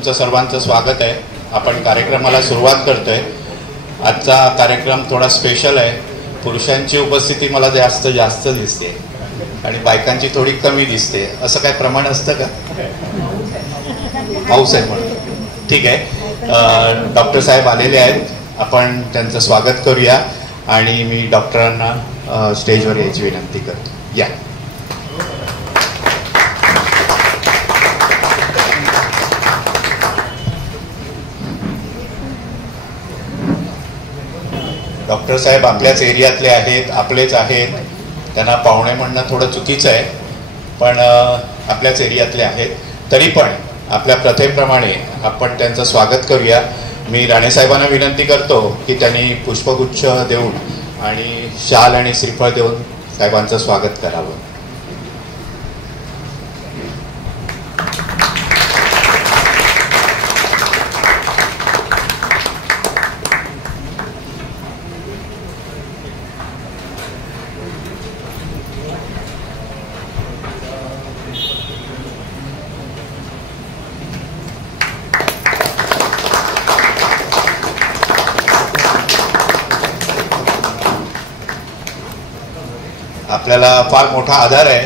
तुमचं सर्वांचं स्वागत आहे. आपण कार्यक्रमाला सुरुवात करतोय. आजचा कार्यक्रम थोडा स्पेशल आहे. पुरुषांची उपस्थिती मला जास्त दिसते आणि बायकांची थोडी कमी दिसते. असं काय प्रमाण असतं का? पाऊस आहे म्हणून ठीक आहे. डॉक्टर साहेब आलेले आहेत. आपण त्यांचं स्वागत करूया आणि मी डॉक्टरांना स्टेजवर यायची विनंती करतो. या. डॉक्टर साहेब आपल्याच एरियातले आहेत, आपलेच आहेत. त्यांना पाहुणे म्हणणं थोडं चुकीचं आहे, पण आपल्याच एरियातले आहेत. तरी पण आपल्या प्रथेप्रमाणे आपण त्यांचं स्वागत करूया. मी राणेसाहेबांना विनंती करतो की त्यांनी पुष्पगुच्छ देऊन आणि शाल आणि श्रीफळ देऊन साहेबांचं स्वागत करावं. आपल्याला फार मोठा आधार आहे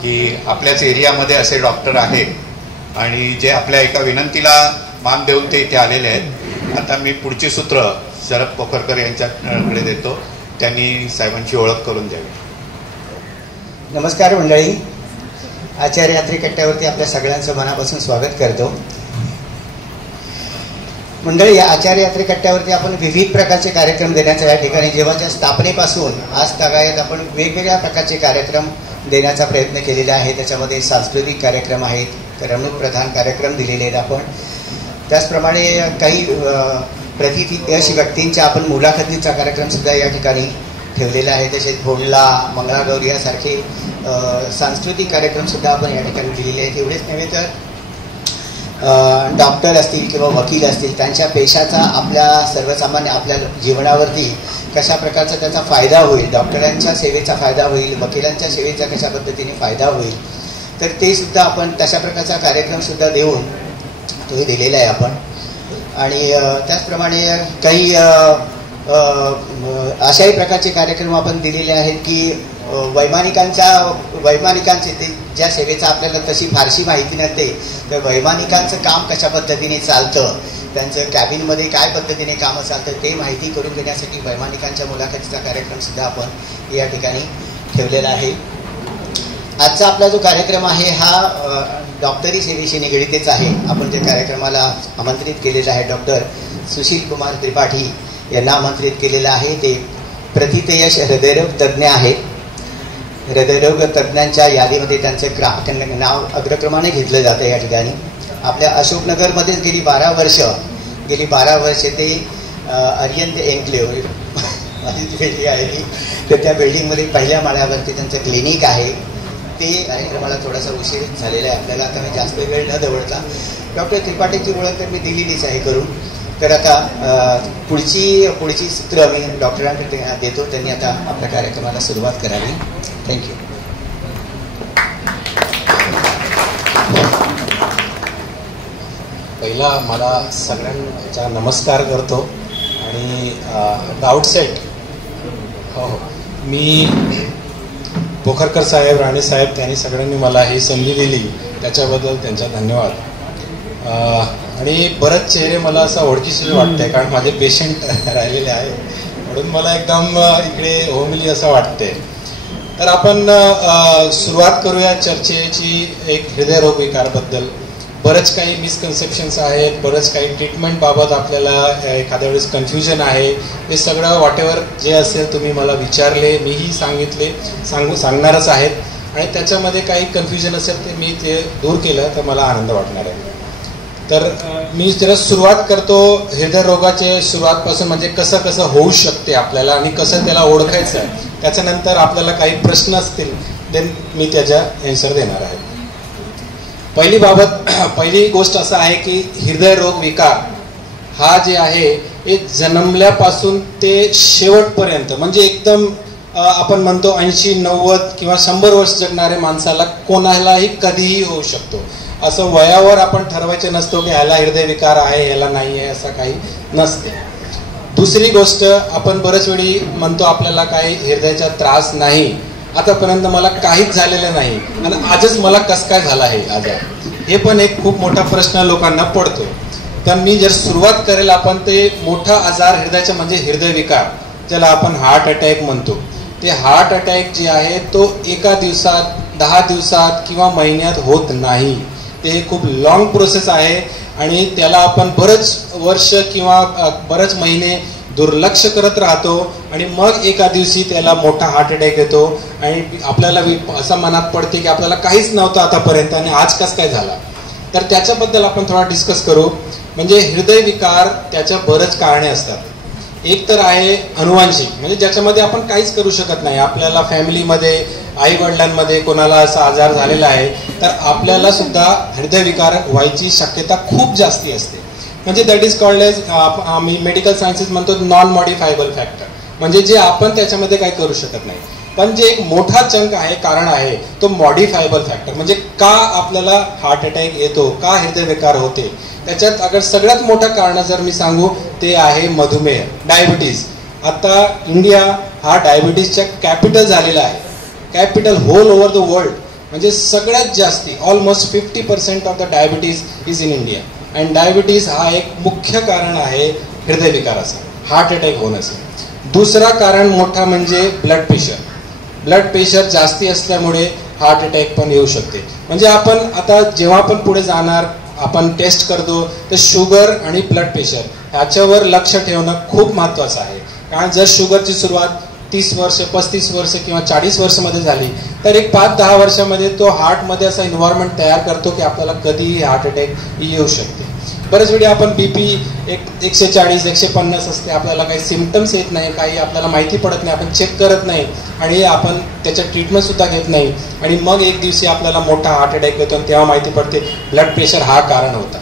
की आपल्याच एरियामध्ये असे डॉक्टर आहेत आणि जे आपल्या एका विनंतीला मान देऊन ते इथे आलेले आहेत. आता मी पुढची सूत्र शरद पोखरकर यांच्याकडे देतो. त्यांनी साहेबांची ओळख करून द्यावी. नमस्कार मंडळी. आचार्य यात्री कट्ट्यावरती आपल्या सगळ्यांचं मनापासून स्वागत करतो. मंडळी, या आचार्य यात्री कट्ट्यावरती आपण विविध प्रकारचे कार्यक्रम देण्याचा या ठिकाणी जेव्हाच्या स्थापनेपासून आज तागायत आपण वेगवेगळ्या प्रकारचे कार्यक्रम देण्याचा प्रयत्न केलेला आहे. त्याच्यामध्ये सांस्कृतिक कार्यक्रम आहेत, करमणूक प्रधान कार्यक्रम दिलेले आहेत आपण. त्याचप्रमाणे काही प्रतियश व्यक्तींच्या आपण मुलाखतीचा कार्यक्रमसुद्धा या ठिकाणी ठेवलेला आहे. तसेच भोंडला, मंगळागौर यासारखे सांस्कृतिक कार्यक्रमसुद्धा आपण या ठिकाणी दिलेले आहेत. एवढेच नव्हे तर डॉक्टर असतील किंवा वकील असतील, त्यांच्या पेशाचा आपल्या सर्वसामान्य आपल्या जीवनावरती कशा प्रकारचा त्याचा फायदा होईल, डॉक्टरांच्या सेवेचा फायदा होईल, वकिलांच्या सेवेचा कशा पद्धतीने फायदा होईल, तर ते सुद्धा आपण तशा प्रकारचा कार्यक्रमसुद्धा देऊन तोही दिलेला आहे आपण. आणि त्याचप्रमाणे काही अशाही प्रकारचे कार्यक्रम आपण दिलेले आहेत की वैमानिकांचे ते ज्या सेवेचा आपल्याला तशी फारशी माहिती नसते, तर वैमानिकांचं काम कशा पद्धतीने चालतं, त्यांचं कॅबिनमध्ये काय पद्धतीने कामं चालतं ते माहिती करून देण्यासाठी वैमानिकांच्या मुलाखतीचा कार्यक्रमसुद्धा आपण या ठिकाणी ठेवलेला आहे. आजचा आपला जो कार्यक्रम आहे हा डॉक्टरी सेवेशी निगडीतच आहे. आपण जे कार्यक्रमाला आमंत्रित केलेलं आहे डॉक्टर सुशील कुमार त्रिपाठी यांना आमंत्रित केलेलं आहे. ते प्रथितयश हृदयरोग तज्ज्ञ आहेत. हृदयरोग तज्ज्ञांच्या यादीमध्ये त्यांचं नाव अग्रक्रमाने घेतलं जातं या ठिकाणी. आपल्या अशोकनगरमध्येच गेली 12 वर्षे ते अरियंत एन्क्लेव माझी जी बिल्डिंग आहे ती, तर त्या बिल्डिंगमध्ये पहिल्या माळ्यावरती त्यांचं क्लिनिक आहे. ते कार्यक्रमाला थोडासा उशीर झालेला आहे आपल्याला. आता मी जास्त वेळ न दवडता डॉक्टर त्रिपाठीची ओळख तर मी दिलेलीच आहे करून. तर आता पुढची सूत्र मी डॉक्टरांकडे देतो. त्यांनी आता आपल्या कार्यक्रमाला सुरुवात करावी. थँक्यू. पहिला मला सगळ्यांचा नमस्कार करतो आणि आउटसेट हो मी पोखरकर साहेब, राणे साहेब त्यांनी सगळ्यांनी मला ही संधी दिली त्याच्याबद्दल त्यांचा धन्यवाद. आणि बरेच चेहरे मला असं ओळखीचे वाटतंय कारण माझे पेशंट राहिलेले आहे म्हणून मला एकदम इकडे होमली असं वाटते. तर आपण सुरुवात करूया चर्चेची. एक हृदयरोग विकाराबद्दल बरेच काही मिसकन्सेप्शन्स आहेत, बरेच काही ट्रीटमेंट बाबत आपल्याला एखाद्या वेळेस कन्फ्युजन आहे. हे सगळं वॉटेवर जे असेल तुम्ही मला विचारले, मीही सांगणारच आहेत. आणि त्याच्यामध्ये काही कन्फ्युजन असेल ते मी ते दूर केलं तर मला आनंद वाटणार आहे. तर मी त्याला सुरुवात करतो. हृदयरोगाचे सुरुवातपासून म्हणजे कसं कसं होऊ शकते आपल्याला आणि कसं त्याला ओळखायचं आहे. त्याच्यानंतर आपल्याला काही प्रश्न असतील देन मी त्याच्या आन्सर देणार आहे. पहिली गोष्ट असं आहे की हृदयरोग विकार हा जे आहे एक जन्मल्यापासून ते शेवटपर्यंत म्हणजे एकदम आपण म्हणतो 80, 90 किंवा 100 वर्ष जगणाऱ्या माणसाला कोणालाही कधीही होऊ शकतो. असं वयावर आपण ठरवायचे नसतो की ह्याला हृदयविकार आहे ह्याला नाही आहे, असं काही नसते. दुसरी गोष्ट, आपण बरेच वेळी म्हणतो आपल्याला काही हृदयाचा त्रास नाही, आतापर्यंत मला काहीच झालेलं नाही आणि आजच मला कसं काय झाला आहे आजार, हे पण एक खूप मोठा प्रश्न लोकांना पडतो. तर मी जर सुरुवात करेल, आपण ते मोठा आजार हृदयाचा म्हणजे हृदयविकार, ज्याला आपण हार्ट अटॅक म्हणतो. ते हार्ट अटॅक जे आहे तो एका दिवसात, 10 दिवसात किंवा महिन्यात होत नाही. ते खूप लॉंग प्रोसेस आहे आणि त्याला आपण बरेच वर्ष किंवा बरेच महिने दुर्लक्ष करत राहतो आणि मग एका दिवशी त्याला मोठा हार्ट अटॅक येतो आणि आपल्याला असं मनात पडते की आपल्याला काहीच नव्हतं आतापर्यंत आणि आज कसं काय झाला. तर त्याच्याबद्दल आपण थोडा डिस्कस करू. म्हणजे हृदयविकार त्याच्या बरेच कारणे असतात. एक तर आहे अनुवांशिक, म्हणजे ज्याच्यामध्ये आपण काहीच करू शकत नाही. आपल्याला फॅमिलीमध्ये, आई वडिलांमध्ये कोणाला असा आजार झालेला आहे तर आपल्याला सुद्धा हृदयविकार व्हायची शक्यता खूप जास्ती असते. म्हणजे दॅट इज कॉल्ड एज, आम्ही मेडिकल सायन्सेस म्हणतो नॉन मॉडिफायबल फॅक्टर, म्हणजे जे आपण त्याच्यामध्ये काही करू शकत नाही. पण जे एक मोठा चंक आहे, कारण आहे तो मॉडिफायबल फॅक्टर. म्हणजे का आपल्याला हार्ट अटॅक येतो, का हृदयविकार होते, त्याच्यात अगर सगळ्यात मोठं कारण जर मी सांगू ते आहे मधुमेह, डायबिटीज. आता इंडिया हा डायबिटीजच्या कॅपिटल झालेला आहे, capital whole over the world. म्हणजे सगळ्यात जास्ती almost 50% of the diabetes is in India. And diabetes हा एक मुख्य कारण आहे हृदयविकाराचं, हार्ट अटॅक होण्याचं. दुसरा कारण मोठा म्हणजे ब्लड प्रेशर. ब्लड प्रेशर जास्ती असल्यामुळे हार्ट अटॅक पण येऊ शकते. म्हणजे आपण आता जेव्हा पण पुढे जाणार, आपण टेस्ट करतो तर शुगर आणि ब्लड प्रेशर ह्याच्यावर लक्ष ठेवणं खूप महत्त्वाचं आहे. कारण जर शुगरची सुरुवात 30 वर्ष, 35 वर्ष किंवा 40 वर्षामध्ये झाली तर एक 5-10 वर्षामध्ये तो हार्टमध्ये असा एन्व्हायरमेंट तयार करतो की आपल्याला कधीही हार्ट अटॅक येऊ शकते. बरेच वेळी आपण BP 140-150 असते, आपल्याला काही सिम्पटम्स येत नाही, काही आपल्याला माहिती पडत नाही, आपण चेक करत नाही आणि आपण त्याच्या ट्रीटमेंटसुद्धा घेत नाही आणि मग एक दिवशी आपल्याला मोठा हार्ट अटॅक येतो आणि तेव्हा माहिती पडते ब्लड प्रेशर हा कारण होता.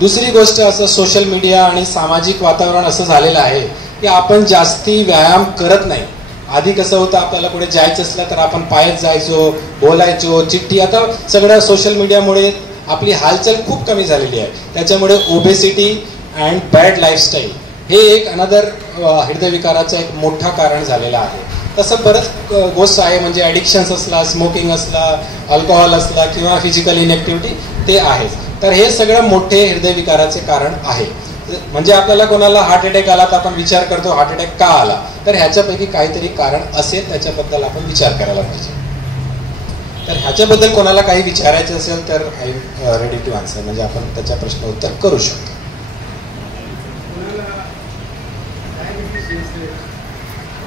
दुसरी गोष्ट, असं सोशल मीडिया आणि सामाजिक वातावरण असं झालेलं आहे की आपण जास्ती व्यायाम करत नाही. आधी कसं होतं, आपल्याला कुठे जायचं असलं तर आपण पायच जायचो, बोलायचो, चिठ्ठी. आता सगळ्या सोशल मीडियामुळे आपली हालचाल खूप कमी झालेली आहे. त्याच्यामुळे ओबेसिटी अँड बॅड लाईफस्टाईल हे एक अनदर हृदयविकाराचं एक मोठा कारण झालेलं आहे. तसं बरंच गोष्ट आहे, म्हणजे ॲडिक्शन्स असला, स्मोकिंग असला, अल्कोहॉल असला किंवा फिजिकल इनॅक्टिव्हिटी ते आहेच. तर हे सगळं मोठे हृदयविकाराचे कारण आहे. म्हणजे आपल्याला कोणाला हार्ट अटॅक आला तर आपण विचार करतो हार्ट अटॅक का आला, तर ह्याच्यापैकी काहीतरी कारण असेल, त्याच्याबद्दल आपण विचार करायला पाहिजे. तर ह्याच्याबद्दल कोणाला काही विचारायचं असेल तर I am ready to answer, म्हणजे आपण त्याच्या प्रश्न उत्तर करू शकतो.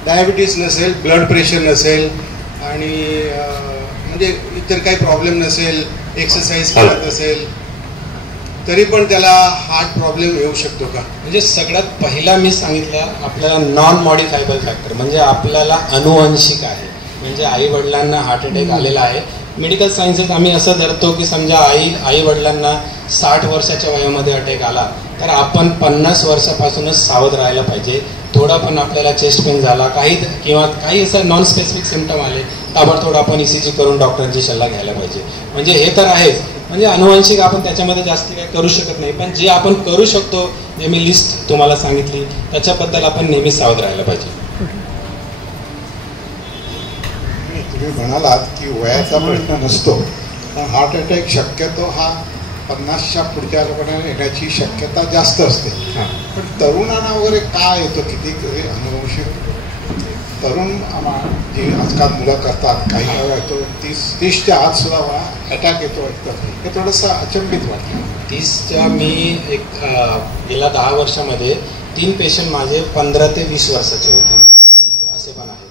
डायबिटीज नसेल, ब्लड प्रेशर नसेल आणि म्हणजे इतर काही प्रॉब्लेम नसेल, एक्सरसाइज करत असेल तरी पण त्याला हार्ट प्रॉब्लेम येऊ शकतो का? म्हणजे सगळ्यात पहिला मी सांगितलं आपल्याला नॉन मॉडिफायबल फॅक्टर, म्हणजे आपल्याला अनुवंशिक आहे. म्हणजे आई वडिलांना हार्ट अटॅक आलेला आहे. मेडिकल सायन्सेस आम्ही असं धरतो की समजा आई वडिलांना 60 वर्षाच्या वयामध्ये अटॅक आला तर आपण 50 वर्षापासूनच सावध राहायला पाहिजे. थोडा पण आपल्याला चेस्ट पेन झाला, काही असं नॉन स्पेसिफिक सिम्पटम आले, ताबडतोड आपण ECG करून डॉक्टरांची सल्ला घ्यायला पाहिजे. म्हणजे हे तर आहेच. म्हणजे अनुवांशिक आपण त्याच्यामध्ये जास्त काही करू शकत नाही, पण जे आपण करू शकतो, जे मी लिस्ट तुम्हाला सांगितली, त्याच्याबद्दल आपण नेहमी सावध राहायला पाहिजे. तुम्ही म्हणालात की वयाचा प्रश्न नसतो, पण हार्ट अटॅक शक्यतो हा 50च्या पुढच्या लोकांना येण्याची शक्यता जास्त असते. पण तरुणांना वगैरे काय येतो, किती अनुवंशिक तरुण जे आजकाल मुलं करतात, काही वेळा येतो 30च्या आत सुद्धा अटॅक येतो वाटतं, हे थोडंसं अचंबित वाटतं. 30च्या मी गेल्या 10 वर्षामध्ये 3 पेशंट माझे 15 ते 20 वर्षाचे होते, असे पण आहे.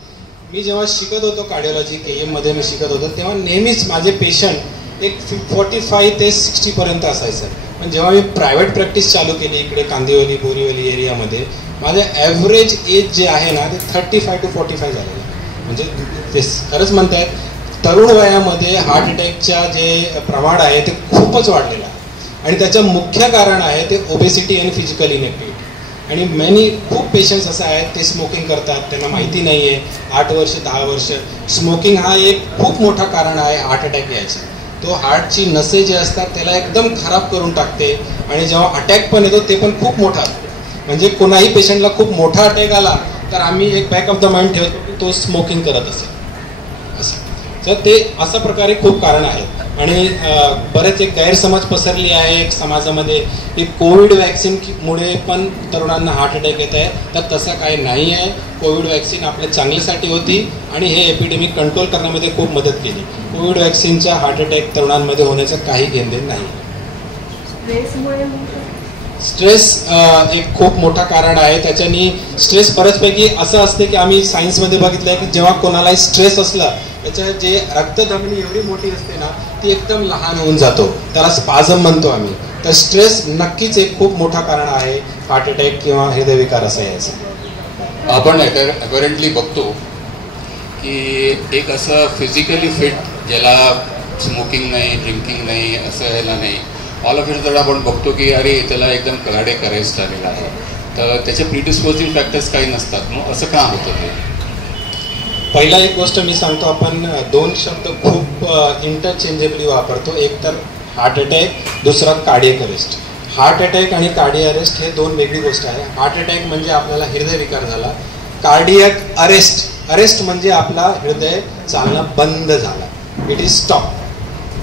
मी जेव्हा शिकत होतो कार्डिओलॉजी KM मध्ये मी शिकत होतो तेव्हा नेहमीच माझे पेशंट एक 45 ते 60 पर्यंत असायचं. पण जेव्हा मी प्रायव्हेट प्रॅक्टिस चालू केली इकडे कांदिवली बोरीवली एरियामध्ये, माझं ॲव्हरेज एज जे आहे ना ते 35 to 45 झालेलं आहे. म्हणजे ते खरंच म्हणतायत तरुण वयामध्ये हार्ट अटॅकच्या जे प्रमाण आहे ते खूपच वाढलेलं आहे आणि त्याचं मुख्य कारण आहे ते ओबेसिटी आणि फिजिकल इनॅक्टिव्हिटी. आणि खूप पेशंट्स असं आहेत ते स्मोकिंग करतात, त्यांना माहिती नाही आहे. 8 वर्ष 10 वर्ष स्मोकिंग हा एक खूप मोठा कारण आहे हार्ट अटॅक यायचं. तो हार्टची नसे जे असतात त्याला एकदम खराब करून टाकते आणि जेव्हा अटॅक पण येतो ते पण खूप मोठा असतो. म्हणजे कोणाही पेशंटला खूप मोठा अटॅक आला तर आम्ही एक बॅक ऑफ द माइंड ठेवतो की तो स्मोकिंग करत असेल असं. तर ते अशा प्रकारे खूप कारण आहेत. आणि बरेच एक गैरसमज पसरली आहे एक समाजामध्ये की कोविड वॅक्सिनमुळे पण तरुणांना हार्ट अटॅक येत आहे. तर तसं काही नाही आहे. कोविड वॅक्सिन आपल्या चांगल्यासाठी होती आणि हे एपिडेमिक कंट्रोल करण्यामध्ये खूप मदत केली. कोविड वॅक्सिनच्या हार्ट अटॅक तरुणांमध्ये होण्याचं काही घेणदेण नाही. स्ट्रेस एक खूप मोठा कारण आहे. त्याच्यानी स्ट्रेस बऱ्याचपैकी असं असते की आम्ही सायन्समध्ये बघितलं आहे की जेव्हा कोणालाही स्ट्रेस असला त्याच्या जे रक्तधमनी एवढी मोठी असते ना ती एकदम लहान होऊन जातो. त्याला स्पाझम म्हणतो आम्ही. तर स्ट्रेस नक्कीच एक खूप मोठा कारण आहे हार्ट अटॅक किंवा हृदयविकार असं यायचं. आपण अपॅरेंटली बघतो की एक असं फिजिकली फिट ज्याला स्मोकिंग नाही ड्रिंकिंग नाही असं ह्याला नाही ऑल ऑफ इट आपण बघतो की अरे त्याला एकदम कार्डियक अरेस्ट झालेला आहे. तर त्याचे प्रिडिस्पोजिंग फॅक्टर्स काही नसतात. मग असं का होतं ते? पहिला एक गोष्ट मी सांगतो, आपण दोन शब्द खूप इंटरचेंजेबली वापरतो. एक तर हार्ट अटॅक, दुसरा कार्डियक अरेस्ट. हार्ट अटॅक आणि कार्डियक अरेस्ट हे दोन वेगळी गोष्ट आहे. हार्ट अटॅक म्हणजे आपल्याला हृदयविकार झाला. कार्डियक अरेस्ट म्हणजे आपला हृदय चालणं बंद झाला. It is stop.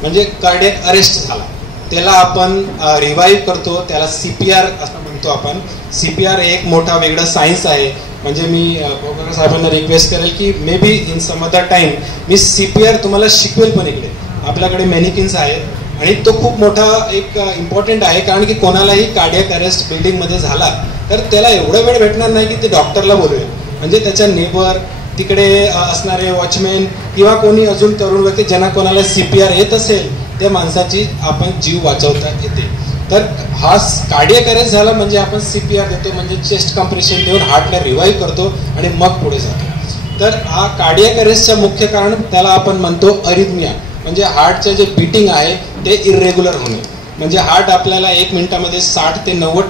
म्हणजे कार्डियक अरेस्ट झाला. त्याला आपण रिवाईव्ह करतो. त्याला CPR असं म्हणतो आपण. CPR एक मोठा वेगळं सायन्स आहे. म्हणजे मी बोरकर साहेबांना रिक्वेस्ट करेल की maybe in some other time मी CPR तुम्हाला शिकवेल. पण इकडे आपल्याकडे मॅनिकिन्स आहेत आणि तो खूप मोठा एक इम्पॉर्टंट आहे. कारण की कोणालाही कार्डियक अरेस्ट बिल्डिंगमध्ये झाला तर त्याला एवढा वेळ भेटणार नाही की ते डॉक्टरला बोलवेल. म्हणजे त्याच्या नेबर, तिकडे असणारे वॉचमॅन किंवा कोणी अजून तरुण व्यक्ती ज्यांना कोणाला CPR येत असेल त्या माणसाची आपण जीव वाचवता येते. तर हा कार्डियक अरेस्ट झाला म्हणजे आपण CPR देतो. म्हणजे चेस्ट कम्प्रेशन देऊन हार्टला रिवाईव्ह करतो आणि मग पुढे जातो. तर हा कार्डियक अरेस्टचं मुख्य कारण त्याला आपण म्हणतो अरिथमिया. म्हणजे हार्टचं जे बीटिंग आहे ते इरेग्युलर होणे. म्हणजे हार्ट आपल्याला 1 मिनिटामध्ये 60 ते 90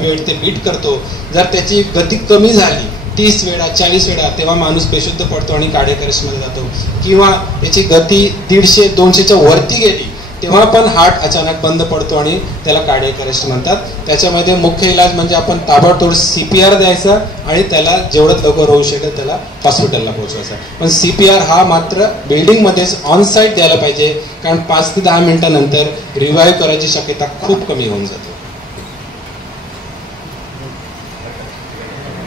वेळ ते बीट करतो. जर त्याची गती कमी झाली 30 वेळा 40 वेळा तेव्हा माणूस बेशुद्ध पडतो आणि कार्डियक अरेस्टमध्ये जातो. किंवा त्याची गती 150-200च्या वरती गेली तेव्हा पण हार्ट अचानक बंद पडतो आणि त्याला कार्डियक अरेस्ट म्हणतात. त्याच्यामध्ये मुख्य इलाज म्हणजे आपण ताबडतोब CPR द्यायचा आणि त्याला जेवढं लवकर होऊ शकेल त्याला हॉस्पिटलला पोहोचवायचा. पण CPR हा मात्र बिल्डिंगमध्येच ऑन साईट द्यायला पाहिजे. कारण 5 ते 10 मिनिटानंतर रिवाईव्ह करायची शक्यता खूप कमी होऊन जाते.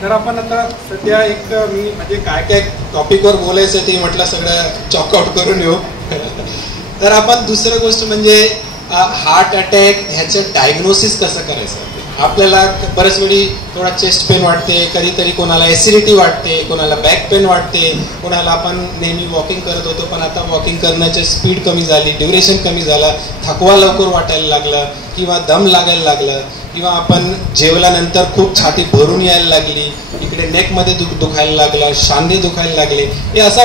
तर आपण आता सध्या एक मी म्हणजे काय काय टॉपिकवर बोलायचं ते म्हटलं सगळं चॉकआउट करून येऊ. तर आपण दुसरं गोष्ट म्हणजे हार्ट अटॅक ह्याचं डायग्नोसिस कसं करायचं. आपल्याला बऱ्याच वेळी थोडा चेस्ट पेन वाटते, कधीतरी कोणाला ॲसिडिटी वाटते, कोणाला बॅक पेन वाटते, कोणाला आपण नेहमी वॉकिंग करत होतो पण आता वॉकिंग करण्याची स्पीड कमी झाली, ड्युरेशन कमी झालं, थकवा लवकर वाटायला लागला किंवा दम लागायला लागलं किंवा आपण जेवल्यानंतर खूप छाती भरून यायला लागली, इकडे नेकमध्ये दुखायला लागलं, शांदे दुखायला लागले. हे असा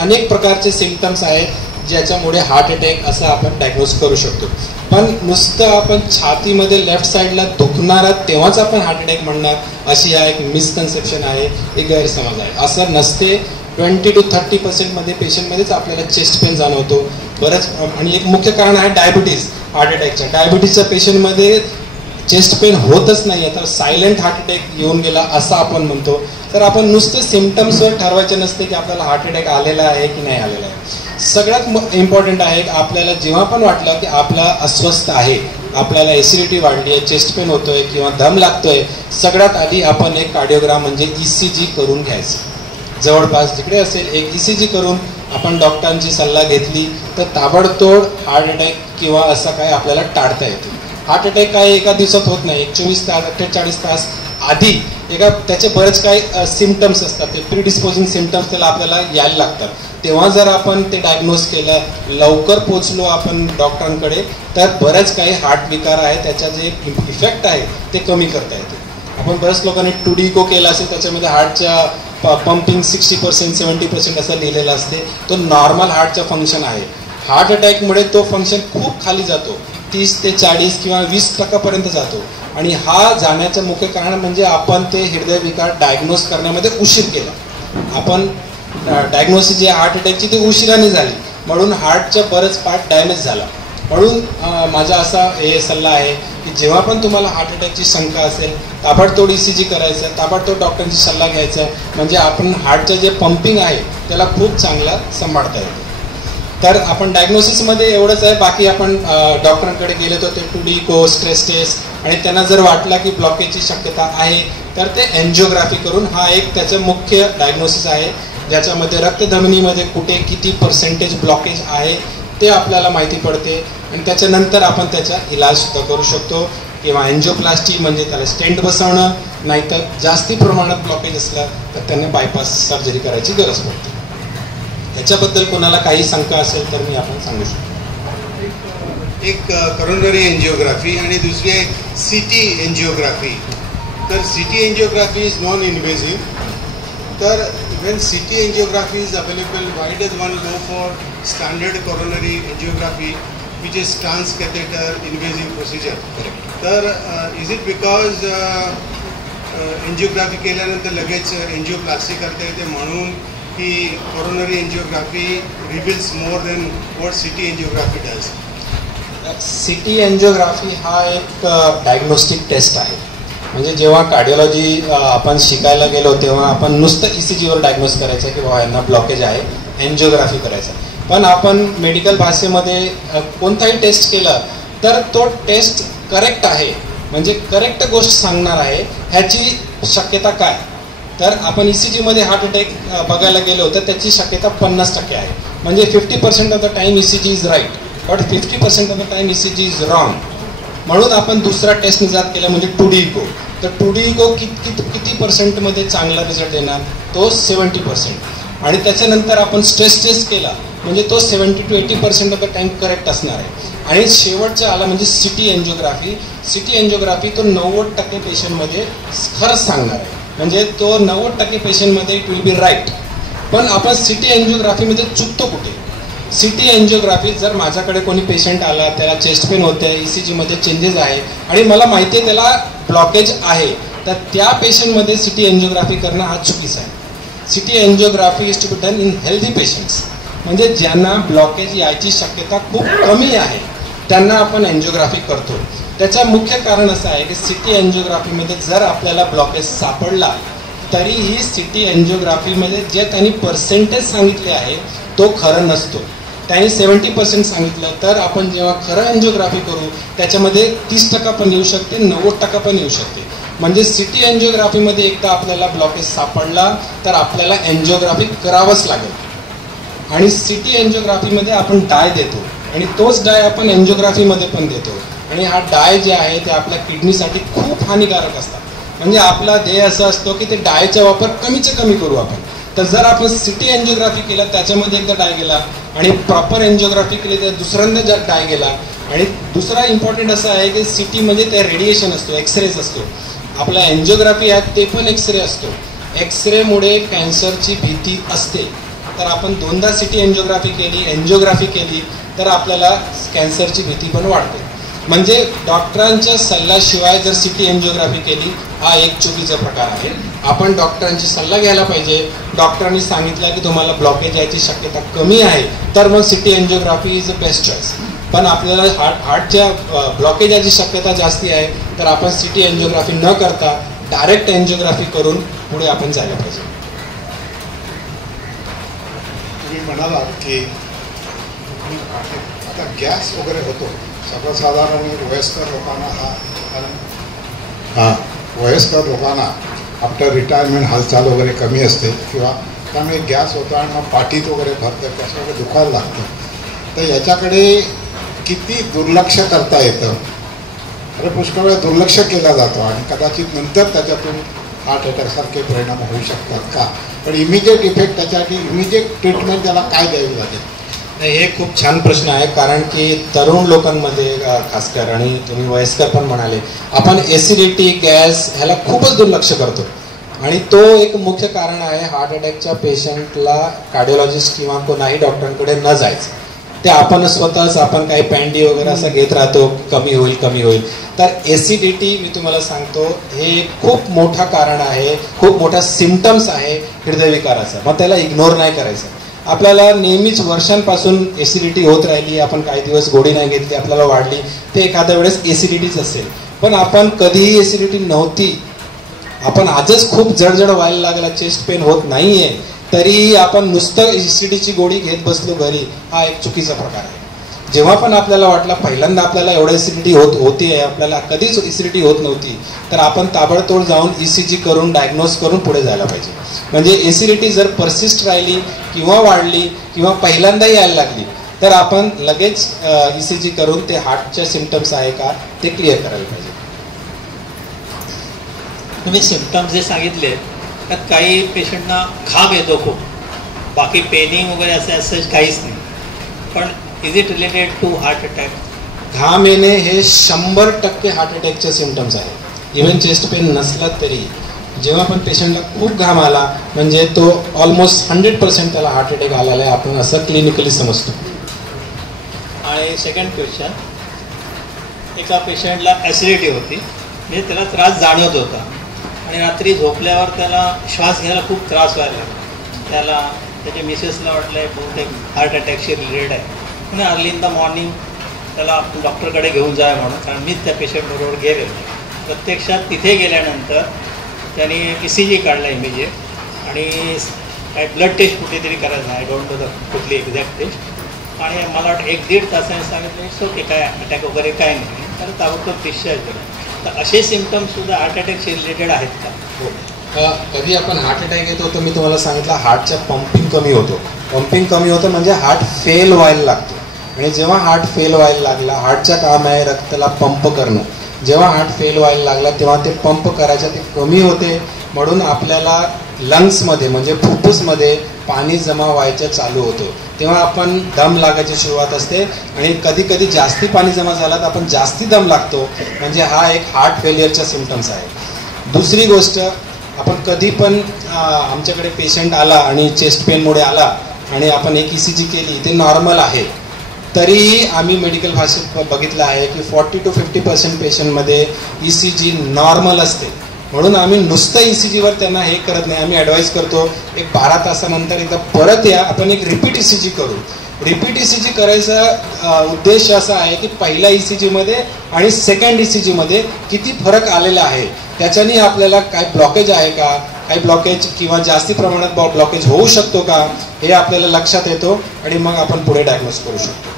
अनेक प्रकारचे सिम्पटम्स आहेत ज्याच्यामुळे हार्ट अटॅक असं आपण डायग्नोज करू शकतो. पण नुसतं आपण छातीमध्ये लेफ्ट साईडला दुखणारा तेव्हाच आपण हार्ट अटॅक म्हणणार अशी हा एक मिसकन्सेप्शन आहे, एक गैरसमज आहे. असं नसते. 20 to 30% मध्ये पेशंटमध्येच आपल्याला चेस्ट पेन जाणवतो बरंच. आणि एक मुख्य कारण आहे डायबिटीज. हार्ट अटॅकच्या डायबिटीजच्या पेशंटमध्ये चेस्ट पेन होतच नाही. आता सायलेंट हार्ट अटॅक येऊन गेला असं आपण म्हणतो. तर आपण नुसतं सिम्पटम्सवर ठरवायचे नसते की आपल्याला हार्ट अटॅक आलेला आहे की नाही आलेला आहे. सगळ्यात इम्पॉर्टंट आहे आपल्याला जेव्हा पण वाटलं की आपला अस्वस्थ आहे, आपल्याला ॲसिडिटी वाढली आहे, चेस्ट पेन होतोय किंवा दम लागतोय, सगळ्यात आधी आपण एक कार्डिओग्राम म्हणजे ECG करून घ्यायचं. जवळपास जिकडे असेल एक ECG करून आपण डॉक्टरांची सल्ला घेतली तर ताबडतोब हार्ट अटॅक किंवा असं काय आपल्याला टाळता येते. हार्ट अटॅक काय एका दिवसात होत नाही. 24 तास 48 तास आधी त्याचे बरेच काही सिम्पटम्स असतात. ते प्रिडिस्पोजिंग सिम्पटम्स त्याला आपल्याला यायला लागतात. तेव्हा जर आपण ते डायग्नोज केलं, लवकर पोचलो आपण डॉक्टरांकडे तर बरेच काही हार्ट विकार आहे त्याचा जे इफेक्ट आहे ते कमी करता येते. आपण बऱ्याच लोकांनी 2D इको केला असेल त्याच्यामध्ये हार्टच्या पंपिंग 60% 70% असं लिहिलेलं असते. तो नॉर्मल हार्टचं फंक्शन आहे. हार्ट अटॅकमुळे तो फंक्शन खूप खाली जातो. 30 ते 40 किंवा 20% जातो. आणि हा जाण्याचं मुख्य कारण म्हणजे आपण ते हृदयविकार डायग्नोज करण्यामध्ये उशीर केला. आपण डायग्नोसिस जी हार्ट अटॅकची ती उशिराने झाली. म्हणून हार्टचा बरंच पार्ट डॅमेज झाला. म्हणून माझा असा हे सल्ला आहे की जेव्हा पण तुम्हाला हार्ट अटॅकची शंका असेल ताबडतोब ECG करायचं, ताबडतोब डॉक्टरांची सल्ला घ्यायचा, म्हणजे आपण हार्टचं जे पंपिंग आहे त्याला खूप चांगला सांभाळता येतो. तर आपण डायग्नोसिसमध्ये एवढंच आहे. बाकी आपण डॉक्टरांकडे गेले तर ते 2D इको, स्ट्रेस टेस्ट, आणि त्यांना जर वाटला की ब्लॉकेजची शक्यता आहे तर ते एन्जिओग्राफी करून, हा एक त्याचं मुख्य डायग्नोसिस आहे ज्याच्यामध्ये रक्तधमनीमध्ये कुठे किती % ब्लॉकेज आहे ते आपल्याला माहिती पडते, आणि त्याच्यानंतर आपण त्याचा इलाज सुद्धा करू शकतो. किंवा एन्जिओप्लास्टी म्हणजे त्याला स्टेंट बसवणं, नाहीतर जास्ती प्रमाणात ब्लॉकेज असलं तर त्यांना बायपास सर्जरी करायची गरज पडते. याच्याबद्दल कोणाला काही शंका असेल तर मी आपण सांगू शकतो. एक करोनरी एन्जिओग्राफी आणि दुसरी आहे CT एन्जिओग्राफी. तर CT angiography is non invasive. तर when CT angiography is available, why does one go for standard coronary angiography, which is transcatheter invasive procedure? तर is it because एन्जिओग्राफी केल्यानंतर लगेच angioplasty करता येते म्हणून की coronary angiography reveals more than what CT angiography does? CT angiography हा एक diagnostic taste आहे. म्हणजे जेव्हा कार्डिओलॉजी आपण शिकायला गेलो तेव्हा आपण नुसतं ECGवर डायग्नोज करायचं की बाबा यांना ब्लॉकेज आहे, एन्जिओग्राफी करायचं. पण आपण मेडिकल भाषेमध्ये कोणताही टेस्ट केलं तर तो टेस्ट करेक्ट आहे, म्हणजे करेक्ट गोष्ट सांगणार आहे. ह्याची शक्यता काय, तर आपण ECGमध्ये हार्ट अटॅक बघायला गेलो तर त्याची शक्यता 50% आहे. म्हणजे 50% of the time ECG is right, but 50% of the time ECG is wrong. म्हणून आपण दुसरा टेस्ट निजात केला म्हणजे 2D इको. तर 2D इको किती % चांगला रिझल्ट देणार, तो 70%. आणि त्याच्यानंतर आपण स्ट्रेस टेस्ट केला म्हणजे तो 70 to 80% of the time correct असणार आहे. आणि शेवटचा आला म्हणजे CT एन्जिओग्राफी. CT एन्जिओग्राफी तो 90% पेशंटमध्ये खरंच सांगणार आहे, म्हणजे तो 90% पेशंटमध्ये इट विल बी राईट. पण आपण CT एन्जिओग्राफीमध्ये चुकतो कुठे. CT एन्जिओग्राफी जर माझ्याकडे कोणी पेशंट आला, त्याला चेस्ट पेन होते, ECGमध्ये चेंजेस आहे आणि मला माहिती आहे त्याला ब्लॉकेज आहे, तर त्या पेशंटमध्ये CT एन्जिओग्राफी करणं हा चुकीचं आहे. CT angiography is to be done in healthy patients, म्हणजे ज्यांना ब्लॉकेज यायची शक्यता खूप कमी आहे त्यांना आपण एन्जिओग्राफी करतो. त्याचं मुख्य कारण असं आहे की CT एन्जिओग्राफीमध्ये जर आपल्याला ब्लॉकेज सापडला तरीही CT एन्जिओग्राफीमध्ये जे त्यांनी % सांगितले आहे तो खरं नसतो. त्यांनी 70% सांगितलं तर आपण जेव्हा खरं एन्जिओग्राफी करू त्याच्यामध्ये 30% पण येऊ शकते, 90% पण येऊ शकते. म्हणजे CT एन्जिओग्राफीमध्ये एकदा आपल्याला ब्लॉकेज सापडला तर आपल्याला एन्जिओग्राफी करावंच लागेल. आणि CT एन्जिओग्राफीमध्ये आपण डाय देतो आणि तोच डाय आपण एन्जिओग्राफीमध्ये पण देतो. आणि हा डाय जे आहे ते आपल्या किडनीसाठी खूप हानिकारक असतात. म्हणजे आपला ध्येय असं असतो की ते डायचा वापर कमीचे कमी करू आपण. तर जर आपण CT एन्जिओग्राफी केला त्याच्यामध्ये एकदा डाय गेला आणि प्रॉपर एन्जिओग्राफी केली तर दुसऱ्यांदा डाय गेला. आणि दुसरा इम्पॉर्टंट असं आहे की CT म्हणजे ते रेडिएशन असतो, एक्सरेज असतो. आपला एन्जिओग्राफी आहे ते पण एक्सरे असतो. एक्सरेमुळे कॅन्सरची भीती असते. तर आपण 2दा CT एन्जिओग्राफी केली तर आपल्याला कॅन्सरची भीती पण वाढते. म्हणजे डॉक्टरांच्या सल्ल्याशिवाय जर CT एन्जिओग्राफी केली हा एक चुकीचा प्रकार आहे. आपण डॉक्टरांची सल्ला घ्यायला पाहिजे. डॉक्टरांनी सांगितलं की तुम्हाला ब्लॉकेज यायची शक्यता कमी आहे तर मग CT angiography is a best choice. पण आपल्याला हार्टच्या ब्लॉकेज याची शक्यता जास्ती आहे तर आपण CT एन्जिओग्राफी न करता डायरेक्ट एन्जिओग्राफी करून पुढे आपण जायला पाहिजे. तुम्ही म्हणालात की आता गॅस वगैरे होतो सर्वसाधारण वयस्कर लोकांना आफ्टर रिटायरमेंट हालचाल वगैरे कमी असते किंवा त्यामुळे गॅस होतो आणि मग पाठीत वगैरे भरतं, कसं वगैरे दुखायला लागतं. तर याच्याकडे किती दुर्लक्ष करता येतं. अरे पुष्कळ वेळा दुर्लक्ष केला जातो आणि कदाचित नंतर त्याच्यातून हार्ट अटॅकसारखे परिणाम होऊ शकतात का. पण इमिजिएट इफेक्ट त्याच्यासाठी इमिजिएट ट्रीटमेंट त्याला काय द्यावी लागेल. हे खूप छान प्रश्न आहे. कारण की तरुण लोकांमध्ये खासकर आणि तुम्ही वयस्कर पण म्हणाले आपण ॲसिडिटी, गॅस ह्याला खूपच दुर्लक्ष करतो. आणि तो एक मुख्य कारण आहे हार्ट अटॅकच्या पेशंटला कार्डिओलॉजिस्ट किंवा कोणाही डॉक्टरांकडे न जायचं. ते आपण स्वतःच आपण काही पॅन्डी वगैरे असं घेत राहतो, कमी होईल. तर ॲसिडिटी मी तुम्हाला सांगतो हे खूप मोठं कारण आहे, खूप मोठा सिम्पटम्स आहे हृदयविकाराचा. मग त्याला इग्नोर नाही करायचं. आपल्याला नेहमीच वर्षांपासून ॲसिडिटी होत राहिली, आपण काही दिवस गोळी नाही घेतली, आपल्याला वाढली, ते एखाद्या वेळेस ॲसिडिटीच असेल. पण आपण कधीही ॲसिडिटी नव्हती, आपण आजच खूप जडजड व्हायला लागला, चेस्ट पेन होत नाहीये, तरीही आपण नुसतं ॲसिडिटीची गोळी घेत बसलो घरी, हा एक चुकीचा प्रकार आहे. जेव्हा पण आपल्याला वाटलं पहिल्यांदा आपल्याला एवढं ॲसिडिटी होती आहे, आपल्याला कधीच ॲसिडिटी होत नव्हती, तर आपण ताबडतोब जाऊन ECG करून डायग्नोज करून पुढे जायला पाहिजे. म्हणजे ॲसिडिटी जर परसिस्ट राहिली किंवा वाढली किंवा पहिल्यांदा यायला लागली तर आपण लगेच ECG करून ते हार्टच्या सिम्पटम्स आहे का ते क्लिअर करायला पाहिजे. तुम्ही सिम्पटम्स जे सांगितले त्यात काही पेशंटना घाम येतो खूप, बाकी पेनिंग वगैरे असं काहीच नाही, पण is it related to heart attack? घाम येणे हे 100% हार्ट अटॅकचे सिम्पटम्स आहेत. इव्हन चेस्ट पेन नसला तरी जेव्हा पण पेशंटला खूप घाम आला म्हणजे तो ऑलमोस्ट 100% त्याला हार्ट अटॅक आलेला आहे, आपण असं क्लिनिकली समजतो. आणि सेकंड क्वेश्चन, एका पेशंटला ॲसिडिटी होती, म्हणजे त्याला त्रास जाणवत होता आणि रात्री झोपल्यावर त्याला श्वास घ्यायला खूप त्रास व्हायला लागला. त्याला त्याच्या मिसेसला वाटलं आहे बहुतेक हार्ट अटॅकशी रिलेटेड आहे, म्हणून अर्ली इन द मॉर्निंग त्याला डॉक्टरकडे घेऊन जावं म्हणून, कारण मीच त्या पेशंटबरोबर गेलेलो. प्रत्यक्षात तिथे गेल्यानंतर त्याने ECG काढला इमिजिएट आणि काय ब्लड टेस्ट कुठेतरी करायचं, आय डोंट नो द कुठली एक्झॅक्ट टेस्ट, आणि मला वाटतं 1-1.5 तासाने सांगितलं इट्स ओके, काय अटॅक वगैरे काय नाही, तर ताबडतोब डिस्चार्ज केलं. तर असे सिम्पटम्ससुद्धा हार्ट अटॅकशी रिलेटेड आहेत का? कधी आपण हार्ट अटॅक येतो तर मी तुम्हाला सांगितलं हार्टच्या पंपिंग कमी होतो. पंपिंग कमी होतं म्हणजे हार्ट फेल व्हायला लागतो, आणि जेव्हा हार्ट फेल व्हायला लागला, हार्टचं काम आहे रक्ताला पंप करणं, जेव्हा हार्ट फेल व्हायला लागला तेव्हा ते पंप करायचं ते कमी होते, म्हणून आपल्याला लंग्समध्ये म्हणजे फुफ्फुसमध्ये पाणी जमा व्हायचं चालू होतं, तेव्हा आपण दम लागायची सुरुवात असते, आणि कधी कधी जास्ती पाणी जमा झाला तर आपण जास्ती दम लागतो, म्हणजे हा एक हार्ट फेलियरचा सिम्पटम्स आहे. दुसरी गोष्ट, आपण कधी पण आमच्याकडे पेशंट आला आणि चेस्ट पेनमुळे आला आणि आपण एक ECG केली, ते नॉर्मल आहे, तरीही आम्ही मेडिकल भाषेत बघितलं आहे की 40 to 50% पेशंटमध्ये ECG नॉर्मल असते, म्हणून आम्ही नुसतं ECGवर त्यांना हे करत नाही, आम्ही ॲडवाईस करतो एक 12 तासानंतर एकदा परत या, आपण एक रिपीट ECG करू. रिपीट ECG करायचा उद्देश असा आहे की पहिल्या ECGमध्ये आणि सेकंड ECGमध्ये किती फरक आलेला आहे, त्याच्याने आपल्याला काय ब्लॉकेज आहे का, काही ब्लॉकेज किंवा जास्ती प्रमाणात ब्लॉकेज होऊ शकतो का हे आपल्याला लक्षात येतो, आणि मग आपण पुढे डायग्नोज करू शकतो.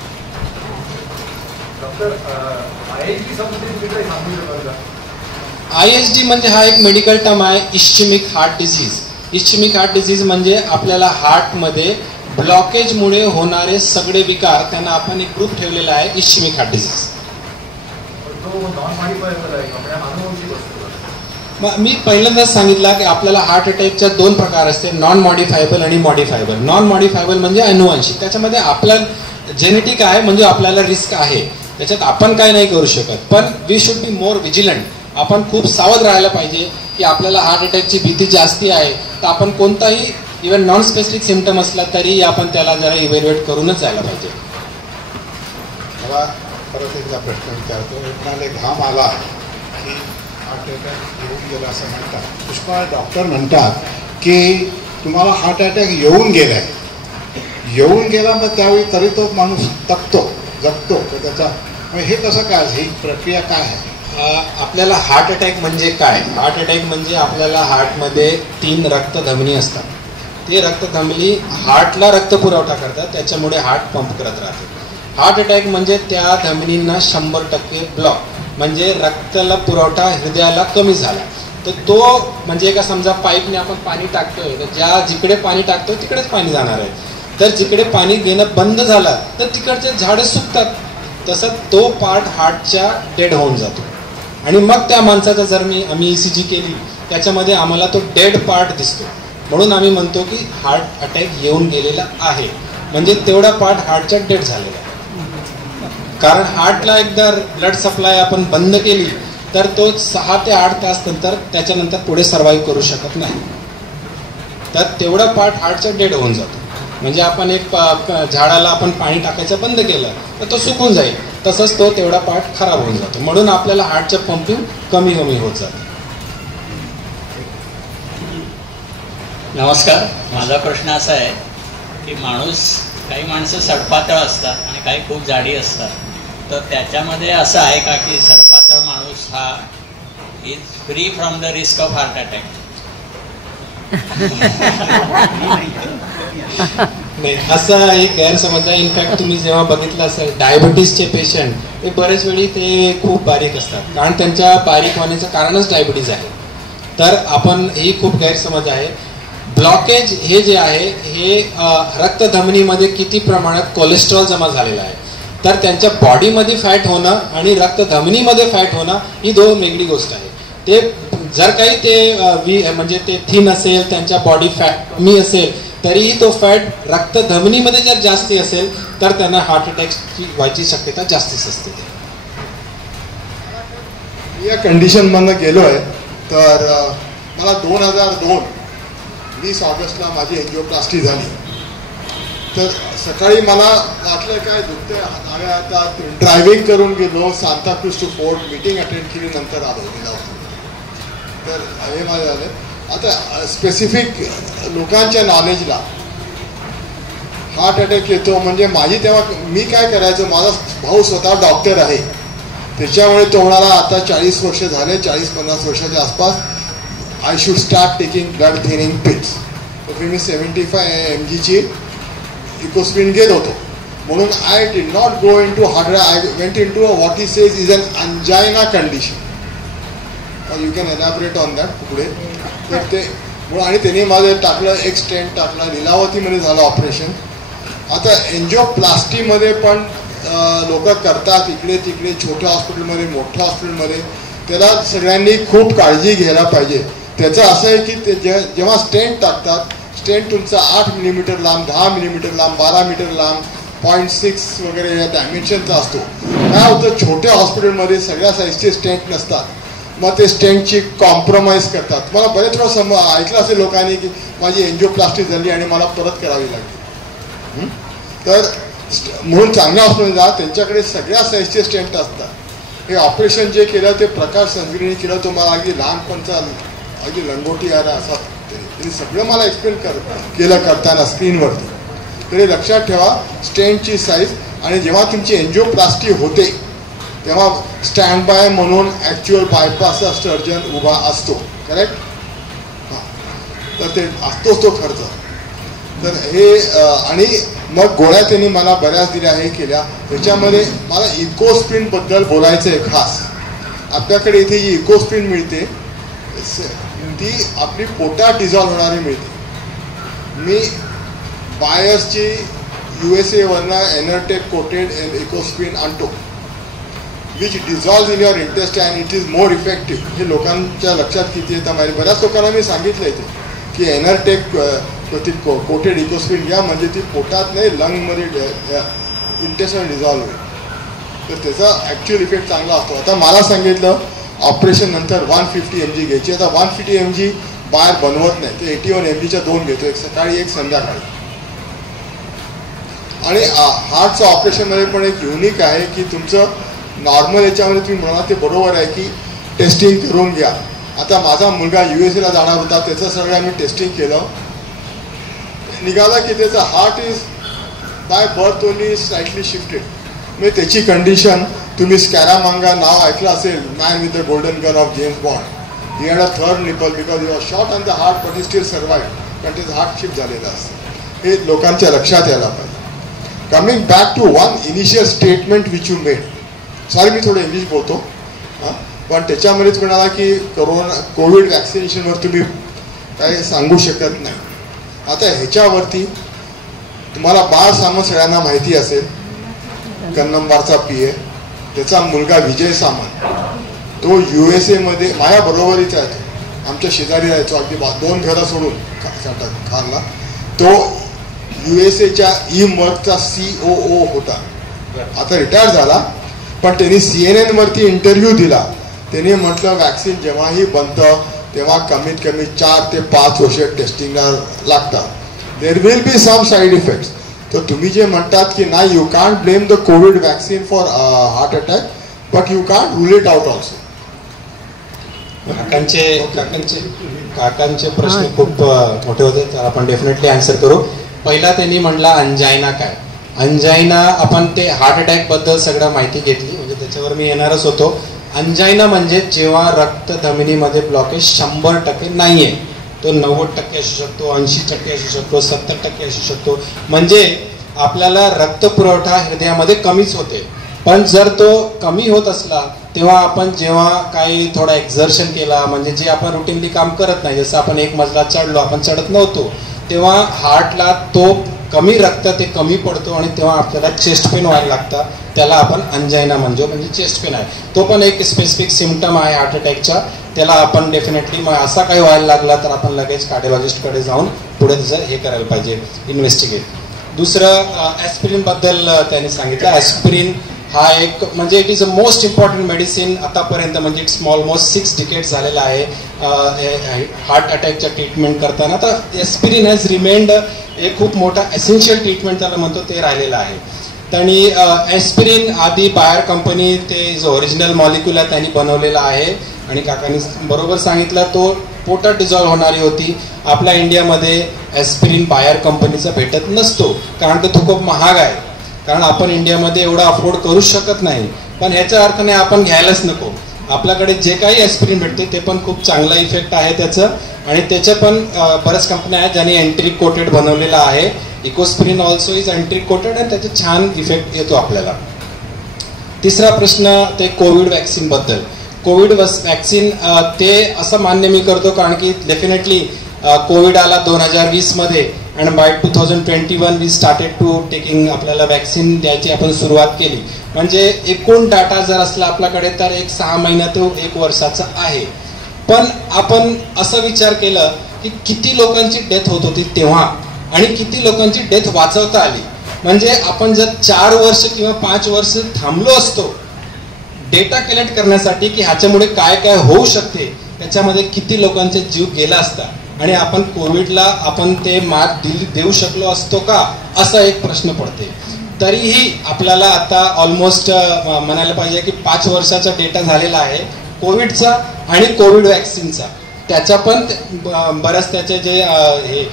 ISD म्हणजे हा एक मेडिकल टर्म आहे, इश्चेमिक हार्ट डिझीज. इश्चेमिक हार्ट डिझीज म्हणजे आपल्याला हार्टमध्ये ब्लॉकेजमुळे होणारे सगळे विकार, त्यांना आपण एक ग्रुप ठेवलेला आहे इश्चेमिक हार्ट डिझीज. मी पहिल्यांदाच सांगितलं की आपल्याला हार्ट अटॅकच्या 2 प्रकार असते, नॉन मॉडिफायबल आणि मॉडिफायबल. नॉन मॉडिफायबल म्हणजे अनुवांशिक, त्याच्यामध्ये आपल्या जेनेटिक आहे म्हणजे आपल्याला रिस्क आहे, त्याच्यात आपण काय नाही करू शकत, पण we should be more vigilant. आपण खूप सावध राहायला पाहिजे की आपल्याला हार्ट अटॅकची भीती जास्ती आहे, तर आपण कोणताही इव्हन नॉन स्पेसिफिक सिम्पटम असला तरी आपण त्याला जरा इव्हॅल्युएट करूनच जायला पाहिजे. मला परत एकदा प्रश्न विचारतो, एखाद्याला घाम आला की हार्ट अटॅक येऊन गेला असं म्हणतात, पुष्कळ डॉक्टर म्हणतात की तुम्हाला हार्ट अटॅक येऊन गेलाय, येऊन गेला मग त्यावेळी तरी तो माणूस जगतो तर त्याचा हे कसं काय, ही प्रक्रिया काय आहे? आपल्याला हार्ट अटॅक म्हणजे काय? हार्ट अटॅक म्हणजे आपल्याला हार्टमध्ये 3 रक्तधमनी असतात, ते रक्तधमनी हार्टला रक्त पुरवठा करतात, त्याच्यामुळे हार्ट पंप करत राहते. हार्ट अटॅक म्हणजे त्या धमनींना 100% ब्लॉक, म्हणजे रक्ताला पुरवठा हृदयाला कमी झाला, तर तो म्हणजे एका समजा पाईपने आपण पाणी टाकतोय, तर जिकडे पाणी टाकतोय तिकडेच पाणी जाणार आहे, तर जिकडे पाणी देणं बंद झालं तर तिकडचे झाडं सुकतात, तसं तो पार्ट हार्टच्या डेड होऊन जातो, आणि मग त्या माणसाचा जर आम्ही ECG केली त्याच्यामध्ये आम्हाला तो डेड पार्ट दिसतो, म्हणून आम्ही म्हणतो की हार्ट अटॅक येऊन गेलेला आहे, म्हणजे तेवढा पार्ट हार्टच्या डेड झालेला आहे. कारण हार्टला एकदा ब्लड सप्लाय आपण बंद केली तर तो 6 ते 8 तास नंतर त्याच्यानंतर पुढे सर्वाईव्ह करू शकत नाही, तर तेवढा पार्ट हार्टच्या डेड होऊन जातो. म्हणजे आपण एक झाडाला आपण पाणी टाकायचं बंद केलं तर तो सुकून जाईल, तसंच तो तेवढा पार्ट खराब होऊन जातो, म्हणून आपल्याला हार्टचं पंपिंग कमी होत जातं. नमस्कार, माझा प्रश्न असा आहे की काही माणसं सडपातळ असतात आणि काही खूप जाडी असतात, तर त्याच्यामध्ये असं आहे का की सडपातळ माणूस हा is free from the risk of heart attack? नाही, असा एक गैरसमज आहे. इनफॅक्ट तुम्ही जेव्हा बघितलं असेल डायबिटीसचे पेशंट हे बरेच वेळी ते खूप बारीक असतात, कारण त्यांच्या बारीक होण्याचं कारणच डायबिटीज आहे. तर आपण ही खूप गैरसमज आहे. ब्लॉकेज हे जे आहे हे रक्तधमनीमध्ये किती प्रमाणात कोलेस्ट्रॉल जमा झालेला आहे, तर त्यांच्या बॉडीमध्ये फॅट होणं आणि रक्तधमनीमध्ये फॅट होणं ही दोन वेगळी गोष्ट आहे. ते जर काही ते म्हणजे ते थिन असेल, त्यांच्या बॉडी फॅट कमी असेल, तरीही तो फॅट रक्तधमनीमध्ये जर जास्ती असेल तर त्यांना हार्ट अटॅकची व्हायची शक्यता जास्तीच असते. या कंडिशनमधनं गेलो आहे. तर मला 2020 ऑगस्टला माझी एन्जिओप्लास्टी झाली. तर सकाळी मला वाटलं काय दुखतंय, आता ड्रायव्हिंग करून गेलो Santacruz to Fort, meeting attend केली, नंतर आलो गेला. तर हे माझं झालं. आता स्पेसिफिक लोकांच्या नॉलेजला हार्ट अटॅक येतो म्हणजे तेव्हा मी काय करायचो, माझा भाऊ स्वतः डॉक्टर आहे, त्याच्यामुळे तो म्हणाला आता 40 वर्ष झाले, 40-50 वर्षाच्या आसपास, I should start taking blood thinning pills. तर मी 75 mgची इकोस्प्रिन घेत होतो. म्हणून I did not go into heart, I went into what he says is an angina condition. You can elaborate on that पुढे. तर ते आणि त्यांनी माझं टाकलं, एक स्टेंट टाकला, लीलावतीमध्ये झालं ऑपरेशन. आता एन्जिओप्लास्टीमध्ये पण लोक करतात इकडे तिकडे, छोट्या हॉस्पिटलमध्ये, मोठ्या हॉस्पिटलमध्ये. त्याला सगळ्यांनी खूप काळजी घ्यायला पाहिजे. त्याचं असं आहे की ते जेव्हा स्टेंट टाकतात, स्टेंट तुमचा 8 मिलीमीटर लांब, 10 मिलीमीटर लांब, 12 मीटर लांब, 0.6 वगैरे या डायमेन्शनचा असतो. काय होतं, छोट्या हॉस्पिटलमध्ये सगळ्या साईजचे स्टेंट नसतात, मग ते स्टेंटची कॉम्प्रोमाइज करतात. मला बरेच वेळा ऐकलं असेल लोकांनी की माझी एन्जिओप्लास्टी झाली आणि मला परत करावी लागली. तर म्हणून चांगल्या हॉस्पिटल जा, त्यांच्याकडे सगळ्या साईजचे स्टेंट असतात. हे ऑपरेशन जे केलं ते प्रकाश संस्कृतीने केलं, तो मला अगदी लहानपणचा अगदी लंगोटी आला असा त्यांनी सगळं मला एक्सप्लेन केलं करताना स्क्रीनवरती. तरी लक्षात ठेवा स्टेंटची साईज. आणि जेव्हा तुमची एन्जिओप्लास्टी होते तेव्हा स्टँड बाय म्हणून ॲक्च्युअल बायपासचा सर्जन उभा असतो, करेक्ट? हां, तर ते असतोच तो खर्च. तर हे आणि मग गोळ्या त्यांनी मला बऱ्याच दिल्या, हे केल्या. त्याच्यामध्ये मला इकोस्प्रिनबद्दल बोलायचं आहे खास. आपल्याकडे इथे जी इकोस्प्रिन मिळते ती आपली पोटात डिझॉल्व होणारी मिळते. मी बायर्सची USA वरनं एनर्टेक कोटेड इकोस्प्रिन आणतो, which dissolve in your intestine, it is more effective. हे लोकांच्या लक्षात किती येतं माहिती. बऱ्याच लोकांना मी सांगितलं इथे की एनर्टेक कोटेड इकोस्प्रिन घ्या, म्हणजे ती पोटात नाही लंगमध्ये इंटेस्टाईन डिझॉल्व होईल, तर त्याचा ॲक्च्युअल इफेक्ट चांगला असतो. आता मला सांगितलं ऑपरेशन नंतर 150 mg घ्यायची. आता 150 mg बाहेर बनवत नाही, ते 81 mgच्या 2 घेतो, एक सकाळी एक संध्याकाळी. आणि हार्टचं ऑपरेशनमध्ये पण एक युनिक आहे की तुमचं नॉर्मल याच्यामध्ये तुम्ही म्हणाल ते बरोबर आहे की टेस्टिंग करून घ्या. आता माझा मुलगा USA ला जाणार होता, त्याचं सगळं आम्ही टेस्टिंग केलं, निघाला की त्याचा heart is by birth only slightly shifted. म्हणजे त्याची कंडिशन तुम्ही स्कॅरामांगा नाव ऐकलं असेल, man with the golden gun of James bond. He had a third nipple because he was shot on the heart but he steel survive, कारण त्याचं heart shift झालेलं असतं. हे लोकांच्या लक्षात यायला पाहिजे. Coming back to one initial statement which you made, sorry मी थोडं इंग्लिश बोलतो, पण त्याच्यामध्येच म्हणाला की कोविड वॅक्सिनेशनवर तुम्ही काही सांगू शकत नाही. आता ह्याच्यावरती तुम्हाला बाळ सामंत सगळ्यांना माहिती असेल, कन्नंबारचा PA, त्याचा मुलगा विजय सामंत, तो USA मध्ये माझ्या बरोबरीचा आहे, आमच्या शेजारी राहायचो, अगदी 2 घरं सोडून खारला. तो USAच्या इमर्कचा COO होता, आता रिटायर झाला. पण त्यांनी CNN वरती इंटरव्ह्यू दिला. त्यांनी म्हटलं वॅक्सिन जेव्हाही बनतं तेव्हा कमीत कमी 4 ते 5 वर्ष टेस्टिंगला लागतात. There will be some side effects. तर तुम्ही जे म्हणतात की नाही, you can't blame the Covid vaccine for heart attack, but you can't rule it out also. काकांचे प्रश्न खूप मोठे होते, तर आपण डेफिनेटली आन्सर करू. पहिला त्यांनी म्हणला अंजायना काय. अंजायना आपण ते हार्ट अटॅक बद्दल सगळं माहिती घेतली, म्हणजे त्याच्यावर मी येणारच होतो. अंजायना म्हणजे जेव्हा रक्त धमनीमध्ये ब्लॉकेज 100% नाहीये, तो 90% असू शकतो, 80% असू शकतो, 70% असू शकतो. म्हणजे आपल्याला रक्त पुरवठा हृदयामध्ये कमीच होते. पण जर तो कमी होत असला तेव्हा आपण जेव्हा काही थोडा एक्झर्शन केला, म्हणजे जे आपण रुटीनली काम करत नाही, जसं आपण एक मजला चढलो, आपण चढत नव्हतो, तेव्हा हार्टला तो कमी रक्त ते कमी पडतो आणि तेव्हा आपल्याला चेस्ट पेन व्हायला लागतं. त्याला आपण अंजायना म्हणजे चेस्ट पेन आहे. तो पण एक स्पेसिफिक सिम्पटम आहे हार्ट अटॅकचा. त्याला आपण डेफिनेटली असा काही व्हायला लागला तर आपण लगेच कार्डिओलॉजिस्टकडे जाऊन पुढे त्याचं हे करायला पाहिजे, इन्व्हेस्टिगेट. दुसरं ॲस्पिरिन बद्दल त्यांनी सांगितलं. ॲस्पिरिन हा एक म्हणजे it is a most important medicine आतापर्यंत, म्हणजे इट्स ऑलमोस्ट 6 डिकेड्स झालेला आहे हार्ट अटॅकच्या ट्रीटमेंट करताना. तर ॲस्पिरिन हॅज रिमेंड एक खूप मोठा एसेन्शियल ट्रीटमेंट त्याला म्हणतो ते राहिलेलं आहे. त्यांनी ॲस्पिरिन आधी बायर कंपनी ते जो ओरिजिनल मॉलिक्युल आहे त्यांनी बनवलेला आहे आणि काकांनी बरोबर सांगितलं तो पोटात डिझॉल्व्ह होणारी होती. आपल्या इंडियामध्ये ॲस्पिरिन बायर कंपनीचा भेटत नसतो कारण तो खूप महाग आहे, कारण आपण इंडियामध्ये एवढा अफोर्ड करू शकत नाही. पण ह्याचा अर्थ नाही आपण घ्यायलाच नको. आपल्याकडे जे काही ॲस्पिरिन भेटते ते पण खूप चांगला इफेक्ट आहे त्याचं, आणि त्याच्या पण बऱ्याच कंपन्या आहेत ज्यांनी एंट्रिक कोटेड बनवलेला आहे. इकोस्पिरिन ऑल्सो इज एंट्रिक कोटेड आणि त्याचा छान इफेक्ट येतो आपल्याला. तिसरा प्रश्न ते कोविड वॅक्सिन बद्दल. कोविड वॅक्सिन ते असं मान्य मी करतो कारण की डेफिनेटली कोविड आला 2020 मध्ये आणि by 2021 we started to taking, आपल्याला वॅक्सिन द्यायची आपण सुरुवात केली. म्हणजे एकूण डाटा जर असला आपल्याकडे तर एक 6 महिना ते 1 वर्षाचा आहे. पण आपण असं विचार केलं की किती लोकांची डेथ होत होती तेव्हा आणि किती लोकांची डेथ वाचवता आली. म्हणजे आपण जर 4 वर्ष किंवा 5 वर्ष थांबलो असतो डेटा कलेक्ट करण्यासाठी की ह्याच्यामुळे काय काय होऊ शकते, त्याच्यामध्ये किती लोकांचे जीव गेला असता आणि आपण कोविडला आपण ते मात देऊ शकलो असतो का, असा एक प्रश्न पडते. तरीही आपल्याला आता ऑलमोस्ट म्हणायला पाहिजे की 5 वर्षाचा डेटा झालेला आहे कोविडचा आणि कोविड वॅक्सिनचा. त्याचा पण बरंच त्याचे जे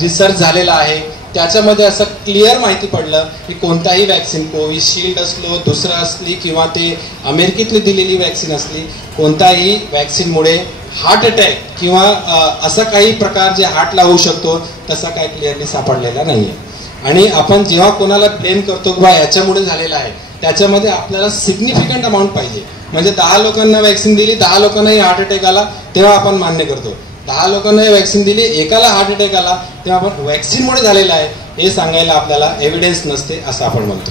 रिसर्च झालेला आहे त्याच्यामध्ये असं क्लिअर माहिती पडलं की कोणताही वॅक्सिन, कोविशिल्ड असलो, दुसरं असली किंवा ते अमेरिकेतली दिलेली वॅक्सिन असली, कोणताही वॅक्सिनमुळे हार्ट अटॅक किंवा असा काही प्रकार जे हार्टला होऊ शकतो तसा काही क्लिअरली सापडलेला नाहीये. आणि आपण जेव्हा कोणाला ब्लेम करतो की बा ह्याच्यामुळे झालेला आहे, त्याच्यामध्ये आपल्याला सिग्निफिकंट अमाऊंट पाहिजे. म्हणजे 10 लोकांना वॅक्सिन दिली, 10 लोकांनाही हार्ट अटॅक आला, तेव्हा आपण मान्य करतो. 10 लोकांना वॅक्सिन दिली, एकाला हार्ट अटॅक आला, तेव्हा आपण वॅक्सिनमुळे झालेला आहे हे सांगायला आपल्याला एव्हिडन्स नसते असं आपण म्हणतो.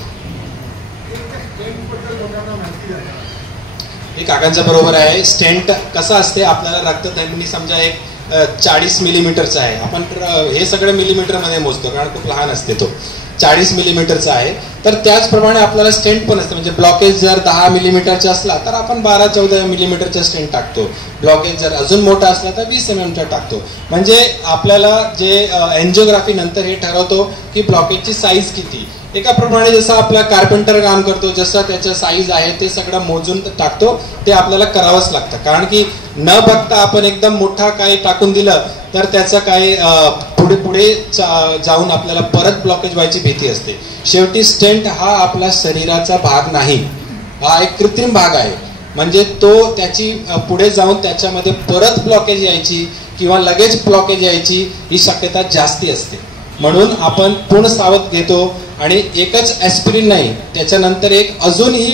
हे काकांच्या बरोबर आहे. स्टेंट कसं असते, आपल्याला रक्तधमनी समजा एक 40 मिलीमीटरचा आहे, आपण हे सगळं मिलीमीटरमध्ये मोजतो कारण खूप लहान असते, तो 40 मिलीमीटरचा आहे. तर त्याचप्रमाणे आपल्याला स्टेंट पण असते. म्हणजे ब्लॉकेज जर 10 मिलीमीटरचा असला तर आपण 12-14 मिलीमीटरचा स्टेंट टाकतो. ब्लॉकेज जर अजून मोठा असला तर 20 mm टाकतो. म्हणजे आपल्याला जे एन्जिओग्राफी नंतर हे ठरवतो की ब्लॉकेजची साईज किती. एकाप्रमाणे जसं आपला कार्पेंटर काम करतो, जसं त्याचं साईज आहे ते सगळं मोजून टाकतो, ते आपल्याला करावंच लागतं. कारण की न बघता आपण एकदम मोठा काही टाकून दिलं तर त्याचं काही पुढे जाऊन आपल्याला परत ब्लॉकेज व्हायची भीती असते. शेवटी स्टेंट हा आपला शरीराचा भाग नाही, हा एक कृत्रिम भाग आहे. म्हणजे तो त्याची पुढे जाऊन त्याच्यामध्ये परत ब्लॉकेज यायची किंवा लगेच ब्लॉकेज यायची ही शक्यता जास्ती असते. म्हणून आपण पूर्ण सावध घेतो आणि एकच ॲस्पिरिन नाही, त्याच्यानंतर एक अजूनही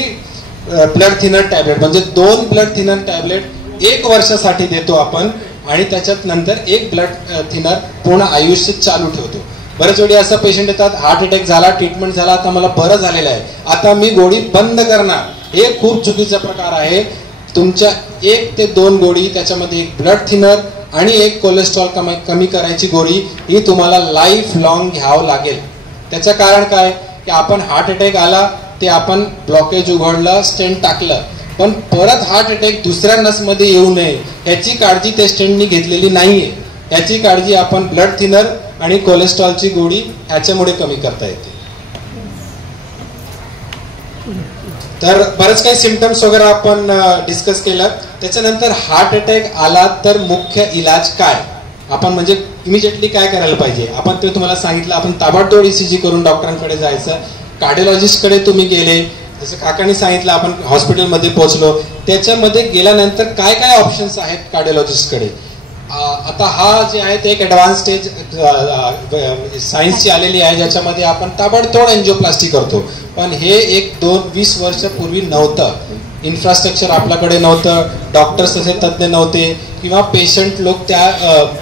ब्लड थिनर टॅबलेट म्हणजे 2 ब्लड थिनर टॅबलेट 1 वर्षासाठी देतो आपण आणि त्याच्यात नंतर एक ब्लड थिनर पूर्ण आयुष्य चालू ठेवतो. बरेच वेळी असं पेशंट येतात, हार्ट अटॅक झाला, ट्रीटमेंट झाला, आता मला बरं झालेलं आहे, आता मी गोळी बंद करणार. हे खूप चुकीचा प्रकार आहे. तुमच्या 1 ते 2 गोळी, त्याच्यामध्ये एक ब्लड थिनर आणि एक कोलेस्ट्रॉल कमी करायची गोळी ही तुम्हाला लाईफ लॉंग घ्यावं लागेल. त्याचं कारण काय की आपण हार्ट अटॅक आला ते आपण ब्लॉकेज उघडलं, स्टेंट टाकलं, पण परत हार्ट अटॅक दुसऱ्या नसमध्ये येऊ नये याची काळजी त्या स्टेंटनी घेतलेली नाहीये. याची काळजी आपण ब्लड थिनर आणि कोलेस्ट्रॉलची गोळी ह्याच्यामुळे कमी करता येते. तर बरेच काही सिम्पटम्स वगैरे आपण डिस्कस केलं. त्याच्यानंतर हार्ट अटॅक आला तर मुख्य इलाज काय, आपण म्हणजे इमिजिएटली काय करायला पाहिजे, आपण ते तुम्हाला सांगितलं, आपण ताबडतोब ECG करून डॉक्टरांकडे जायचं. कार्डिओलॉजिस्टकडे तुम्ही गेले, जसं काकांनी सांगितलं, आपण हॉस्पिटलमध्ये पोहोचलो, त्याच्यामध्ये गेल्यानंतर काय काय ऑप्शन्स आहेत कार्डिओलॉजिस्टकडे. आता हा जे आहे ते एक ॲडव्हान्स स्टेज सायन्सची आलेली आहे, ज्याच्यामध्ये आपण ताबडतोब एन्जिओप्लास्टी करतो. पण हे 1-20 वर्षापूर्वी नव्हतं. इन्फ्रास्ट्रक्चर आपल्याकडे नव्हतं, डॉक्टर्स असे तज्ज्ञ नव्हते, किंवा पेशंट लोक त्या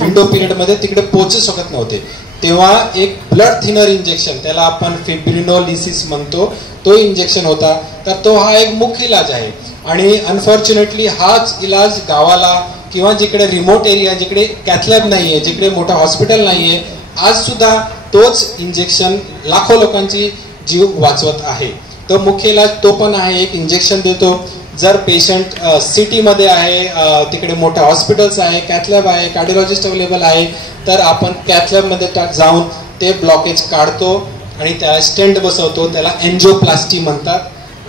विंडो पिरियडमध्ये तिकडे पोहोचू शकत नव्हते. तेव्हा एक ब्लड थिनर इंजेक्शन, त्याला आपण फिब्रिनोलिसिस म्हणतो, तो इंजेक्शन होता. तर तो हा एक मुख्य इलाज आहे. आणि अनफॉर्च्युनेटली हाच इलाज गावाला किंवा जिकडे रिमोट एरिया, जिकडे कॅथलॅब नाहीये, जिकडे मोठं हॉस्पिटल नाहीये, आज सुद्धा तोच इंजेक्शन लाखो लोकांची जीव वाचवत आहे. तो मुख्य इलाज तो पण आहे, एक इंजेक्शन देतो. जर पेशंट सिटीमध्ये आहे, तिकडे मोठे हॉस्पिटल्स आहे, कॅथलॅब आहे, कार्डिओलॉजिस्ट अवेलेबल आहे, तर आपण कॅथलॅबमध्ये जाऊन ते ब्लॉकेज काढतो आणि त्याला स्टेंट बसवतो. त्याला एन्जिओप्लास्टी म्हणतात.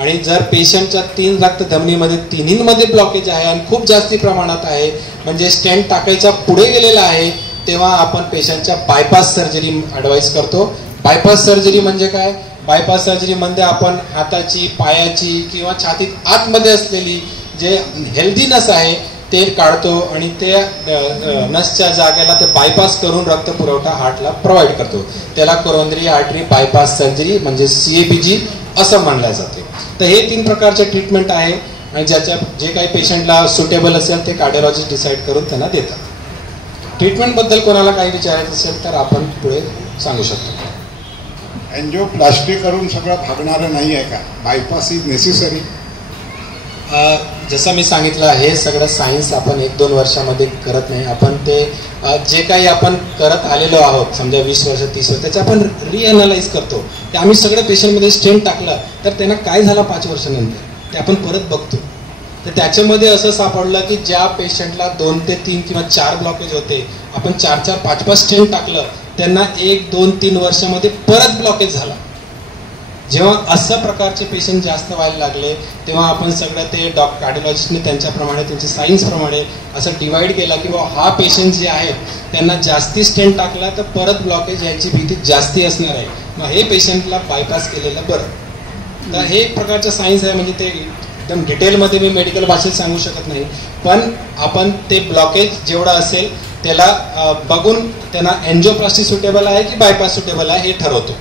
आणि जर पेशंटच्या 3 रक्तधमनीमध्ये तिन्हीमध्ये ब्लॉकेज आहे आणि खूप जास्ती प्रमाणात आहे, म्हणजे स्टेंट टाकायच्या पुढे गेलेला आहे, तेव्हा आपण पेशंटच्या बायपास सर्जरी ॲडवाईस करतो. बायपास सर्जरी म्हणजे काय? बायपास सर्जरीमध्ये आपण हाताची, पायाची किंवा छातीत आतमध्ये असलेली जे हेल्दी नस आहे ते काढतो आणि ते नसच्या जागेला ते बायपास करून रक्त पुरवठा हार्टला प्रोव्हाइड करतो. त्याला कोरोनरी आर्टरी बायपास सर्जरी म्हणजे CABG असं म्हणलं जाते. तर हे 3 प्रकारचे ट्रीटमेंट आहे आणि ज्याच्या जे काही पेशंटला सुटेबल असेल ते कार्डिओलॉजिस्ट डिसाईड करून त्यांना देतात. ट्रीटमेंटबद्दल कोणाला काही विचारायचं असेल तर आपण पुढे सांगू शकतो. एन्जिओप्लास्टी करून सगळं भागणारं नाही आहे का? Bypass is necessary. जसं मी सांगितलं, हे सगळं सायन्स आपण 1-2 वर्षामध्ये करत नाही. आपण ते जे काही आपण करत आलेलो आहोत, समजा 20 वर्ष 30 वर्ष, त्याचे आपण रिअनालाइज करतो. ते आम्ही सगळं पेशंटमध्ये स्टेंट टाकलं तर त्यांना काय झालं 5 वर्षानंतर ते आपण परत बघतो. तर त्याच्यामध्ये असं सापडलं की ज्या पेशंटला 2 ते 3 किंवा 4 ब्लॉकेज होते, आपण 4-4, 5-5 स्टेंट टाकलं, त्यांना 1, 2, 3 वर्षामध्ये परत ब्लॉकेज झाला. जेव्हा अशा प्रकारचे पेशंट जास्त व्हायला लागले तेव्हा आपण सगळं ते कार्डिओलॉजिस्टने त्यांच्याप्रमाणे, त्यांच्या सायन्सप्रमाणे असं डिवाइड केला की बाबा हा पेशंट जे आहेत त्यांना जास्ती स्टेंट टाकला तर परत ब्लॉकेज यायची भीती जास्ती असणार आहे, मग हे पेशंटला बायपास केलेलं बरं. तर हे एक प्रकारचं सायन्स आहे. म्हणजे ते एकदम डिटेलमध्ये मी मेडिकल भाषेत सांगू शकत नाही, पण आपण ते ब्लॉकेज जेवढं असेल त्याला बघून त्यांना एन्जिओप्लास्टी सुटेबल आहे की बायपास सुटेबल आहे हे ठरवतो.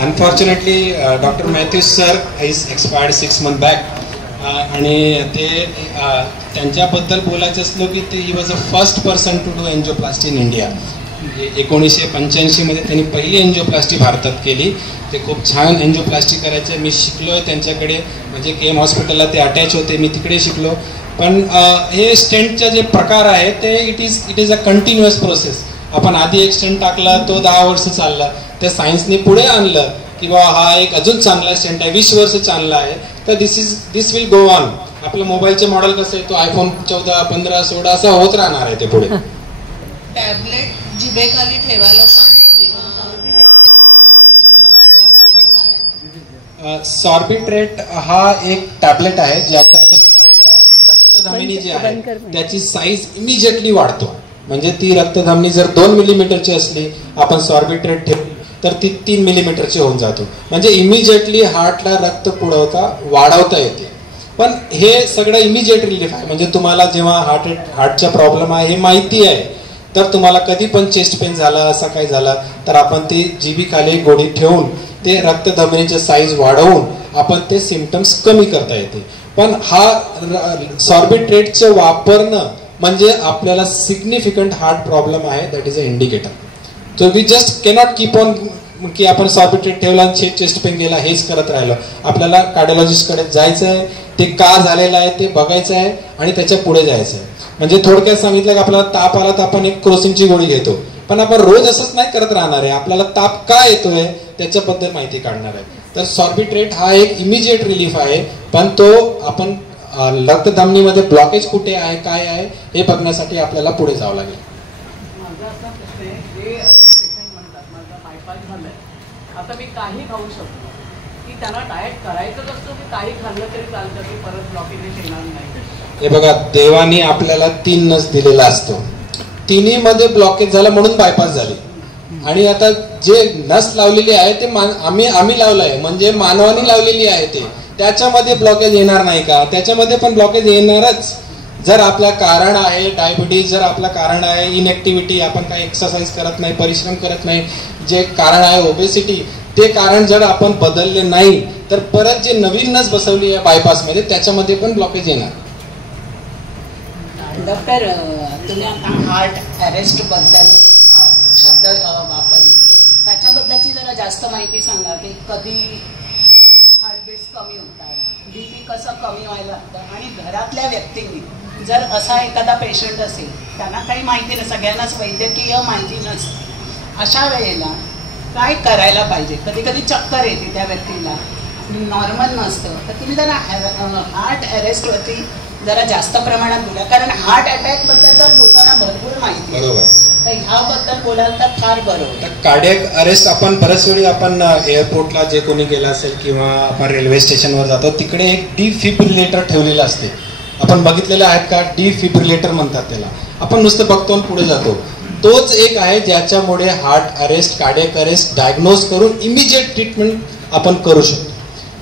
Unfortunately doctor Mathews sir is expired 6 months back आणि ते त्यांच्याबद्दल बोलायचं असलो की ते he was a first person to do angioplasty in India. 1985 मध्ये त्यांनी पहिली एन्जिओप्लास्टी भारतात केली. ते खूप छान एन्जिओप्लास्टी करायचे. मी शिकलोय त्यांच्याकडे, म्हणजे KM हॉस्पिटलला ते अटॅच होते, मी तिकडे शिकलो. पण हे स्टेंटचे जे प्रकार आहे ते it is a continuous process. आपण आधी एक स्टेंट टाकला, तो 10 वर्ष चालला, त्या सायन्सने पुढे आणलं की बा हा एक अजून चांगला स्टेंट आहे, 20 वर्ष चांगला आहे, तर दिस विल गो ऑन. आपलं मोबाईलचे मॉडेल कसं आहे, तो iPhone 14, 15, 16 असा होत राहणार आहे ते पुढे. टॅबलेट जिभेखाली ठेवायला सांगतो जेव्हा सॉर्बिट्रेट हा एक टॅबलेट आहे ज्याच्याने आपल्या रक्तधमनी जी आहे त्याची साईज इमिजिएटली वाढतो. म्हणजे ती रक्तधमनी जर 2 मिलीमीटरची असली, आपण सॉर्बिट्रेट ठेवली तर ती 3 मिलीमीटरची होऊन जातो. म्हणजे इमिजिएटली हार्टला रक्त पुरवठा वाढवता येते. पण हे सगळं इमिजिएट रिलीफ आहे. म्हणजे तुम्हाला जेव्हा हार्टचा प्रॉब्लेम आहे हे माहिती आहे, तर तुम्हाला कधी पण चेस्ट पेन झाला, असा काही झाला, तर आपण ती जिभेखाली गोळी ठेवून ते रक्तधमनीचे साईज वाढवून आपण ते सिम्पटम्स कमी करता येते. पण हा सॉर्बिट्रेटचे वापरणं म्हणजे आपल्याला सिग्निफिकंट हार्ट प्रॉब्लेम आहे, that is a indicator. So we just cannot keep on की आपण सॉर्बिट्रेट ठेवला आणि चेस्ट पेन गेला हेच करत राहिलो. आपल्याला कार्डिओलॉजिस्टकडे जायचं आहे, ते का झालेलं आहे ते बघायचं आहे आणि त्याच्या पुढे जायचं आहे. म्हणजे थोडक्यात सांगितलं की आपल्याला ताप आला तर आपण एक क्रोसिनची गोळी घेतो, पण आपण रोज असंच नाही करत राहणार आहे. आपल्याला ताप का येतोय त्याच्याबद्दल माहिती काढणार आहे. तर सॉर्बिट्रेट हा एक इमिजिएट रिलीफ आहे, पण तो आपण रक्तधमनीमध्ये ब्लॉकेज कुठे आहे, काय आहे हे बघण्यासाठी आपल्याला पुढे जावं लागेल. माझा असा प्रश्न आहे, जे पेशंट म्हणतात माझा बायपास झालाय, आता मी काही खाऊ शकतो, की त्यांना डाएट करायचंच असतं की काही खाल्लं तरी चालतं की परत ब्लॉकेज येणार नाही? हे बघा, देवाने आपल्याला 3 नस दिलेला असतो, तिन्ही मध्ये ब्लॉकेज झाला म्हणून बायपास झाली. आणि आता जे नस लावलेली आहे ते आम्ही लावलंय, म्हणजे मानवाने लावलेली आहे ते, त्याच्यामध्ये ब्लॉकेज येणार नाही का? त्याच्यामध्ये पण ब्लॉकेज येणारच. जर आपलं कारण आहे डायबिटीज, जर आपलं कारण आहे इनएक्टिव्हिटी, आपण काही एक्सरसाइज करत नाही, परिश्रम करत नाही, जे कारण आहे ओबेसिटी, ते कारण जर आपण बदलले नाही तर परत जे नवीन नस बसवली आहे बायपास मध्ये त्याच्यामध्ये पण ब्लॉकेज येणार. डॉक्टर, तुम्ही आता हार्ट अरेस्ट बद्दल शब्द वापरले, त्याच्याबद्दलची जरा जास्त माहिती सांगा की कधी हार्टबीट्स कमी होतात, बीपी कसं कमी व्हायला लागतं, आणि घरातल्या व्यक्तींनी जर असा एखादा पेशंट असेल, त्यांना काही माहिती नाही, सगळ्यांनाच वैद्यकीय माहिती नसते, अशा वेळेला काय करायला पाहिजे? कधी कधी चक्कर येते त्या व्यक्तीला, नॉर्मल नसतं, तर तुम्ही जरा हार्ट अरेस्टवरती जरा जास्त प्रमाणात बोला, कारण हार्ट अटॅक बद्दल तर लोकांना भरपूर माहिती, बरोबर, तर ह्याबद्दल बोलाल तर फार बरं होतं. कार्डियक अरेस्ट आपण बऱ्याच वेळी आपण एअरपोर्टला जे कोणी गेला असेल किंवा आपण रेल्वे स्टेशनवर जातो तिकडे एक डिफिब्रिलेटर ठेवलेलं असते. आपण बघितलेलं आहेत का? डिफिब्रिलेटर म्हणतात त्याला. आपण नुसतं बघतो आणि पुढे जातो. तोच एक आहे ज्याच्यामुळे heart arrest, cardiac arrest diagnose करून इमिजिएट ट्रीटमेंट आपण करू शकतो.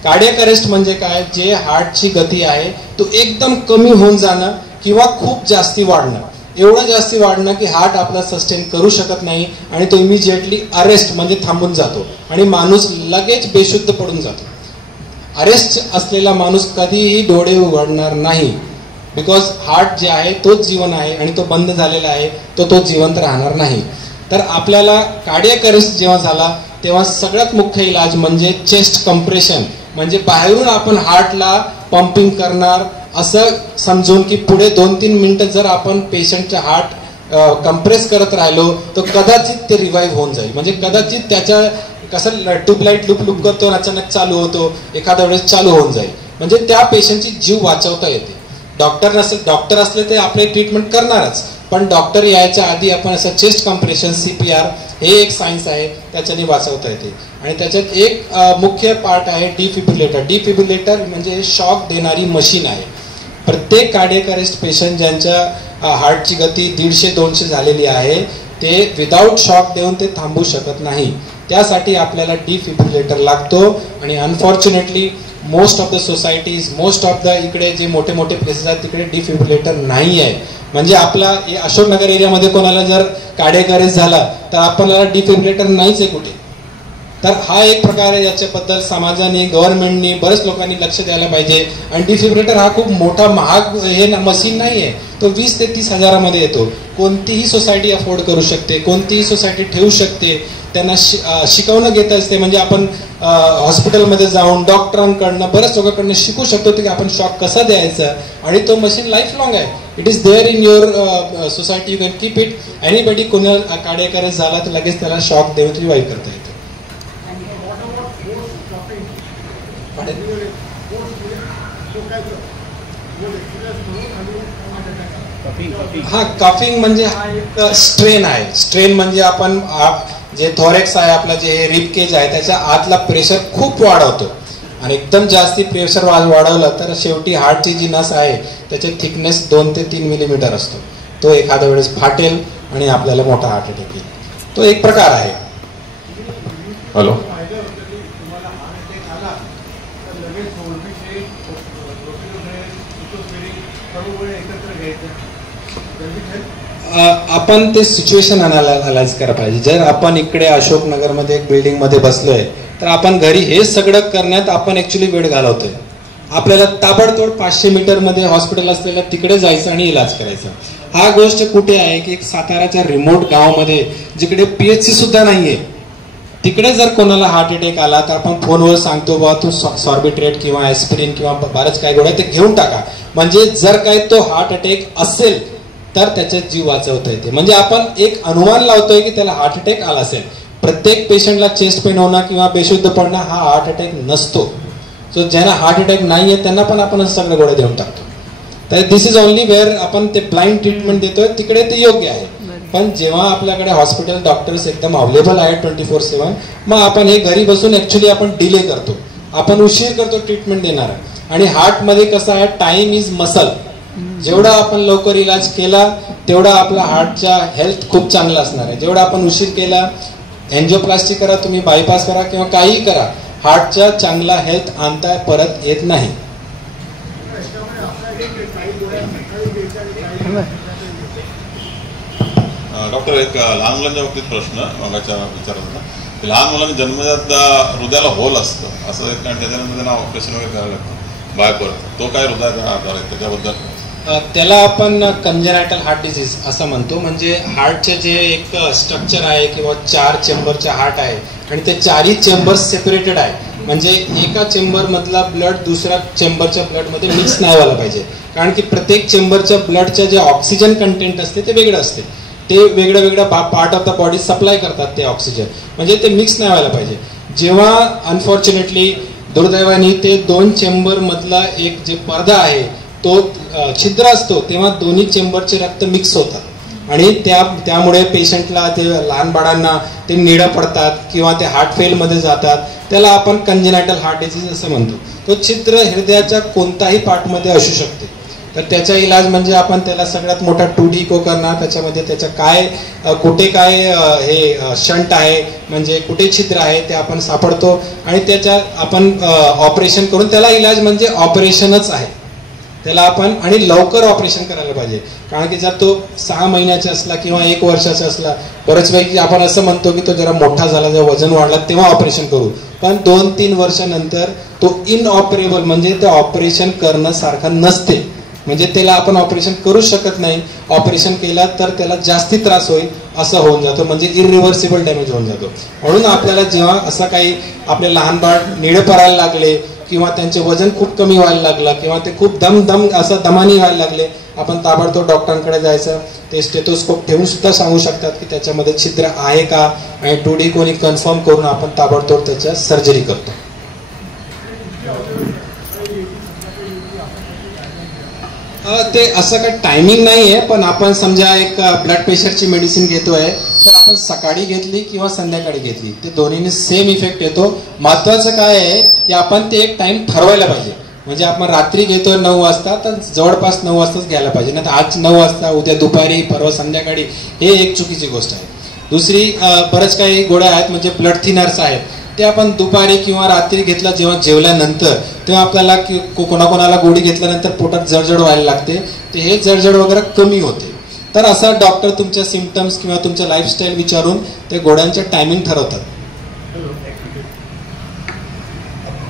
कार्डियक अरेस्ट म्हणजे काय? जे हार्टची गती आहे तो एकदम कमी होऊन जाणं किंवा खूप जास्ती वाढणं, एवढं जास्ती वाढणं की हार्ट आपला सस्टेन करू शकत नाही आणि तो इमिजिएटली अरेस्ट म्हणजे थांबून जातो आणि माणूस लगेच बेशुद्ध पडून जातो. अरेस्ट असलेला माणूस कधीही डोळे उघडणार नाही, बिकॉज हार्ट जे आहे तोच जीवन आहे आणि तो बंद झालेला आहे, तो जिवंत राहणार नाही. तर आपल्याला कार्डियक अरेस्ट जेव्हा झाला तेव्हा सगळ्यात मुख्य इलाज म्हणजे चेस्ट कंप्रेशन, म्हणजे बाहेरून आपण हार्टला पंपिंग करणार असं समजून की पुढे 2-3 मिनिटं जर आपण पेशंटचं हार्ट कंप्रेस करत राहिलो तर कदाचित ते रिवाईव्ह होऊन जाईल. म्हणजे कदाचित त्याच्या कसं ट्यूबलाईट लुप करतो अचानक चालू होतो, एखाद्या वेळेस चालू होऊन जाईल, म्हणजे त्या पेशंटची जीव वाचवता येते. डॉक्टर असले ते आपले ट्रीटमेंट करणारच, पण डॉक्टर यायच्या आधी आपण असं चेस्ट कंप्रेशन CPR हे एक सायन्स आहे, त्याच्याने वाचवता येते. आणि त्याच्यात एक मुख्य पार्ट आहे डिफिब्रिलेटर. डिफिब्रिलेटर म्हणजे शॉक देणारी मशीन आहे. प्रत्येक कार्डियक अरेस्ट पेशंट ज्यांच्या हार्टची गती 150-200 झालेली आहे ते विदाऊट शॉक देऊन ते थांबू शकत नाही. त्यासाठी आपल्याला डिफिब्रिलेटर लागतो. आणि unfortunately most of the societies, most of the इकडे जे मोठे मोठे प्लेसेस आहेत तिकडे डिफिब्रिलेटर नाही आहे. म्हणजे आपला अशोकनगर एरियामध्ये कोणाला जर कार्डियक अरेस्ट झाला तर आपल्याला डिफिब्रिलेटर नाहीच आहे कुठे. तर हा एक प्रकार आहे, याच्याबद्दल समाजाने, गव्हर्नमेंटने, बरेच लोकांनी लक्ष द्यायला पाहिजे. आणि डिफिब्रिलेटर हा खूप मोठा महाग हे मशीन नाही आहे, तो 20 ते 30 हजारामध्ये येतो. कोणतीही सोसायटी अफोर्ड करू शकते, कोणतीही सोसायटी ठेवू शकते. त्यांना शिकवणं घेत असते, म्हणजे आपण हॉस्पिटलमध्ये जाऊन डॉक्टरांकडनं बऱ्याच लोकांकडनं शिकू शकतो की आपण शॉक कसा द्यायचा. आणि तो मशीन लाईफ लॉंग आहे, it is there in your society, you can keep it. Anybody कोणाला कार्डियक अरेस्ट झाला तर लगेच त्याला शॉक देऊन रिवाईव्ह करता येतो. हा कफिंग म्हणजे हा एक स्ट्रेन आहे. स्ट्रेन म्हणजे आपण जे थोरेक्स आहे आपला जे रिब केज आहे त्याच्या आतला प्रेशर खूप वाढवतो आणि एकदम जास्ती प्रेशर वाढवलं तर शेवटी हार्टची जी नस आहे त्याचे थिकनेस 2 ते 3 मिलीमीटर असतो. तो एखाद्या वेळेस फाटेल आणि आपल्याला मोठा हार्ट अटॅक येईल. तो एक प्रकार आहे. हॅलो, आपण ते सिच्युएशन अनालाइज करायला पाहिजे. जर आपण इकडे अशोकनगरमध्ये एक बिल्डिंग मध्ये बसलोय तर आपण घरी हे सगळं करण्यात आपण ऍक्च्युली वेळ घालवतोय. आपल्याला ताबडतोब 500 मीटर मध्ये हॉस्पिटल असलेल्या तिकडे जायचं आणि इलाज करायचा. हा गोष्ट कुठे आहे की एक साताराच्या रिमोट गावामध्ये जिकडे PHC सुद्धा नाहीये, तिकडे जर कोणाला हार्ट अटॅक आला तर आपण फोनवर सांगतो बा तू सॉर्बिट्रेट किंवा ऍस्पिरिन किंवा बरेच काय गोळ्या ते घेऊन टाका. म्हणजे जर काय तो हार्ट अटॅक असेल तर त्याच्यात जीव वाचवता येते. म्हणजे आपण एक अनुमान लावतोय की त्याला हार्ट अटॅक आला असेल. प्रत्येक पेशंटला चेस्ट पेन होणं किंवा बेशुद्ध पडणं हा हार्ट अटॅक नसतो. सो ज्यांना हार्ट अटॅक नाहीये त्यांना पण आपण सगळं गोळ्या देऊन टाकतो. तर दिस इज ओनली वेअर आपण ते ब्लाइंड ट्रीटमेंट देतोय तिकडे ते योग्य आहे. पण जेव्हा आपल्याकडे हॉस्पिटल डॉक्टर्स एकदम अवेलेबल आहेत 24/7 मग आपण हे घरी बसून ऍक्च्युली आपण डिले करतो. आपण उशीर करतो ट्रीटमेंट देणार. आणि हार्टमध्ये कसं आहे, टाइम इज मसल. जेवढा आपण लवकर इलाज केला तेवढा आपला हार्टच्या हेल्थ खूप चांगला असणार आहे. जेवढा आपण उशीर केला, एन्जिओप्लास्टी करा तुम्ही, बायपास करा किंवा काही करा, हार्टचा चांगला हेल्थ आणता परत येत नाही. डॉक्टर, एक लहान मुलांच्या बाबतीत प्रश्न मगाच्या विचारत होता. लहान मुलांनी जन्मजात हृदयाला होल असतं असं एक, आणि त्याच्यानंतर त्यांना ऑपरेशन वगैरे करायला लागतं बाहेर पडतं. तो काय हृदयाचा आजार आहे त्याच्याबद्दल? त्याला आपण कंजेनायटल हार्ट डिसीज असं म्हणतो. म्हणजे हार्टचे जे एक स्ट्रक्चर आहे किंवा 4 चेंबरचे हार्ट आहे आणि ते 4ही चेंबर्स सेपरेटेड आहे. म्हणजे एका चेंबर मधला ब्लड दुसऱ्या चेंबरच्या ब्लडमध्ये मिक्स नाही व्हायला पाहिजे. कारण की प्रत्येक चेंबरच्या ब्लडच्या जे ऑक्सिजन कंटेंट असते ते वेगळं असते. ते वेगळ्या वेगळ्या part of the body supply करतात ते ऑक्सिजन. म्हणजे ते मिक्स नाही व्हायला पाहिजे. जेव्हा अनफॉर्च्युनेटली दुर्दैवाने ते 2 चेंबर मधला एक जे पडदा आहे तो छिद्र असतो, तेव्हा दोन्ही चेंबरचे रक्त मिक्स होतात आणि त्यामुळे पेशंटला, ते लहान बाळांना ते निळं पडतात किंवा ते हार्ट फेलमध्ये जातात. त्याला आपण कंजेनायटल हार्ट डिसीज असं म्हणतो. तो छिद्र हृदयाच्या कोणताही पार्टमध्ये असू शकते. तर त्याचा इलाज म्हणजे आपण त्याला सगळ्यात मोठा 2D इको करणार, त्याच्यामध्ये त्याच्या काय कुठे काय हे शंट आहे म्हणजे कुठे छिद्र आहे ते आपण सापडतो आणि त्याच्या आपण ऑपरेशन करून, त्याला इलाज म्हणजे ऑपरेशनच आहे त्याला आपण. आणि लवकर ऑपरेशन करायला पाहिजे. कारण की जर तो 6 महिन्याचा असला किंवा 1 वर्षाचा असला, बऱ्याच वेळी आपण असं म्हणतो की तो जरा मोठा झाला, जेव्हा वजन वाढला तेव्हा ऑपरेशन करू. पण 2-3 वर्षानंतर तो इनऑपरेबल म्हणजे ते ऑपरेशन करणं सारखं नसते. म्हणजे त्याला आपण ऑपरेशन करू शकत नाही. ऑपरेशन केला तर त्याला जास्ती त्रास होईल असं होऊन जातो. म्हणजे इरिव्हर्सिबल डॅमेज होऊन जातो. म्हणून आपल्याला जेव्हा असं काही आपले लहान बाळ निळे पडायला लागले किंवा त्यांचे वजन खूप कमी व्हायला लागलं किंवा ते खूप असं दमानी व्हायला लागले, आपण ताबडतोब डॉक्टरांकडे जायचं. ते स्टेथोस्कोप ठेवून सुद्धा सांगू शकतात की त्याच्यामध्ये छिद्र आहे का, आणि 2D कोणी कन्फर्म करून आपण ताबडतोब त्याच्या सर्जरी करतो. ते असं काही टायमिंग नाही आहे. पण आपण समजा एक ब्लड प्रेशरची मेडिसिन घेतोय तर आपण सकाळी घेतली किंवा संध्याकाळी घेतली, ते दोन्हीने सेम इफेक्ट येतो. महत्वाचं काय आहे की आपण ते एक टाइम ठरवायला पाहिजे. म्हणजे आपण रात्री घेतोय 9 वाजता तर जवळपास 9 वाजताच घ्यायला पाहिजे. नाही तर आज 9 वाजता, उद्या दुपारी, परवा संध्याकाळी, हे एक चुकीची गोष्ट आहे. दुसरी, बऱ्याच काही गोळ्या आहेत म्हणजे ब्लड थिनर्स आहेत, ते आपण दुपारी किंवा रात्री घेतला जेव्हा जेवल्यानंतर, तेव्हा आपल्याला कोणाकोणाला गोळी घेतल्यानंतर पोटात जळजळ व्हायला लागते. ते हे जळजळ वगैरे कमी होते. तर असं डॉक्टर तुमच्या सिम्पटम्स किंवा तुमच्या लाईफस्टाईल विचारून ते गोळ्यांचे टायमिंग ठरवतात.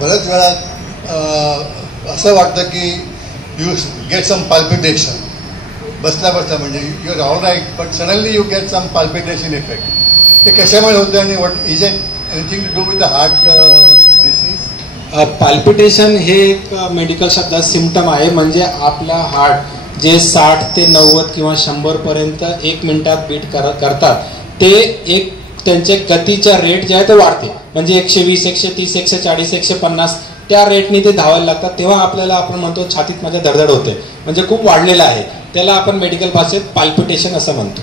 बऱ्याच वेळा असं वाटतं की यू गेट सम पाल्पिटेशन बसल्या म्हणजे you are all right, but suddenly you get some palpitation effect. ते कशामुळे होतं आणि what is it anything to do with the heart disease? Palpitation हे एक मेडिकल शब्दात सिम्पटम आहे. म्हणजे आपला हार्ट जे 60 ते 90 किंवा 100 पर्यंत 1 मिनिटात बीट करतात, ते एक त्यांच्या गतीच्या रेट जे आहे ते वाढते. म्हणजे 120, 130, 140, 150 त्या रेटने ते धावायला लागतात. तेव्हा आपल्याला आपण म्हणतो छातीत माझ्या धडधड होते, म्हणजे खूप वाढलेला आहे. त्याला आपण मेडिकल भाषेत पाल्पिटेशन असं म्हणतो.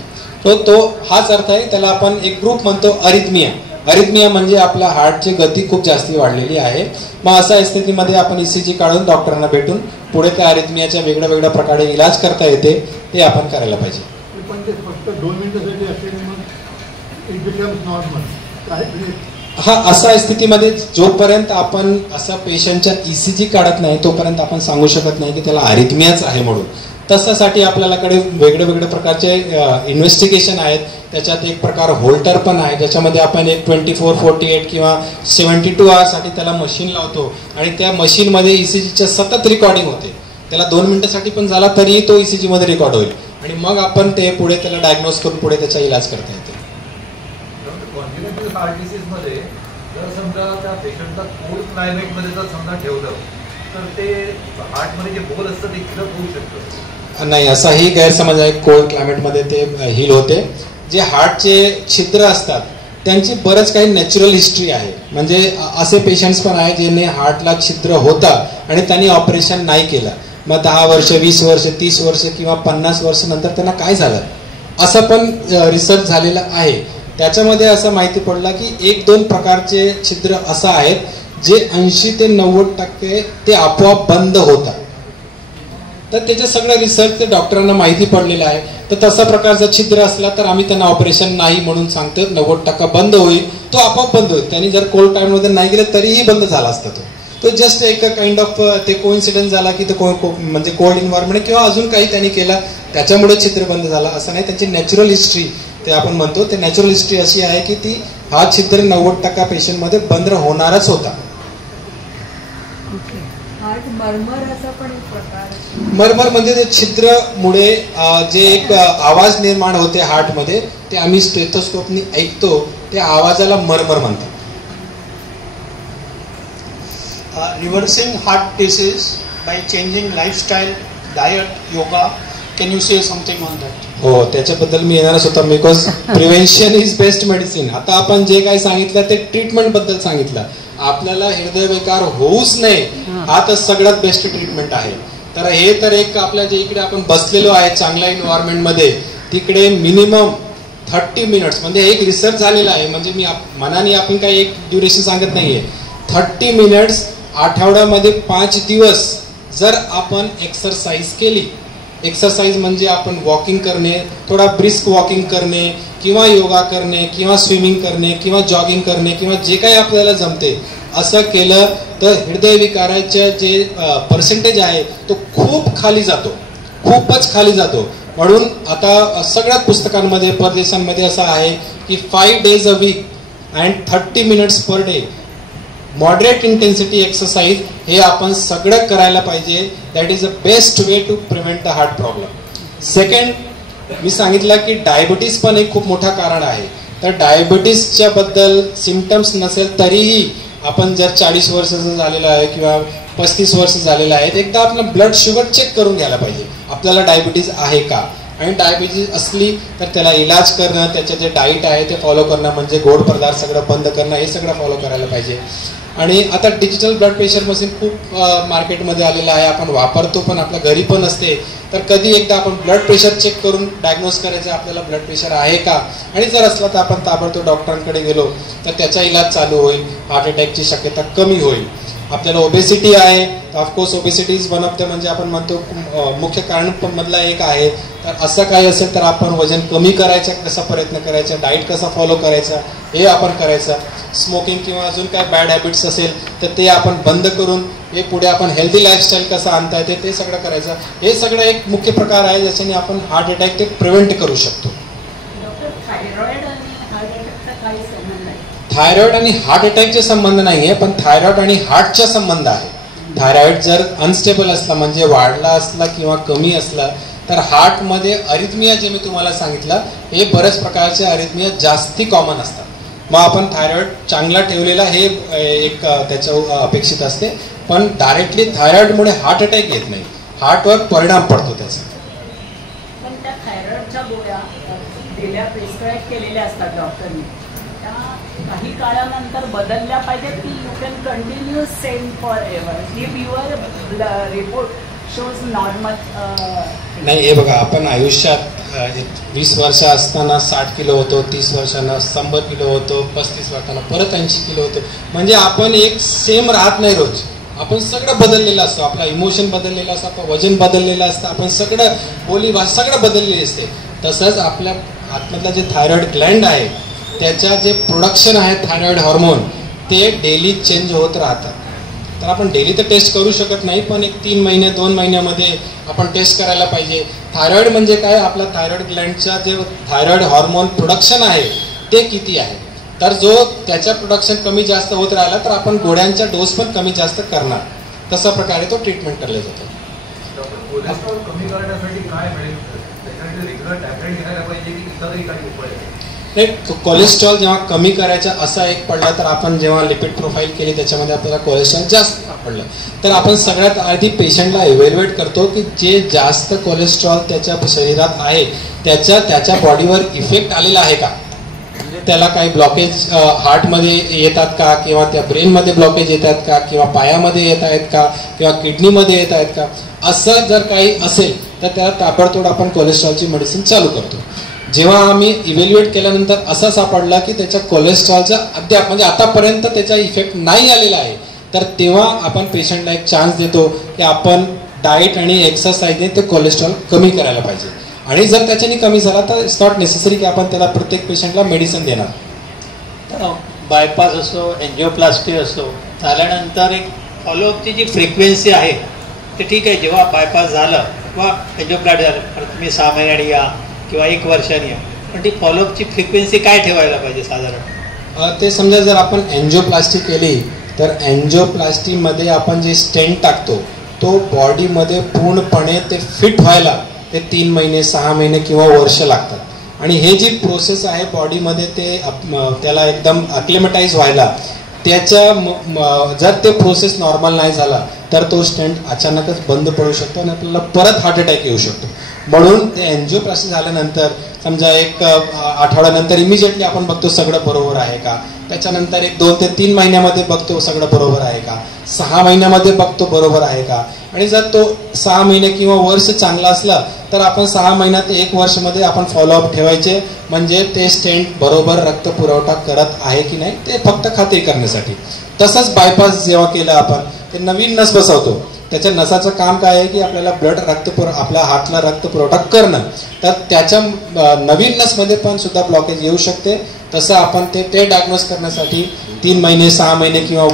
तो हाच अर्थ आहे. त्याला आपण एक ग्रुप म्हणतो अरिथमिया. अरिथमिया म्हणजे आपल्या हार्टची गती खूप जास्ती वाढलेली आहे. मग अशा स्थितीमध्ये आपण ECG काढून डॉक्टरांना भेटून पुढे त्या अरिथमियाच्या वेगळ्या वेगळ्या प्रकारे इलाज करता येते, ते आपण करायला पाहिजे. हा, अशा स्थितीमध्ये जोपर्यंत आपण असा पेशंटच्या ECG काढत नाही तोपर्यंत आपण सांगू शकत नाही की त्याला अरिथमियाच आहे म्हणून. तशासाठी आपल्याकडे वेगळे वेगळे प्रकारचे इन्व्हेस्टिगेशन आहेत. त्याच्यात एक प्रकार होल्टर पण आहे, ज्याच्यामध्ये आपण एक 24, 48 किंवा 72 आवर्ससाठी त्याला मशीन लावतो आणि त्या मशीनमध्ये ECGच्या सतत रेकॉर्डिंग होते. त्याला 2 मिनिटासाठी पण झाला तरी तो ECG मध्ये रेकॉर्ड होईल आणि मग आपण ते पुढे त्याला डायग्नोज करून पुढे त्याचा इलाज करता येतो. हार्ट डिसीज मध्ये जर समजा त्या पेशंटला कोल्ड क्लायमेट मध्ये जर समजा ठेवलं तर ते हार्टमध्ये जे बोल असतं ते हिल होऊ शकतं? नाही, असाही गैरसमज आहे. कोल्ड क्लायमेटमध्ये ते हील होते. जे हार्टचे छिद्र असतात त्यांची बरंच काही नॅचरल हिस्ट्री आहे. म्हणजे असे पेशंट्स पण आहे ज्यांनी हार्टला छिद्र होता आणि त्यांनी ऑपरेशन नाही केलं. मग 10 वर्ष, 20 वर्ष, 30 वर्ष किंवा 50 वर्ष नंतर त्यांना काय झालं असं पण रिसर्च झालेला आहे. त्याच्यामध्ये असं माहिती पडलं की 1-2 प्रकारचे छिद्र असं आहेत जे 80 ते 90% ते आपोआप बंद होतात. तर त्याचे सगळं रिसर्च ते डॉक्टरांना माहिती पडलेलं आहे. तर तसा प्रकारचा छिद्र असला तर आम्ही त्यांना ऑपरेशन नाही म्हणून सांगतो. 90% बंद होईल, तो आपोआप बंद होईल. त्यांनी जर कोल्ड टाईममध्ये नाही गेलं तरीही बंद झाला असता तो जस्ट एक काइंड ऑफ ते कोइन्सिडन्स झाला की म्हणजे कोल्ड इन्व्हायरमेंट किंवा अजून काही त्यांनी केला त्याच्यामुळे छिद्र बंद झाला असं नाही. त्यांची नॅचरल हिस्ट्री ते आपण म्हणतो, ते नॅचरल हिस्ट्री अशी आहे की ती हा छिद्र 90% पेशंटमध्ये बंद होणारच होता. मरमर म्हणजे ते छिद्रमुळे जे एक आवाज निर्माण होते हार्टमध्ये, ते आम्ही स्टेथोस्कोपनी ऐकतो, त्या आवाजाला मरमर म्हणतात. Reversing heart disease by changing lifestyle, diet, yoga. Can you say something on that? हो, त्याच्याबद्दल मी येणारच होता. Because prevention is best medicine. आता आपण जे काही सांगितलं ते ट्रीटमेंट बद्दल सांगितलं. आपल्याला हृदयविकार होऊच नाही हा तर सगळ्यात बेस्ट ट्रीटमेंट आहे. तर हे तर एक आपल्या जे इकडे आपण बसलेलो आहे चांगल्या एन्व्हायरमेंट मध्ये, तिकडे मिनिमम 30 मिनिट्स म्हणजे एक रिसर्च झालेला आहे. म्हणजे मी मनाने आपण काही एक ड्युरेशन सांगत नाहीये. 30 मिनिट्स आठवड्यामध्ये 5 दिवस जर आपण एक्सरसाइज केली, एक्सरसाइज म्हणजे आपण वॉकिंग करणे, थोडा ब्रिस्क वॉकिंग करणे किंवा योगा करणे किंवा स्विमिंग करणे किंवा जॉगिंग करणे किंवा जे काही आपल्याला जमते असं केलं तर हृदयविकाराचे जे पर्सेंटेज आहे तो खूप खाली जातो, खूपच खाली जातो. म्हणून आता सगळ्याच पुस्तकांमध्ये परदेशांमध्ये असं आहे की 5 days a week and 30 minutes per day moderate intensity exercise हे आपण सगळं करायला पाहिजे. That is the best way to prevent the heart problem. Second, मी सांगितलं की डायबिटीस पण एक खूप मोठा कारण आहे. तर डायबिटीसच्या बद्दल सिम्पटम्स नसेल तरीही आपण जर 40 वर्षाचं झालेलं आहे किंवा 35 वर्ष झालेलं आहे, एकदा आपलं ब्लड शुगर चेक करून घ्यायला पाहिजे आपल्याला डायबिटीज आहे का. आणि डायबिटीज असली तर त्याला इलाज करणं, त्याचे जे डाईट आहे ते फॉलो करणं, म्हणजे गोड पदार्थ सगळं बंद करणं, हे सगळं फॉलो करायला पाहिजे. आणि आता डिजिटल ब्लड प्रेशर मशीन खूप मार्केटमध्ये आलेलं आहे, आपण वापरतो पण आपल्या घरी पण असते. तर कधी एकदा आपण ब्लड प्रेशर चेक करून डायग्नोज करायचं आपल्याला ब्लड प्रेशर आहे का, आणि जर असला तर आपण ताबडतोब डॉक्टरांकडे गेलो तर त्याचा इलाज चालू होईल, हार्ट अटॅकची शक्यता कमी होईल. आपल्याला ओबेसिटी आहे, of course obesity is one of the म्हणजे आपण म्हणतो मुख्य कारण मधला एक आहे. तर असं काही असेल तर आपण वजन कमी करायचा कसा प्रयत्न करायचा, डाईट कसा फॉलो करायचा हे आपण करायचं. स्मोकिंग किंवा अजून काय बॅड हॅबिट्स असेल तर ते आपण बंद करून हे पुढे आपण हेल्दी लाईफस्टाईल कसं आणता येते ते सगळं करायचं. हे सगळं एक मुख्य प्रकार आहे ज्याच्याने आपण हार्ट अटॅक ते प्रिव्हेंट करू शकतो. थायरॉइड आणि हार्ट अटॅकचे संबंध नाहीये, पण थायरॉइड आणि हार्टचा संबंध आहे. थायरॉइड जर अनस्टेबल असला म्हणजे वाढला असला किंवा कमी असला तर हार्टमध्ये अरिथमिया जे मी तुम्हाला सांगितलं हे बऱ्याच प्रकारचे अरिथमिया जास्ती कॉमन असतात. मग आपण थायरॉइड चांगला ठेवलेला हे एक त्याच्या अपेक्षित असते, पण डायरेक्टली थायरॉइडमुळे हार्ट अटॅक येत नाही, हार्टवर परिणाम पडतो त्याचा. पण त्या थायरॉइडच्या गोळ्या दिल्या प्रिस्क्राईब केलेल्या असतात डॉक्टरने, त्या काही काळानंतर बदलल्या पाहिजेत की you can continue same for ever if your report shows normal. नाही, हे बघा आपण आयुष्यात 20 वर्ष असताना 60 किलो होतो, 30 वर्षांना 100 किलो होतो, 35 वर्षांना परत 80 किलो होतो. म्हणजे आपण एक सेम राहत नाही रोज, आपण सगळं बदललेलं असतो, आपला इमोशन बदललेला असतो, आपलं वजन बदललेलं असतं, आपण सगळं बोली भाषा सगळं बदललेली असते. तसंच आपल्या आतमधला जे थायरॉइड ग्लँड आहे त्याच्या जे प्रोडक्शन आहे थायरॉइड हार्मोन ते डेली चेंज होत राहतात. तर आपण डेली तर टेस्ट करू शकत नाही, पण एक 3 महिने 2 महिन्यामध्ये आपण टेस्ट करायला पाहिजे. थायरॉइड म्हणजे काय, आपला थायरॉइड ग्लँडचा जे थायरॉइड हार्मोन प्रोडक्शन आहे ते किती आहे. तर जो त्याच्या प्रोडक्शन कमी जास्त होत राहिला तर आपण गोळ्यांचा डोस पण कमी जास्त करणार, तशा प्रकारे तो ट्रीटमेंट केला जातो. कोलेस्ट्रॉल कमी करण्यासाठी काय मिळेल, त्याच्यासाठी रेग्युलर टॅबलेट घ्यायला पाहिजे की इतरही काही उपाय आहे? कोलेस्ट्रॉल जेव्हा कमी करायचा असा एक पडला तर आपण जेव्हा लिपिड प्रोफाईल केली त्याच्यामध्ये आपल्याला कोलेस्ट्रॉल जास्त पडलं तर आपण सगळ्यात आधी पेशंटला इव्हॅल्युएट करतो की जे जास्त कोलेस्ट्रॉल त्याच्या शरीरात आहे त्याच्या बॉडीवर इफेक्ट आलेला आहे का, त्याला काही ब्लॉकेज हार्टमध्ये येतात का किंवा त्या ब्रेनमध्ये ब्लॉकेज येतात का किंवा पायामध्ये येत आहेत का किंवा किडनीमध्ये येत आहेत का. असं जर काही असेल तर त्याला ताबडतोब आपण कोलेस्ट्रॉलची मेडिसिन चालू करतो. जेव्हा आम्ही इव्हॅल्युएट केल्यानंतर असं सापडलं की त्याच्या कोलेस्ट्रॉलचा अद्याप म्हणजे आतापर्यंत त्याचा इफेक्ट नाही आलेला आहे तर तेव्हा आपण पेशंटला एक चान्स देतो की आपण डाएट आणि एक्सरसाइजने ते कोलेस्ट्रॉल कमी करायला पाहिजे. आणि जर त्याच्याने कमी झाला तर इट्स नॉट नेसेसरी की आपण त्याला प्रत्येक पेशंटला मेडिसिन देणार. तर बायपास असो, एन्जिओप्लास्टी असो, झाल्यानंतर एक फॉलोअपची जी फ्रिक्वेन्सी आहे ते ठीक आहे. जेव्हा बायपास झालं किंवा एन्जिओप्लास्टी झालं तर तुम्ही 6 महिन्यांनी या किंवा 1 वर्षांनी या, पण ती फॉलोअपची फ्रिक्वेन्सी काय ठेवायला पाहिजे साधारण? ते समजा जर आपण एन्जिओप्लास्टी केली तर एन्जिओप्लास्टीमध्ये आपण जे स्टेंट टाकतो तो बॉडीमध्ये पूर्णपणे ते फिट व्हायला ते 3 महिने 6 महिने किंवा वर्ष लागतात. आणि हे जी प्रोसेस आहे बॉडीमध्ये ते त्याला एकदम अक्लेमटाईज व्हायला त्याच्या जर ते प्रोसेस नॉर्मल नाही झाला तर तो स्टेंट अचानकच बंद पडू शकतो आणि आपल्याला परत हार्ट अटॅक येऊ शकतो. म्हणून ते एन्जिओप्लास्टी झाल्यानंतर समजा 1 आठवड्यानंतर इमिजिएटली आपण बघतो सगळं बरोबर आहे का, त्याच्यानंतर 1 2 ते 3 महिन्यामध्ये बघतो सगळं बरोबर आहे का, 6 महिन्यामध्ये बघतो बरोबर आहे का. आणि जर तो 6 महिने किंवा वर्ष चांगला असला तर आपण 6 महिन्यात ते 1 वर्षमध्ये आपण फॉलोअप ठेवायचे, म्हणजे ते स्टेंट बरोबर रक्त पुरवठा करत आहे की नाही ते फक्त खात्री करण्यासाठी. तसंच बायपास जेव्हा केलं आपण ते नवीन नस बसवतो, त्याच्या नसाचं काम काय आहे की आपल्याला आपल्या हार्टला रक्त पुरवठा करणं. तर त्याच्या नवीन नसमध्ये पण सुद्धा ब्लॉकेज येऊ शकते. तसं आपण ते डायग्नोज करण्यासाठी 3 महिने 6 महिने किंवा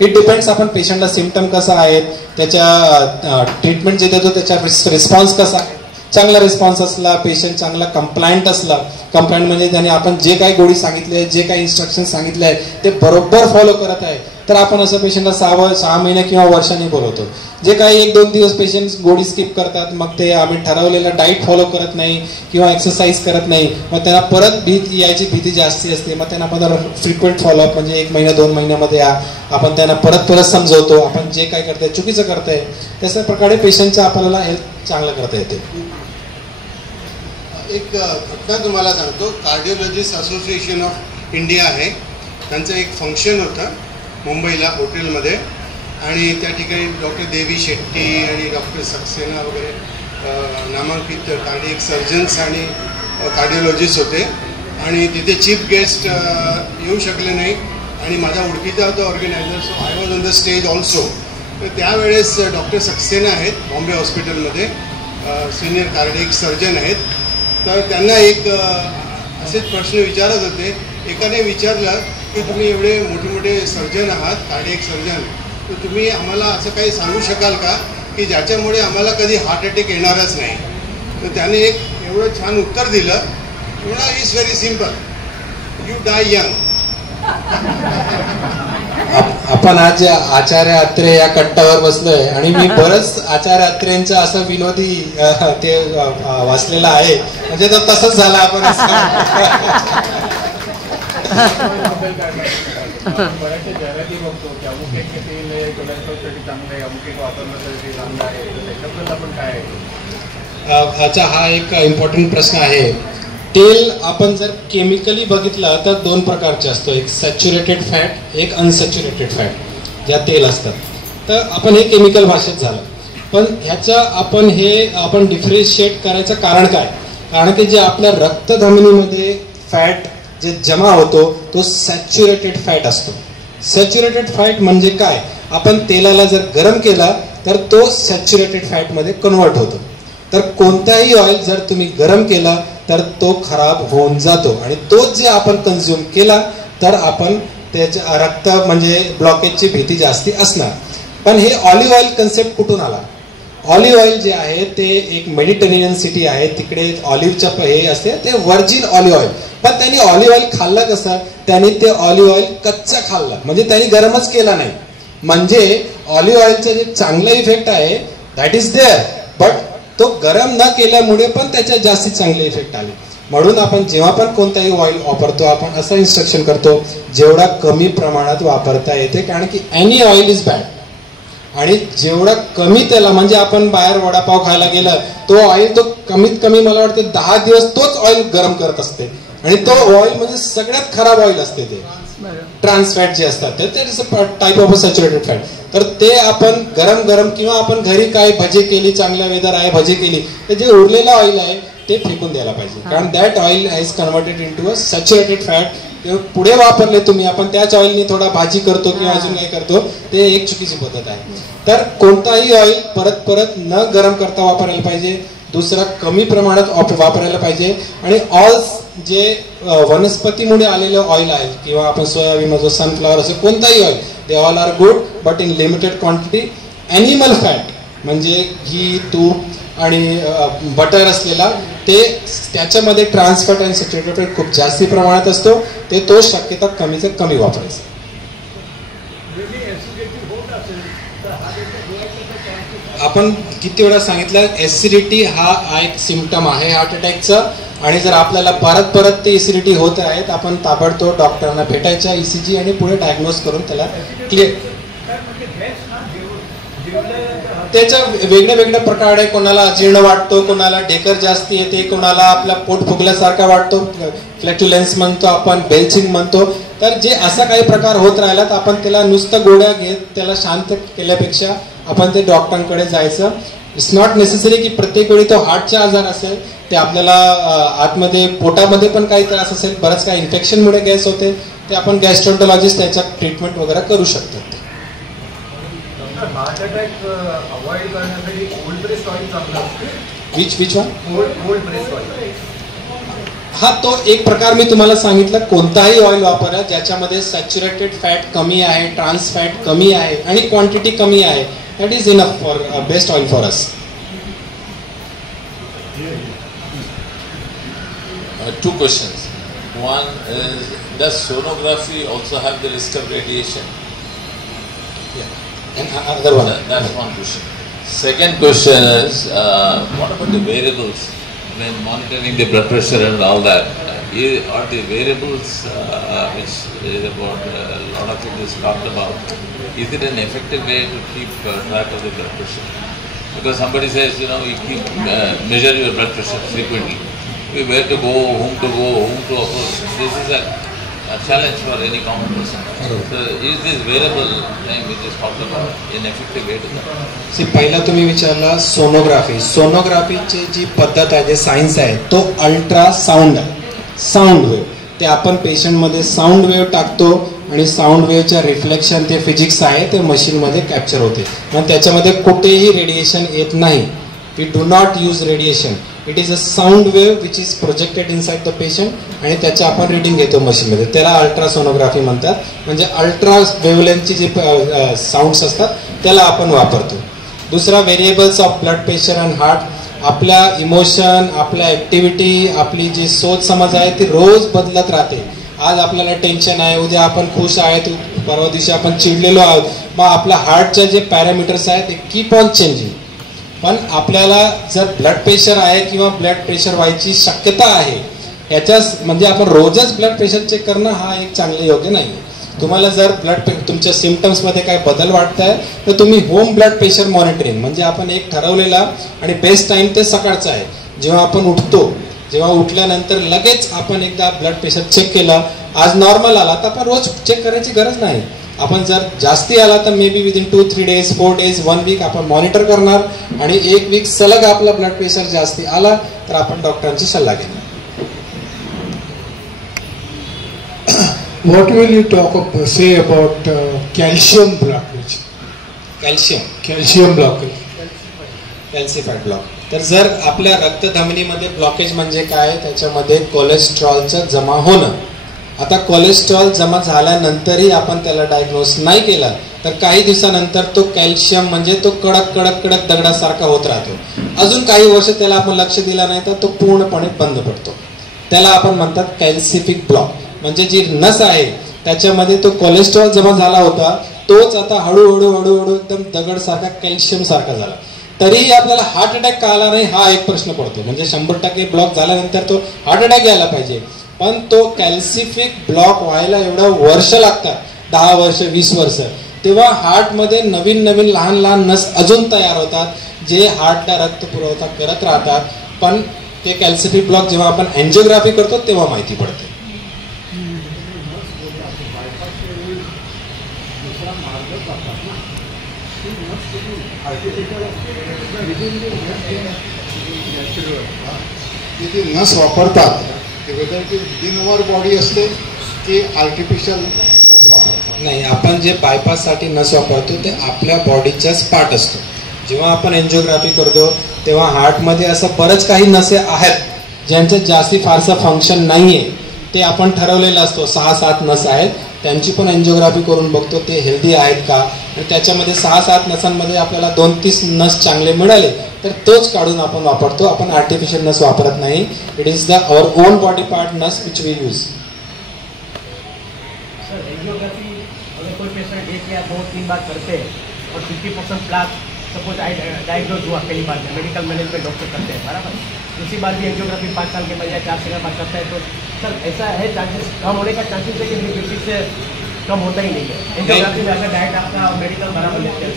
इट डिपेंड्स आपण पेशंटला सिम्पटम कसा आहे, त्याच्या ट्रीटमेंट जे देतो त्याच्या रिस्पॉन्स कसा आहे. चांगला रिस्पॉन्स असला, पेशंट चांगला कंप्लायंट असला, कंप्लायंट म्हणजे त्याने आपण जे काही गोळी सांगितले जे काही इन्स्ट्रक्शन सांगितले आहे ते बरोबर फॉलो करत आहे तर आपण असं पेशंटला 6 महिने किंवा वर्षांनी बोलवतो. जे काही 1-2 दिवस पेशंट गोळी स्किप करतात, मग ते आम्ही ठरवलेलं डाईट फॉलो करत नाही किंवा एक्सरसाइज करत नाही, मग त्यांना परत यायची भीती जास्ती असते. मग त्यांना आपण फ्रिक्वेंट फॉलोअप म्हणजे 1 महिना 2 महिन्यामध्ये आपण त्यांना परत समजवतो आपण जे काय करताय चुकीचं करताय. तशा प्रकारे पेशंटच्या आपल्याला हेल्थ चांगलं करता येते. एक घटना तुम्हाला सांगतो. कार्डिओलॉजिस्ट असोसिएशन ऑफ इंडिया आहे, त्यांचं एक फंक्शन होतं मुंबईला हॉटेलमध्ये आणि त्या ठिकाणी डॉक्टर देवी शेट्टी आणि डॉक्टर सक्सेना वगैरे नामांकित कार्डियक सर्जन्स आणि कार्डिओलॉजिस्ट होते आणि तिथे चीफ गेस्ट येऊ शकले नाही आणि माझा ओळखीचा होता organiser, so I was on the stage also. तर त्यावेळेस डॉक्टर सक्सेना आहेत बॉम्बे हॉस्पिटलमध्ये, सिनियर कार्डियक सर्जन आहेत. तर त्यांना एक असेच प्रश्न विचारत होते. एकाने विचारलं की तुम्ही एवढे मोठे मोठे सर्जन आहात, कार्डियक सर्जन, तर तुम्ही आम्हाला असं काही सांगू शकाल का की ज्याच्यामुळे आम्हाला कधी हार्ट अटॅक येणारच नाही. तर त्याने एक एवढं छान उत्तर दिलं, म्हणा is very simple, you die young. आपण आज आचार्य अत्रे या कट्टावर बसलोय आणि मी बरंच आचार्य अत्रेंचं असं विनोदी ते वाचलेलं आहे, म्हणजे तो तसंच झाला. आपण बऱ्याचशा जाहिराती बघतो की अमुक एक तेल कोलेस्ट्रॉलसाठी चांगलं आहे, अमुक एक वापरलं तर ते चांगलं आहे, तर त्याच्याबद्दल आपण काय? अच्छा, हा एक इम्पॉर्टंट प्रश्न आहे. तेल आपण जर केमिकली बघितलं तर 2 प्रकारचे असतो, एक सॅच्युरेटेड फॅट, एक अनसॅच्युरेटेड फॅट ज्या तेल असतात. तर आपण हे केमिकल भाषेत झालं, पण ह्याच्या आपण डिफरेन्शिएट करायचं कारण काय? कारण की जे आपल्या रक्तधमनीमध्ये फॅट जे जमा होतो तो सॅच्युरेटेड फॅट असतो. सॅच्युरेटेड फॅट म्हणजे काय? आपण तेलाला जर गरम केला तर तो सॅच्युरेटेड फॅटमध्ये कन्वर्ट होतो. तर कोणताही ऑइल जर तुम्ही गरम केला तर तो खराब होऊन जातो आणि तोच जे आपण कन्झ्युम केला तर आपण त्याच्या रक्त म्हणजे ब्लॉकेजची भीती जास्ती असणार. पण हे ऑलिव्ह ऑइल कन्सेप्ट कुठून आला? ऑलिव्ह ऑइल जे आहे ते एक मेडिटेरेनियन सिटी आहे, तिकडे ऑलिव्हचं हे असते ते व्हर्जिन ऑलिव्ह ऑइल. पण त्यांनी ऑलिव्ह ऑइल खाल्लं कसं? त्यांनी ते ऑलिव्ह ऑइल कच्चा खाल्लं, म्हणजे त्यांनी गरमच केला नाही. म्हणजे ऑलिव्ह ऑइलचं जे चांगलं इफेक्ट आहे दॅट इज देअर, बट तो गरम न केल्यामुळे पण त्याच्यात जास्ती चांगले इफेक्ट आले. म्हणून आपण जेव्हा पण कोणताही ऑइल वापरतो आपण असं इन्स्ट्रक्शन करतो जेवढा कमी प्रमाणात वापरता येते, कारण की एनी ऑइल इज बॅड. आणि जेवढा कमी त्याला म्हणजे आपण बाहेर वडापाव खायला गेलं तो ऑइल तो कमीत कमी मला वाटते 10 दिवस तोच ऑइल गरम करत असते आणि तो ऑइल म्हणजे सगळ्यात खराब ऑइल असते ते ट्रान्स फॅट जे असतात ते टाईप ऑफ सॅच्युरेटेड फॅट. तर ते आपण गरम किंवा आपण घरी काय भजी केली, चांगला वेदर आहे भजी केली, तर जे उरलेलं ऑइल आहे ते फेकून द्यायला पाहिजे, कारण that oil has converted into a saturated fat ते पुढे वापरले तुम्ही, आपण त्याच ऑइलनी थोडा भाजी करतो किंवा अजून काही करतो, ते एक चुकीची पद्धत आहे. तर कोणताही ऑइल परत परत न गरम करता वापरायला पाहिजे. दुसरा, कमी प्रमाणात वापरायला पाहिजे. आणि ऑल जे वनस्पतीमुळे आलेले ऑइल आहे किंवा आपण सोयाबीन असो, सनफ्लॉवर असो, कोणताही oil, they all are good but in limited quantity. Animal fat म्हणजे घी, तूप आणि बटर असलेला, ते त्याच्यामध्ये ट्रान्सफॅट आणि सॅच्युरेटेड फॅट खूप जास्ती प्रमाणात असतो, ते तो शक्यता कमीत कमी वापरायचा. आपण किती वेळा सांगितलं, ऍसिडिटी हा एक सिम्पटम आहे हार्ट अटॅकचा. आणि जर आपल्याला परत परत ते ऍसिडिटी होत आहेत, आपण ताबडतोब डॉक्टरांना भेटायच्या, ECG आणि पुढे डायग्नोज करून त्याला क्लिअर. त्याच्या वेगळ्या वेगळ्या प्रकार आहे. कोणाला अजीर्ण वाटतो, कोणाला ढेकर जास्ती येते, कोणाला आपला पोट फुगल्यासारखा वाटतो, फ्लॅट्युलन्स म्हणतो आपण, बेल्चिंग म्हणतो. तर जे असा काही प्रकार होत राहिला तर आपण त्याला नुसतं गोळ्या घेत त्याला शांत केल्यापेक्षा आपण ते डॉक्टरांकडे जायचं. इट्स नॉट नेसेसरी की प्रत्येक वेळी तो हार्टचा आजार असेल, ते आपल्याला आतमध्ये पोटामध्ये पण काही त्रास असेल, बरंच काही इन्फेक्शनमुळे गॅस होते, ते आपण गॅस्ट्रोएंटरोलॉजिस्ट त्याच्या ट्रीटमेंट वगैरे करू शकतात. हार्ट अटॅक अवॉइड करण्यासाठी कोल्ड प्रेस्ड ऑइल चांगलं असतं. Which one? Cold pressed oil. हा, तो एक प्रकार मी तुम्हाला सांगितलं. कोणताही ऑइल वापरा ज्याच्यामध्ये सॅच्युरेटेड फॅट कमी आहे, ट्रान्स फॅट कमी आहे आणि क्वांटिटी कमी आहे, that is enough for best oil for us. Two questions. One is, does sonography also have the risk of radiation? And other one. That's one question. Second question is, what about the variables when monitoring the blood pressure and all that? Are the variables which is about a lot of it is talked about? Is it an effective way to keep track of the blood pressure? Because somebody says, you keep measure your blood pressure frequently. Where to go, whom to approach. This is a challenge for any common person. So is this variable thing which is talked about an effective way to that? पहिला तुम्ही विचारला sonography. सोनोग्राफीची जी पद्धत आहे, जे science आहे, तो ultrasound आहे, sound wave. ते आपण पेशंटमध्ये साऊंड वेव्ह टाकतो आणि साऊंड वेव्हच्या रिफ्लेक्शन, ते फिजिक्स आहे, ते मशीनमध्ये कॅप्चर होते. मग त्याच्यामध्ये कुठेही रेडिएशन येत नाही. We do not use radiation. It is a sound wave which is projected inside the patient आणि त्याच्या आपण रिडिंग घेतो मशीनमध्ये. त्याला अल्ट्रासोनोग्राफी म्हणतात. म्हणजे अल्ट्रा वेव्हलेंथची जी साऊंड्स असतात त्याला आपण वापरतो. दुसरा, variables of blood pressure and heart. आपल्या इमोशन, आपल्या ऍक्टिव्हिटी, आपली जी सोच समज आहे ती रोज बदलत राहते. आज आपल्याला टेन्शन आहे, उद्या आपण खुश आहेत, परवा दिवशी आपण चिडलेलो आहोत. मग आपल्या हार्टचे जे पॅरामीटर्स आहेत ते कीप ऑन चेंजिंग. पण आपल्याला जर ब्लड प्रेशर आहे किंवा ब्लड प्रेशर व्हायची शक्यता आहे, याच्याच म्हणजे आपण रोजच ब्लड प्रेशर चेक करणं हा एक चांगलं योग्य नाही. तुम्हाला जर तुमच्या सिम्पटम्समध्ये काय बदल वाटत आहे तर तुम्ही होम ब्लड प्रेशर मॉनिटरिंग, म्हणजे आपण एक ठरवलेला आणि बेस्ट टाइम ते सकाळचा आहे. जेव्हा आपण उठतो, जेव्हा उठल्यानंतर लगेच आपण एकदा ब्लड प्रेशर चेक केलं, आज नॉर्मल आला तर आपण रोज चेक करायची गरज नाही. आपण जर जास्ती आला तर may be within 2-3 days, 4 days, 1 week आपण मॉनिटर करणार आणि 1 week सलग आपला ब्लड प्रेशर जास्ती आला तर आपण डॉक्टरांची सल्ला घेणार. What will you say about calcium blockage? Calcium blockage. Calcified block. तर जर आपल्या रक्तधमनीमध्ये ब्लॉकेज म्हणजे काय, त्याच्यामध्ये कोलेस्ट्रॉलचं जमा होणं. आता कोलेस्ट्रॉल जमा झाल्यानंतरही आपण त्याला डायग्नोस नाही केला तर काही दिवसानंतर तो कॅल्शियम म्हणजे तो कडक कडक कडक दगडासारखा होत राहतो. अजून काही वर्ष त्याला आपण लक्ष दिला नाही तर तो पूर्णपणे बंद पडतो. त्याला आपण म्हणतात कॅल्सिफिक ब्लॉक. म्हणजे जी नस आहे त्याच्यामध्ये तो कोलेस्ट्रॉल जमा झाला होता, तोच आता हळूहळू हळूहळू एकदम दगड सारखा, कॅल्शियम सारखा झाला. तरीही आपल्याला हार्ट अटॅक का आला नाही हा एक प्रश्न पडतो. म्हणजे 100% ब्लॉक झाल्यानंतर तो हार्ट अटॅक यायला पाहिजे, पण तो कॅल्सिफिक ब्लॉक व्हायला एवढं वर्ष लागतात, 10 वर्ष 20 वर्ष. तेव्हा हार्टमध्ये नवीन नवीन लहान लहान नस अजून तयार होतात जे हार्टला रक्त पुरवठा करत राहतात. पण ते कॅल्सिफिक ब्लॉक जेव्हा आपण अँजिओग्राफी करतो तेव्हा माहिती पडते. ती नस वापरतात ते वेदर ती विदिन अवर बॉडी असते की आर्टिफिशियल नस वापरतो? नाही, आपण जे बायपाससाठी नस वापरतो ते आपल्या बॉडीचाच पार्ट असतो. जेव्हा आपण एन्जिओग्राफी करतो तेव्हा हार्टमध्ये असं बरंच काही नसे आहेत ज्यांच्यात जास्ती फारसं फंक्शन नाही आहे. ते आपण ठरवलेलं असतो 6-7 नस आहेत, त्यांची पण एन्जिओग्राफी करून बघतो ते हेल्दी आहेत का, आणि त्याच्यामध्ये 6-7 नसांमध्ये आपल्याला 2-3 नस चांगले मिळाले तर तोच काढून आपण वापरतो. आपण आर्टिफिशियल नस वापरत नाही. It is the our own body part नस which we use. Sir angiography अगर कोई पेशेंट 1 या 2-3 बार करते हैं और 50% प्लाक सपोज डायग्नोज हुआ पहली बार में, मेडिकल मैनेजमेंट डॉक्टर करते हैं बराबर, दूसरी बार भी एंजियोग्राफी 5 साल के बाद या 4 साल के बाद करता है, तो सर ऐसा है चांसेस कम होने का चांसेस है कि 50 से कम होता ही नहीं है एंजियोग्राफी में अगर डाइट आपका मेडिकल बराबर लेते हैं?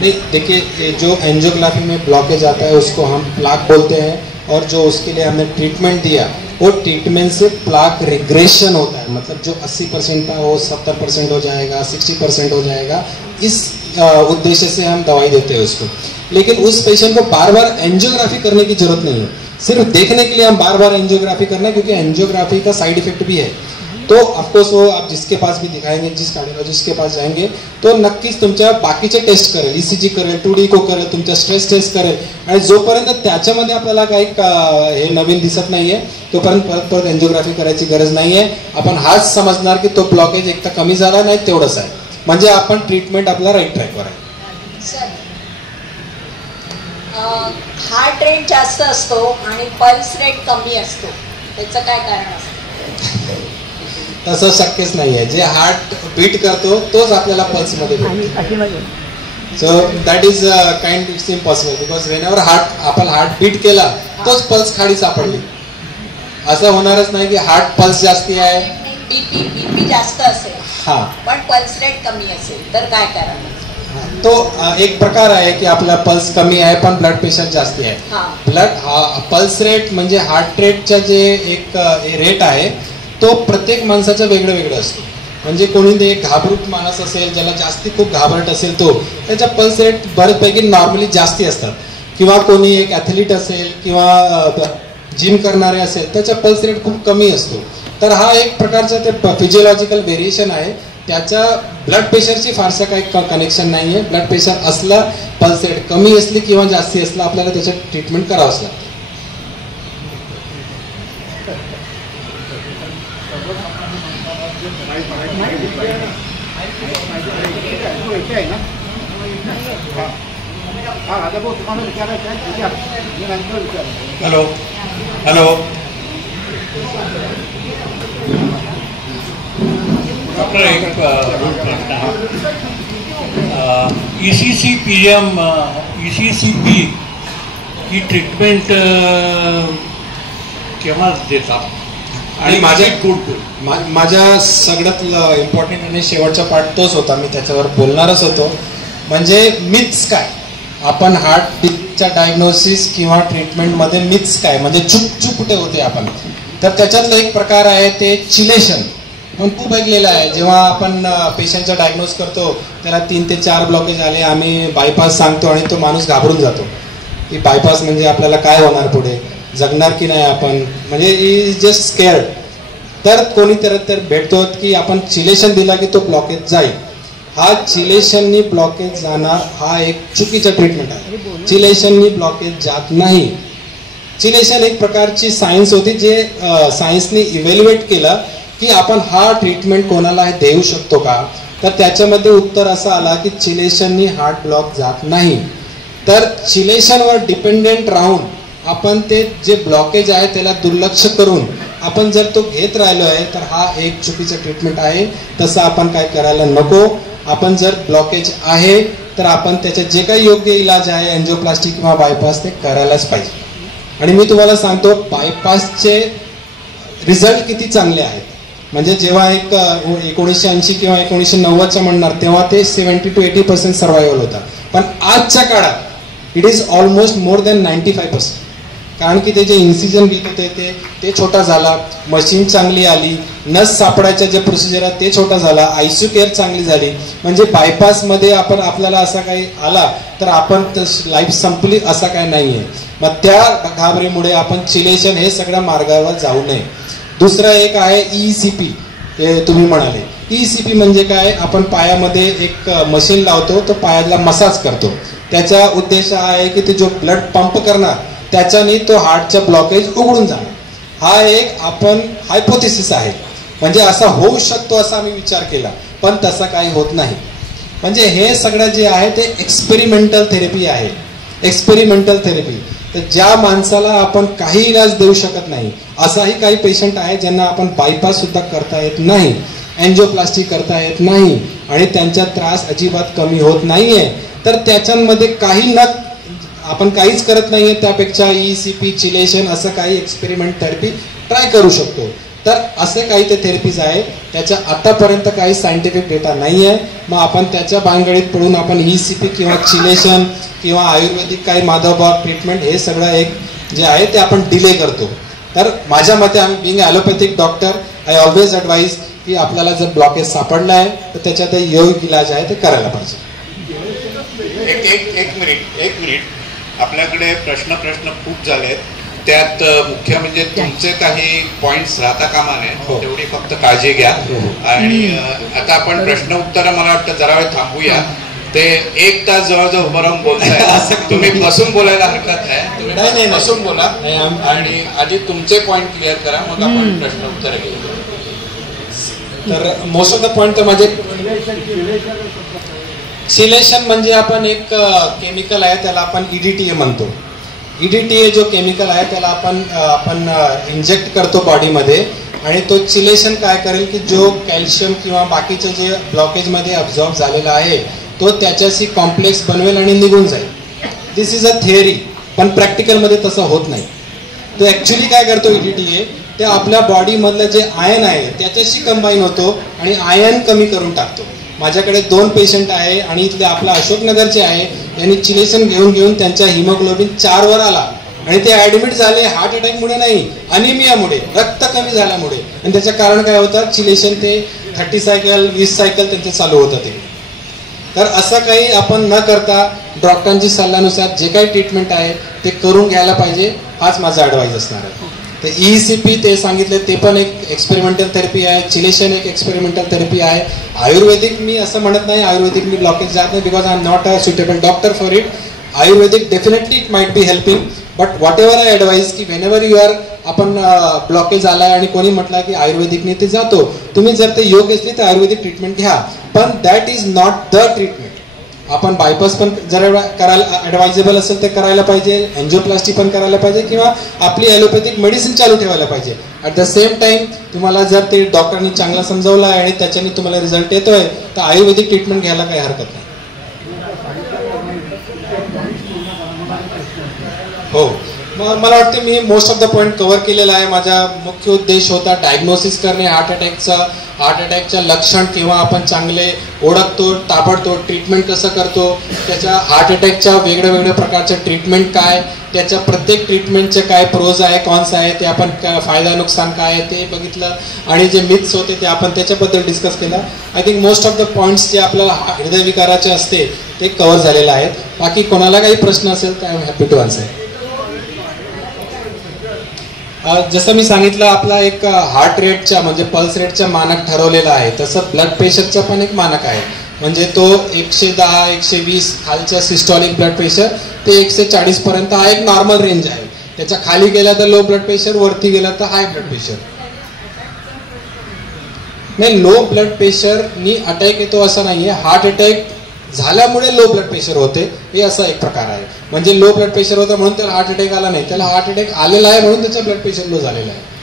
नहीं, देखिए जो एंजियोग्राफी में ब्लॉकेज आता है उसको हम प्लाक बोलते हैं, और जो उसके लिए हमने ट्रीटमेंट दिया वो ट्रीटमेंट से प्लाक रिग्रेशन होता है. मतलब जो 80% था वो 70% हो जाएगा, 60% हो जाएगा. इस उद्देश्य से हम दवाई देते हैं उसको. लेकिन उस पेशेंट को बार बार एंजियोग्राफी करने की जरूरत नहीं है. सिर्फ देखने के लिए हम बार बार एंजियोग्राफी करना है, क्योंकि एंजियोग्राफी का साइड इफेक्ट भी है. तो ऑफकोर्स वो आप जिसके पास भी दिखाएंगे, जिस कार्डियोलॉजिस्ट के पास जाएंगे तो नक्कीच तुमच्या बाकीचे टेस्ट करेल, ECG करेल, 2D को करेल, तुमच्या स्ट्रेस टेस्ट करेल, आणि जोपर्यंत त्याच्यामध्ये आपल्याला काही हे नवीन दिसत नाहीये तोपर्यंत परत परत एंजियोग्राफी करायची गरज नाहीये. आपण हाच समजणार की तो ब्लॉकेज एक तर कमी झाला नाही तेवढंच आहे, म्हणजे आपण ट्रीटमेंट आपला राईट ट्रॅकवर आहे. सर हार्ट रेट जास्त असतो आणि पल्स रेट कमी असतो, त्याचं काय कारण असतं? तसं शक्यच नाहीये. जे हार्ट बीट करतो तोच आपल्याला पल्स मध्ये भेटतो. So that is kind it's impossible, because Wien आपण हार्ट बीट केला तोच पल्स खाली सापडली. असं होणारच नाही की हार्ट पल्स जास्ती आहे, बीपी जास्त असेल पण पल्स रेट कमी असेल तर काय कारण? तो एक प्रकार आहे की आपला पल्स कमी आहे पण ब्लड प्रेशर जास्ती आहे. पल्स रेट म्हणजे हार्ट रेटचा जे एक रेट आहे तो प्रत्येक माणसाचा वेगळं वेगळं असतो. म्हणजे कोणी ते घाबरूट माणूस असेल, ज्याला जास्ती खूप घाबरट असेल तो त्याचा पल्स रेट बऱ्याचपैकी नॉर्मली जास्ती असतात. किंवा कोणी एक ॲथलीट असेल किंवा जिम करणारे असेल त्याचा पल्स रेट खूप कमी असतो. तर हा एक प्रकारचा ते फिजिओलॉजिकल व्हेरिएशन आहे. त्याच्या ब्लड प्रेशरची फारसं काही कनेक्शन नाही आहे. ब्लड प्रेशर असला, पल्स रेट कमी असली किंवा जास्ती असला, आपल्याला त्याचं ट्रीटमेंट करावंच लागतं. हॅलो हॅलो डॉक्टर, एक प्रश्न आहे. ECCPM ECCP ही ट्रीटमेंट केव्हा देतात? आणि माझ्या सगळ्यात इम्पॉर्टंट आणि शेवटचा पार्ट तोच होता, मी त्याच्यावर बोलणारच होतो. म्हणजे मिथ्स काय, आपण हार्ट बीटच्या डायग्नोसिस किंवा ट्रीटमेंटमध्ये मिथ्स काय, म्हणजे चूक कुठे होते आपण. तर त्याच्यातला एक प्रकार आहे ते चिलेशन. पण खूप ऐकलेलं आहे, जेव्हा आपण पेशंटचा डायग्नोज करतो त्याला 3 ते 4 ब्लॉकेज आले, आम्ही बायपास सांगतो आणि तो माणूस घाबरून जातो की बायपास म्हणजे आपल्याला काय होणार, पुढे जगणार की नाही आपण, म्हणजे इज जस्ट स्केअर्ड. तर कोणीतरी तर भेटतो की आपण चिलेशन दिला की तो ब्लॉकेज जाईल. हा चिलेशननी ब्लॉकेज जाणार हा एक चुकीचा ट्रीटमेंट आहे. चिलेशननी ब्लॉकेज जात नाही. चिलेशन एक प्रकारची सायन्स होती जे सायन्सने इव्हॅल्युएट केलं की आपण हा ट्रीटमेंट कोणाला देऊ शकतो का. तर त्याच्यामध्ये उत्तर असं आला की चिलेशननी हार्ट ब्लॉक जात नाही. तर चिलेशनवर डिपेंडेंट राहून आपण ते जे ब्लॉकेज आहे त्याला दुर्लक्ष करून आपण जर तो घेत राहिलो आहे तर हा एक चुकीचं ट्रीटमेंट आहे. तसं आपण काय करायला नको. आपण जर ब्लॉकेज आहे तर आपण त्याचे जे काही योग्य इलाज आहे, एंजिओप्लास्टी किंवा बायपास, ते करायलाच पाहिजे. आणि मी तुम्हाला सांगतो बायपासचे रिझल्ट किती चांगले आहेत. म्हणजे जेव्हा एक 1980 किंवा 1990च्या म्हणणार तेव्हा ते 70 to 80% सर्वायवल होता. पण आजच्या काळात it is almost more than 95%. कारण की ते जे इन्सिजन घेत होते ते छोटा झाला, मशीन चांगली आली, नस सापडायच्या जे प्रोसिजर आहे ते छोटा झाला, ICU केअर चांगली झाली. म्हणजे बायपासमध्ये आपल्याला असा काही आला तर आपण लाईफ संपली असा काही नाहीये. मग त्या घाबरीमुळे आपण चिलेशन हे सगळ्या मार्गावर जाऊ नये. दुसरं एक आहे ECP. ते तुम्ही म्हणाले. ECP म्हणजे काय, आपण पायामध्ये एक मशीन लावतो, तो पायाला मसाज करतो. त्याचा उद्देश हा आहे की ते जो ब्लड पंप करणार त्याच्याने तो हार्टचा ब्लॉकेज उघडून जाणार. हा एक आपण हायपोथेसिस आहे, म्हणजे असा होऊ शकतो असा आम्ही विचार केला, पण तसं काही होत नाही. म्हणजे हे सगळं जे आहे ते एक्सपेरिमेंटल थेरपी आहे. एक्सपेरिमेंटल थेरपी, तर ज्या माणसाला आपण काही इलाज देऊ शकत नाही, असाही काही पेशंट आहे ज्यांना आपण बायपास सुद्धा करता येत नाही, एन्जिओप्लास्टी करता येत नाही आणि त्यांचा त्रास अजिबात कमी होत नाहीये, तर त्याच्यामध्ये काही न आपण काहीच करत नाहीये, त्यापेक्षा ECP, चिलेशन असं काही एक्सपेरिमेंट थेरपी ट्राय करू शकतो. तर असे काही ते थेरपीज आहे, त्याच्या आतापर्यंत काही सायंटिफिक डेटा नाही आहे. मग आपण त्याच्या भानगडीत पडून आपण ECP किंवा चिलेशन किंवा आयुर्वेदिक काही माधवबाग ट्रीटमेंट हे सगळं एक जे आहे ते आपण डिले करतो. तर माझ्या मते आम्ही being allopathic doctor, I always advise की आपल्याला जर ब्लॉकेज सापडला आहे तर त्याच्यात योग्य इलाज आहे ते करायला पाहिजे. एक मिनिट आपल्याकडे प्रश्न खूप झालेत, त्यात मुख्य म्हणजे तुमचे काही पॉइंट्स राहता कामा नये, तेवढी फक्त काळजी घ्या. आणि आता आपण प्रश्न उत्तर मला वाटतं जरा वेळ थांबूया. ते 1 तास जवळजवळ उभं राहून बोलताय, तुम्ही बसून बोलायला हरकत आहे, तुम्ही बसून बोला आणि आधी तुमचे पॉइंट क्लिअर करा, मग आपण प्रश्न उत्तर घेऊ. तर मोस्ट ऑफ द पॉइंट तर माझे चिलेशन म्हणजे आपण एक केमिकल आहे त्याला आपण EDTA म्हणतो. EDTA जो केमिकल आहे त्याला आपण इंजेक्ट करतो बॉडीमध्ये आणि तो चिलेशन काय करेल की जो कॅल्शियम किंवा बाकीचं जे ब्लॉकेजमध्ये अब्झॉर्ब झालेला आहे तो त्याच्याशी कॉम्प्लेक्स बनवेल आणि निघून जाईल. दिस इज अ थिअरी, पण प्रॅक्टिकलमध्ये तसं होत नाही. तो ॲक्च्युली काय करतो EDTA, ते आपल्या बॉडीमधलं जे आयन आहे त्याच्याशी कंबाईन होतो आणि आयन कमी करून टाकतो. माझ्याकडे 2 पेशंट आहे आणि इथले आपला अशोकनगरचे आहे, यांनी चिलेशन घेऊन घेऊन त्यांच्या हिमोग्लोबिन 4 वर आला आणि ते ऍडमिट झाले हार्ट अटॅकमुळे नाही, अनिमियामुळे, रक्त कमी झाल्यामुळे. आणि त्याचं कारण काय होतं, चिलेशन ते 30 सायकल 20 सायकल त्यांचे चालू होतं ते. तर असं काही आपण न करता डॉक्टरांची सल्ल्यानुसार जे काही ट्रीटमेंट आहे ते करून घ्यायला पाहिजे, हाच माझा ॲडवाईस असणार आहे. ते ECP ते सांगितले ते पण एक एक्सपेरिमेंटल थेरपी आहे, चिलेशन एक एक्सपेरिमेंटल थेरपी आहे. आयुर्वेदिक मी असं म्हणत नाही, आयुर्वेदिक मी ब्लॉकेज जात नाही, because I am not a suitable doctor for it. Ayurvedic definitely it might be helping, but whatever I advise की वेनेवर यू आर आपण ब्लॉकेज आलाय आणि कोणी म्हटलं की आयुर्वेदिकने ते जातो, तुम्ही जर ते योग्य असली तर आयुर्वेदिक ट्रीटमेंट घ्या, पण that is not the treatment. आपण बायपास पण जर करायला ॲडवायजेबल असेल तर करायला पाहिजे, एन्जिओप्लास्टी पण करायला पाहिजे किंवा आपली ॲलोपॅथिक मेडिसिन चालू ठेवायला पाहिजे. ॲट द सेम टाइम तुम्हाला जर ते डॉक्टरांनी चांगला समजावलं आहे आणि त्याच्याने तुम्हाला रिझल्ट येतोय तर आयुर्वेदिक ट्रीटमेंट घ्यायला काही हरकत नाही. हो, मला वाटतं मी most of the point cover केलेला आहे. माझा मुख्य उद्देश होता डायग्नोसिस करणे हार्ट अटॅकच्या लक्षण किंवा आपण चांगले ओळखतो, ताबडतोब ट्रीटमेंट कसं करतो, त्याच्या हार्ट अटॅकच्या वेगळ्या प्रकारच्या ट्रीटमेंट काय, त्याच्या प्रत्येक ट्रीटमेंटचे काय प्रोज आहे कॉन्स आहे ते आपण फायदा नुकसान काय आहे ते बघितलं आणि जे मिथ्स होते ते आपण त्याच्याबद्दल डिस्कस केलं. I think most of the points जे आपल्याला हृदयविकाराचे असते ते कव्हर झालेले आहेत. बाकी कोणाला काही प्रश्न असेल तर I am happy to answer. जसं मी सांगितलं आपला एक हार्ट रेटच्या म्हणजे पल्स रेटच्या मानक ठरवलेला आहे, तसं ब्लड प्रेशरचा पण एक मानक आहे. म्हणजे तो 110 120 खालच्या सिस्टॉलिक ब्लड प्रेशर ते 140 पर्यंत हा एक नॉर्मल रेंज आहे. त्याच्या खाली गेला तर लो ब्लड प्रेशर, वरती गेला तर हाय ब्लड प्रेशर. नाही, लो ब्लड प्रेशरनी अटॅक येतो असं नाहीये, हार्ट अटॅक झाल्यामुळे लो ब्लड प्रेशर होते हे असा एक प्रकार आहे. म्हणजे लो ब्लड प्रेशर होतं म्हणून त्याला हार्ट अटॅक आला नाही, त्याला हार्ट अटॅक आलेला आहे म्हणून त्याचा ब्लड प्रेशर लो झालेला आहे.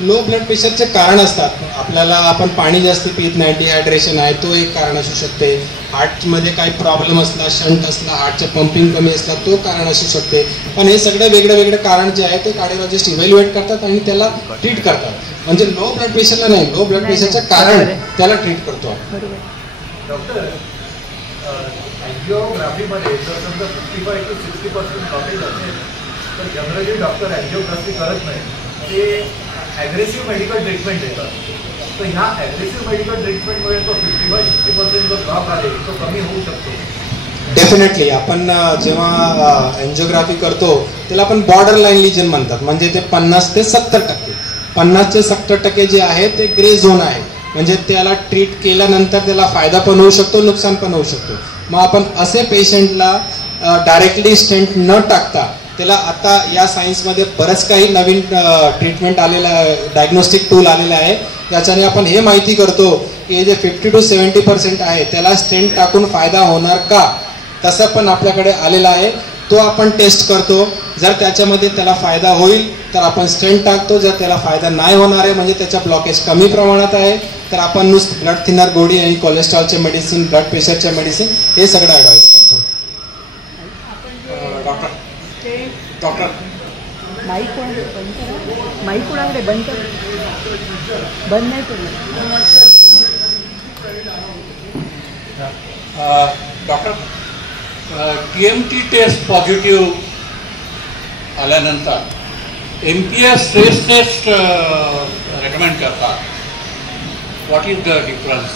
लो ब्लड प्रेशरचे कारण असतात, आपल्याला आपण पाणी जास्त पित नाही, डिहायड्रेशन आहे तो एक कारण असू शकते, हार्टमध्ये काही प्रॉब्लेम असला, शंट असला, हार्टचं पंपिंग कमी असला तो कारण असू शकते. पण हे सगळे वेगळे कारण जे आहे ते कार्डिओलॉजिस्ट इव्हॅल्युएट करतात आणि त्याला ट्रीट करतात. म्हणजे लो ब्लड प्रेशरला नाही, लो ब्लड प्रेशरचं कारण त्याला ट्रीट करतो. डॉक्टर, अँजिओग्राफीमध्ये जर समजा 55 to 60% ब्लॉकेज असेल तर जनरली डॉक्टर अँजिओग्राफी करत नाही, ते ॲग्रेसिव्ह मेडिकल ट्रीटमेंट देतात. तर ह्या ॲग्रेसिव्ह मेडिकल ट्रीटमेंटमुळे तो 55-60% जो ब्लॉक आहे तो कमी होऊ शकतो. डेफिनेटली आपण जेव्हा एन्जिओग्राफी करतो त्याला आपण बॉर्डर लाईन लिजन म्हणतात, म्हणजे ते 50 ते 70%. 50 ते 70% जे आहे ते ग्रे झोन आहे, म्हणजे त्याला ट्रीट केल्यानंतर त्याला फायदा पण होऊ शकतो, नुकसान पण होऊ शकतो. मग आपण असे पेशंटला डायरेक्टली स्टेंट न टाकता त्याला आता या सायन्समध्ये बरंच काही नवीन ट्रीटमेंट आलेलं आहे, डायग्नोस्टिक टूल आलेलं आहे, त्याच्याने आपण हे माहिती करतो की जे 50 to 70% आहे त्याला स्टेंट टाकून फायदा होणार का, तसं पण आपल्याकडे आलेलं आहे. तो आपण टेस्ट करतो. जर त्याच्यामध्ये त्याला फायदा होईल तर आपण स्टेंट टाकतो. जर त्याला फायदा नाही होणार आहे म्हणजे त्याचा ब्लॉकेज कमी प्रमाणात आहे तर आपण नुसतं ब्लड थिनर गोळी आणि कोलेस्ट्रॉलचे मेडिसिन, ब्लड प्रेशरचे मेडिसिन हे सगळं ॲडवाईस करतो. डॉक्टर माईक कोणाकडे बंद नाही केलं. डॉक्टर TMT टेस्ट पॉझिटिव्ह आल्यानंतर MPS स्ट्रेस टेस्ट रेकमेंड करतात. What is the difference?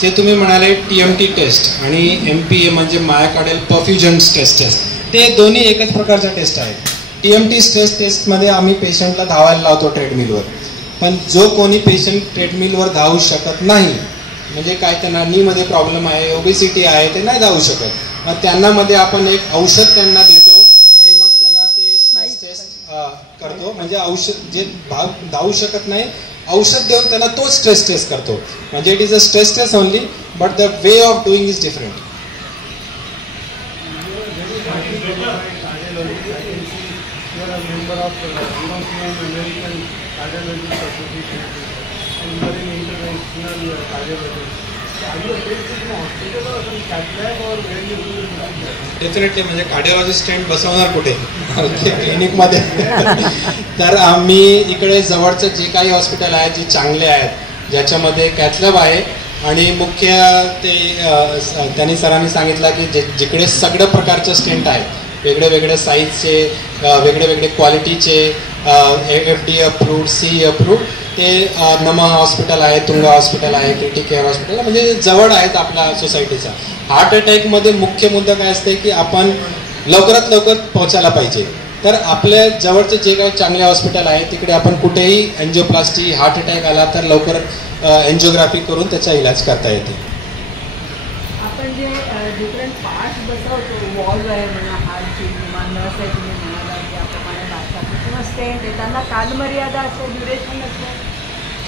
जे तुम्ही म्हणाले TMT टेस्ट आणि MPA म्हणजे मायोकार्डियल परफ्युजन स्ट्रेस टेस्ट, ते दोन्ही एकच प्रकारच्या टेस्ट आहेत. TMT स्ट्रेस टेस्टमध्ये आम्ही पेशंटला धावायला लावतो ट्रेडमिलवर, पण जो कोणी पेशंट ट्रेडमिलवर धावू शकत नाही, म्हणजे काय त्यांना नीमध्ये प्रॉब्लेम आहे, ओबेसिटी आहे, ते नाही धावू शकत, मग त्यांना मध्ये आपण एक औषध त्यांना देतो आणि मग त्यांना ते स्ट्रेस टेस्ट करतो. म्हणजे औषध जे धावू शकत नाही औषध देऊन त्यांना तो स्ट्रेस टेस्ट करतो. म्हणजे it is a stress test only, but the way of doing is different. Definitely, म्हणजे कार्डिओलॉजिस्ट स्टेंट बसवणार कुठे क्लिनिकमध्ये. तर आम्ही इकडे जवळचं जे काही हॉस्पिटल आहेत जे चांगले आहेत, ज्याच्यामध्ये कॅथलॅब आहे आणि मुख्य ते त्यांनी सरांनी सांगितलं की जिकडे सगळ्या प्रकारचे स्टेंट आहेत, वेगळे वेगळे साईजचे, वेगळे वेगळे क्वालिटीचे, FDA अप्रूव्ड, CE अप्रूव्ड, ते नमा हॉस्पिटल आहे, तुंगा हॉस्पिटल आहे, क्रिटिक केअर हॉस्पिटल, म्हणजे जवळ आहेत आपल्या सोसायटीचा. हार्ट अटॅकमध्ये मुख्य मुद्दा काय असते की आपण लवकरात लवकर पोहोचायला पाहिजे. तर आपल्या जवळचे जे काही चांगले हॉस्पिटल आहे तिकडे आपण कुठेही एन्जिओप्लास्टी, हार्ट अटॅक आला तर लवकर एन्जिओग्राफी करून त्याचा इलाज करता येते. आपण जे डिफरंट पार्ट्स बसवतो, वॉल्व आहे म्हणा, हार्टची किंवा नर्स आहे, तुम्ही म्हणाला त्याप्रमाणे बांधतात किंवा स्टेंट आहे, त्यांना कालमर्यादा असते, ड्युरेशन असते,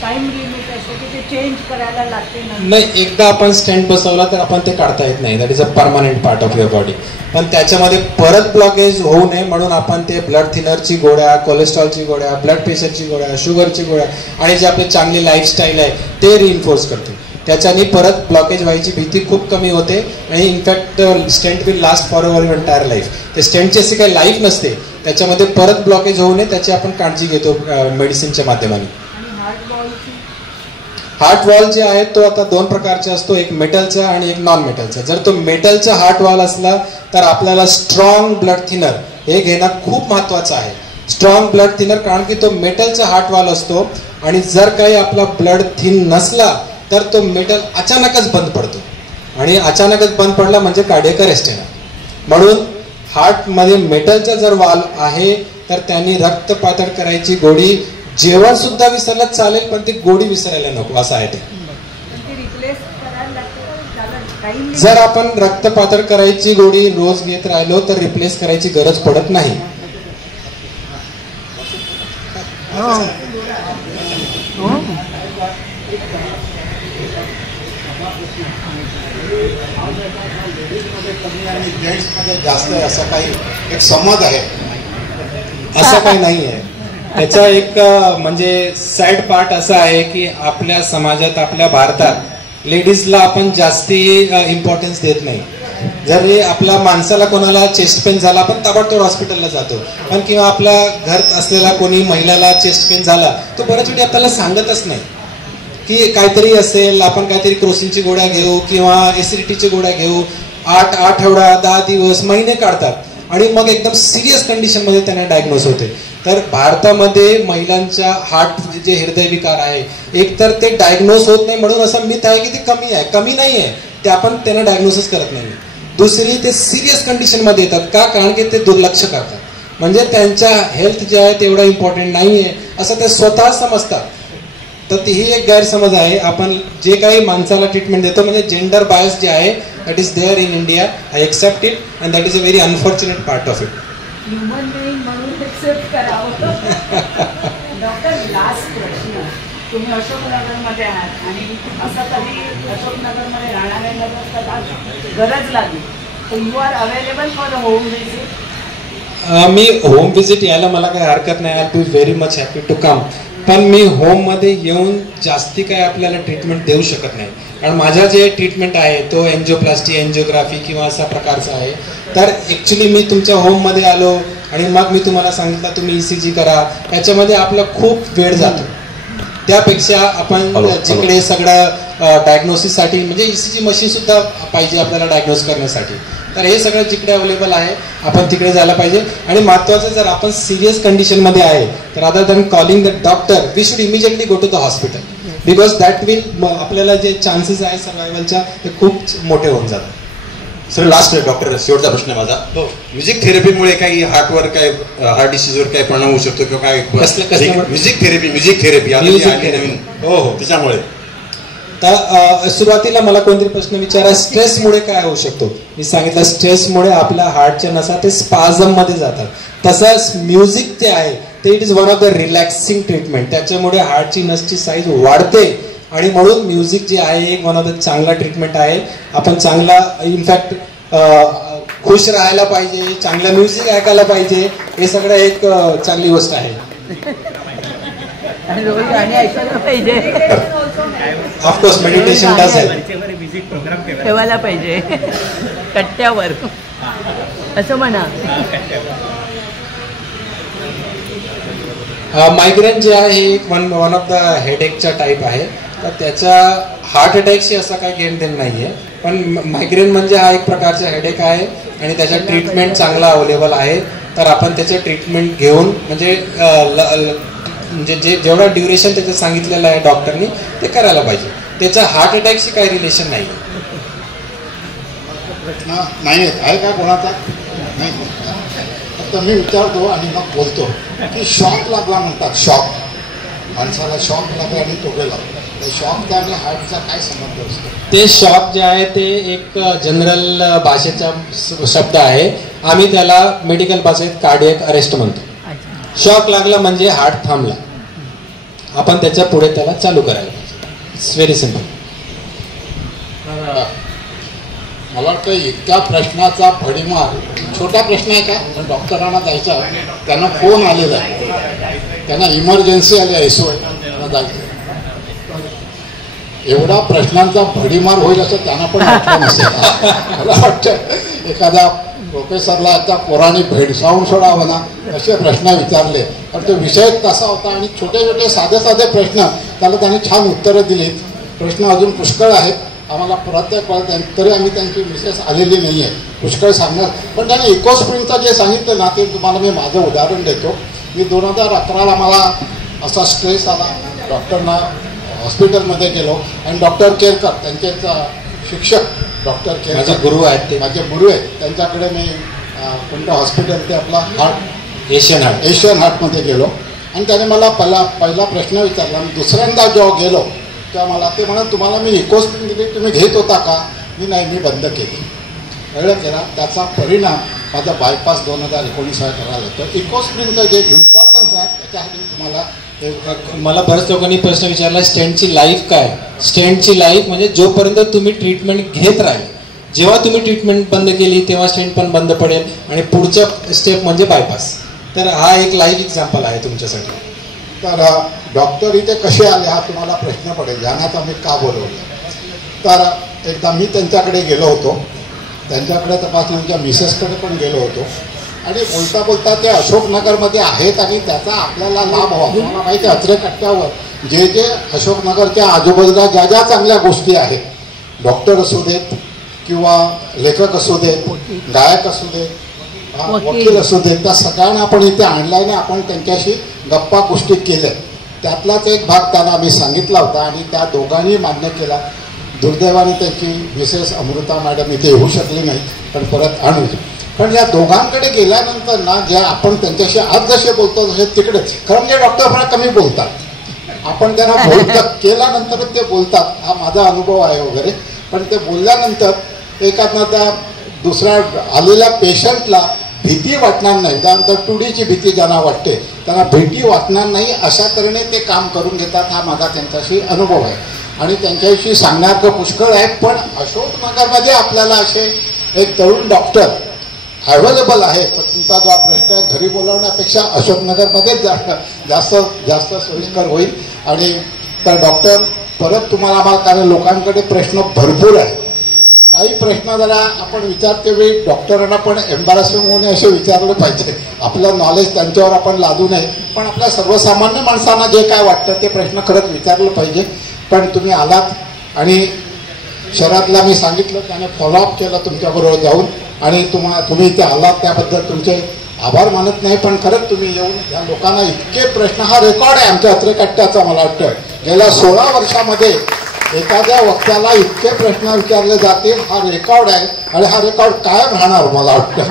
टाइम लिमिट असते की ते चेंज करायला लागते? नाही, एकदा आपण स्टेंट बसवला तर आपण ते काढता येत नाही. That is a permanent part of your body. पण त्याच्यामध्ये परत ब्लॉकेज होऊ नये म्हणून आपण ते ब्लड थिनरची गोळ्या, कोलेस्ट्रॉलची गोळ्या, ब्लड प्रेशरची गोळ्या, शुगरची गोळ्या आणि जे आपले चांगली लाईफस्टाईल आहे ते रिइन्फोर्स करतो. त्याच्याने परत ब्लॉकेज व्हायची भीती खूप कमी होते आणि in fact stent will last for your entire life. ते स्टेंटची अशी काही लाईफ नसते, त्याच्यामध्ये परत ब्लॉकेज होऊ नये त्याची आपण काळजी घेतो मेडिसिनच्या माध्यमाने. हार्ट वॉल जे आहे तो आता दोन प्रकारचे असतो, एक मेटलचा आणि एक नॉन मेटलचा. जर तो मेटलचा हार्ट वॉल असला तर आपल्याला स्ट्रॉंग ब्लड थिनर हे घेणं खूप महत्वाचं आहे. स्ट्रॉंग ब्लड थिनर, कारण की तो मेटलचा हार्ट वॉल असतो आणि जर काही आपला ब्लड थिन नसला तर तो मेटल अचानकच बंद पडतो आणि अचानकच बंद पडला म्हणजे कार्डियक अरेस्ट येणार. म्हणून हार्टमध्ये मेटलचा जर वॉल आहे तर त्यांनी रक्त पातळ करायची गोळी, जेवण सुद्धा विसरलं चालेल पण ती गोळी विसरायला नको, असं आहे ते. जर आपण रक्त पातळ करायची गोळी रोज घेत राहिलो तर रिप्लेस करायची गरज पडत नाही. जेंट्समध्ये जास्त असं काही एक समज आहे? असं काही नाही आहे. त्याचा एक म्हणजे सॅड पार्ट असा आहे की आपल्या समाजात, आपल्या भारतात लेडीजला आपण जास्ती इम्पॉर्टन्स देत नाही. जरी आपल्या माणसाला कोणाला चेस्ट पेन झाला आपण ताबडतोब हॉस्पिटलला जातो, पण किंवा आपल्या घरात असलेला कोणी महिलाला चेस्ट पेन झाला तो बऱ्याच वेळी आपल्याला सांगतच नाही की काहीतरी असेल, आपण काहीतरी क्रोसिनची गोळ्या घेऊ किंवा एसिडिटीची गोळ्या घेऊ. 8 आठवडा, 10 दिवस, महिने काढतात आणि मग एकदम सिरियस कंडिशनमध्ये त्यांना डायग्नोज होते. तर भारतामध्ये महिलांच्या हार्ट जे हृदयविकार आहे, एक तर ते डायग्नोज होत नाही म्हणून असं मिथ आहे की ते कमी आहे. कमी नाही आहे, ते आपण त्यांना डायग्नोसिस करत नाही. दुसरी, ते सिरियस कंडिशनमध्ये येतात का, कारण की ते दुर्लक्ष करतात. म्हणजे त्यांच्या हेल्थ जे आहे तेवढं इम्पॉर्टंट नाही आहे असं ते स्वतः समजतात. तर तीही एक गैरसमज आहे. आपण जे काही माणसाला ट्रीटमेंट देतो म्हणजे जेंडर बायस जे आहे that is there in India. I accept it and that is a very unfortunate part of it. Human being म्हणून एक्सेप्ट करावं. डॉक्टर, लास्ट प्रश्न. तुम्ही अशोकनगरमध्ये आहात आणि असं कधी अशोकनगरमध्ये राहणाऱ्यांना जर गरज लागली तर you are available for home visit? मी होम व्हिजिट यायला मला काही हरकत नाही. I be very much happy to come. पण मी होममध्ये येऊन जास्ती काय आपल्याला ट्रीटमेंट देऊ शकत नाही. कारण माझा जे ट्रीटमेंट आहे तो एन्जिओप्लास्टी, एन्जिओग्राफी किंवा असा प्रकारचा आहे. तर ॲक्च्युली मी तुमच्या होममध्ये आलो आणि मग मी तुम्हाला सांगितलं तुम्ही ECG करा, याच्यामध्ये आपला खूप वेळ जातो. त्यापेक्षा आपण जिकडे सगळं डायग्नोसिससाठी म्हणजे ECG मशीन सुद्धा पाहिजे आपल्याला डायग्नोस करण्यासाठी. तर हे सगळं जिकडे अवेलेबल आहे आपण तिकडे जायला पाहिजे. आणि महत्त्वाचं जर आपण सिरियस कंडिशनमध्ये आहे तर other than calling the doctor we should immediately go to the hospital because that will आपल्याला जे चान्सेस आहे सर्वायवलच्या ते खूप मोठे होऊन जातात. सर लास्ट डॉक्टर शेवटचा प्रश्न आहे माझा. म्युझिक थेरपीमुळे काही हार्टवर काय हार्ट डिसीजवर काय परिणाम होऊ शकतो किंवा काय म्युझिक थेरपी नवीन हो त्याच्यामुळे? तर सुरुवातीला मला कोणतरी प्रश्न विचारा स्ट्रेसमुळे काय होऊ शकतो. मी सांगितलं स्ट्रेसमुळे आपल्या हार्टच्या नसा ते स्पाझम मध्ये जातात. तसंच म्युझिक जे आहे ते it is one of the relaxing treatment. त्याच्यामुळे हार्टची नसची साईज वाढते आणि म्हणून म्युझिक जे आहे एक वन ऑफ द चांगला ट्रीटमेंट आहे. आपण चांगला इनफॅक्ट खुश राहायला पाहिजे, चांगलं म्युझिक ऐकायला पाहिजे. हे सगळं एक चांगली गोष्ट आहे. गाणी ऐकायला पाहिजे. Of course meditation does help. ठेवायला पाहिजे कट्ट्यावर असं म्हणा. मायग्रेन जे आहे एक वन ऑफ द हेडेकचा टाईप आहे. तर त्याचा हार्ट अटॅकशी असा काही घेण देण नाही आहे. पण मायग्रेन म्हणजे हा एक प्रकारचा हेडेक आहे आणि त्याचा ट्रीटमेंट चांगला अवेलेबल आहे. तर आपण त्याचं ट्रीटमेंट घेऊन म्हणजे जे जेवढा ड्युरेशन त्याचं सांगितलेलं आहे डॉक्टरनी ते करायला पाहिजे. त्याच्या हार्ट अटॅकशी काही रिलेशन नाही आहे का कोणाचा? नाही. फक्त मी विचारतो आणि मग बोलतो की शॉक लागला म्हणतात. शॉक माणसाला शॉक लागला आणि तो गेला. शॉक आणि हार्टचा काय संबंध असतो? ते शॉक जे आहे ते एक जनरल भाषेचा शब्द आहे. आम्ही त्याला मेडिकल भाषेत कार्डियक अरेस्ट म्हणतो. शॉक लागला म्हणजे हार्ट थांबला. आपण त्याच्या पुढे त्याला चालू करायला पाहिजे. It's very simple. मला वाटतं इतक्या प्रश्नाचा भडीमार छोटा प्रश्न आहे का? पण डॉक्टरांना जायचा त्यांना फोन आलेला आहे, त्यांना इमर्जन्सी आली SOS त्यांना जायचं. एवढा प्रश्नांचा भडीमार होईल असं त्यांना पण वाटलं नसेल. मला वाटतं एखाद्या प्रोफेसरला आता पोराने भेडसावून सोडावं ना असे प्रश्न विचारले. पण तो विषय तसा होता आणि छोटे छोटे साधे साधे प्रश्न त्याला त्यांनी छान उत्तरं दिली. प्रश्न अजून पुष्कळ आहेत आम्हाला प्रत्येक तरी आम्ही त्यांची विशेष आलेली नाही आहे पुष्कळ सांगणार. पण त्याने इकोस्प्रिंगचं जे सांगितलं ना ते तुम्हाला मी माझं उदाहरण देतो. मी 2011ला मला असा स्ट्रेस आला. डॉक्टरना हॉस्पिटलमध्ये गेलो आणि डॉक्टर केरकर त्यांचे शिक्षक डॉक्टर केरकर माझे गुरु आहेत. ते माझे गुरु आहेत. त्यांच्याकडे मी कोणतं हॉस्पिटल ते आपला हार्ट एशियन हार्टमध्ये गेलो आणि त्याने मला पहिला प्रश्न विचारला. मी दुसऱ्यांदा जेव्हा गेलो तेव्हा मला ते म्हणत तुम्हाला मी इकोस्प्रिंग दिली तुम्ही घेत होता का? मी नाही, मी बंद केली. कळलं केला. त्याचा परिणाम माझा बायपास 2019 करायला तर इकोस्प्रिंगचं जे इम्पॉर्टन्स आहे त्याच्यासाठी तुम्हाला मला बऱ्याच लोकांनी प्रश्न विचारला स्टेंटची लाईफ काय? स्टेंटची लाईफ म्हणजे जोपर्यंत तुम्ही ट्रीटमेंट घेत राहील. जेव्हा तुम्ही ट्रीटमेंट बंद केली तेव्हा स्टेंट पण बंद पडेल आणि पुढच्या स्टेप म्हणजे बायपास. तर हा एक लाईव्ह एक्झाम्पल आहे तुमच्यासाठी. तर डॉक्टर इथे कसे आले हा तुम्हाला प्रश्न पडेल. ध्यानात आम्ही का बोलवलं? तर एकदा मी त्यांच्याकडे गेलो होतो. त्यांच्याकडे तपासण्याच्या मिसेसकडे पण गेलो होतो आणि बोलता बोलता ते अशोकनगरमध्ये आहेत आणि त्याचा आपल्याला लाभ व्हावा. तुम्हाला माहिती आहे अत्रे कट्ट्यावर जे जे अशोकनगरच्या आजूबाजूला ज्या ज्या चांगल्या गोष्टी आहेत डॉक्टर असू देत किंवा लेखक असू देत, गायक असू देत, वकील असू देत, त्या सगळ्यांना आपण इथे आणल्याने आपण त्यांच्याशी गप्पा गोष्टी केल्या. त्यातलाच एक भाग त्यांना आम्ही सांगितला होता आणि त्या दोघांनी मान्य केला. दुर्दैवाने त्यांची मिसेस अमृता मॅडम इथे येऊ शकली नाही पण परत आणू. पण या दोघांकडे गेल्यानंतर ना ज्या आपण त्यांच्याशी आज जसे बोलतो तसे तिकडेच, खरं म्हणजे डॉक्टर फार कमी बोलतात, आपण त्यांना बोलतात केल्यानंतरच ते बोलतात, हा माझा अनुभव आहे वगैरे. पण ते बोलल्यानंतर एखादा त्या दुसऱ्या आलेल्या पेशंटला भीती वाटणार नाही, त्यानंतर टुडीची भीती ज्यांना वाटते त्यांना भीती वाटणार नाही, अशा तऱ्हेने ते काम करून घेतात. हा माझा त्यांच्याशी अनुभव आहे आणि त्यांच्याविषयी सांगण्याचं पुष्कळ आहे. पण अशोकनगरमध्ये आपल्याला असे एक तरुण डॉक्टर अवेलेबल आहे. पण तुमचा जो प्रश्न आहे घरी बोलावण्यापेक्षा अशोकनगरमध्येच जास्त जास्त सोयीस्कर होईल. आणि तर डॉक्टर परत तुम्हाला आम्हाला, कारण लोकांकडे प्रश्न भरपूर आहे, काही प्रश्न जरा आपण विचारते वेळी डॉक्टरांना पण एम्बॅरसिंग होऊ नये असे विचारलं पाहिजे. आपलं नॉलेज त्यांच्यावर आपण लादू नये, पण आपल्या सर्वसामान्य माणसांना जे काय वाटतं ते प्रश्न खरंच विचारलं पाहिजे. पण तुम्ही आलात आणि शहरातला मी सांगितलं त्याने फॉलोअप केलं तुमच्याबरोबर जाऊन आणि तुम्ही इथे आलात त्याबद्दल तुमचे आभार मानत नाही. पण खरंच तुम्ही येऊन या लोकांना इतके प्रश्न, हा रेकॉर्ड आहे आमच्या अत्रेकट्ट्याचा, मला वाटतं गेल्या 16 वर्षामध्ये एखाद्या वक्त्याला इतके प्रश्न विचारले जातील, हा रेकॉर्ड आहे आणि हा रेकॉर्ड कायम राहणार मला वाटतं.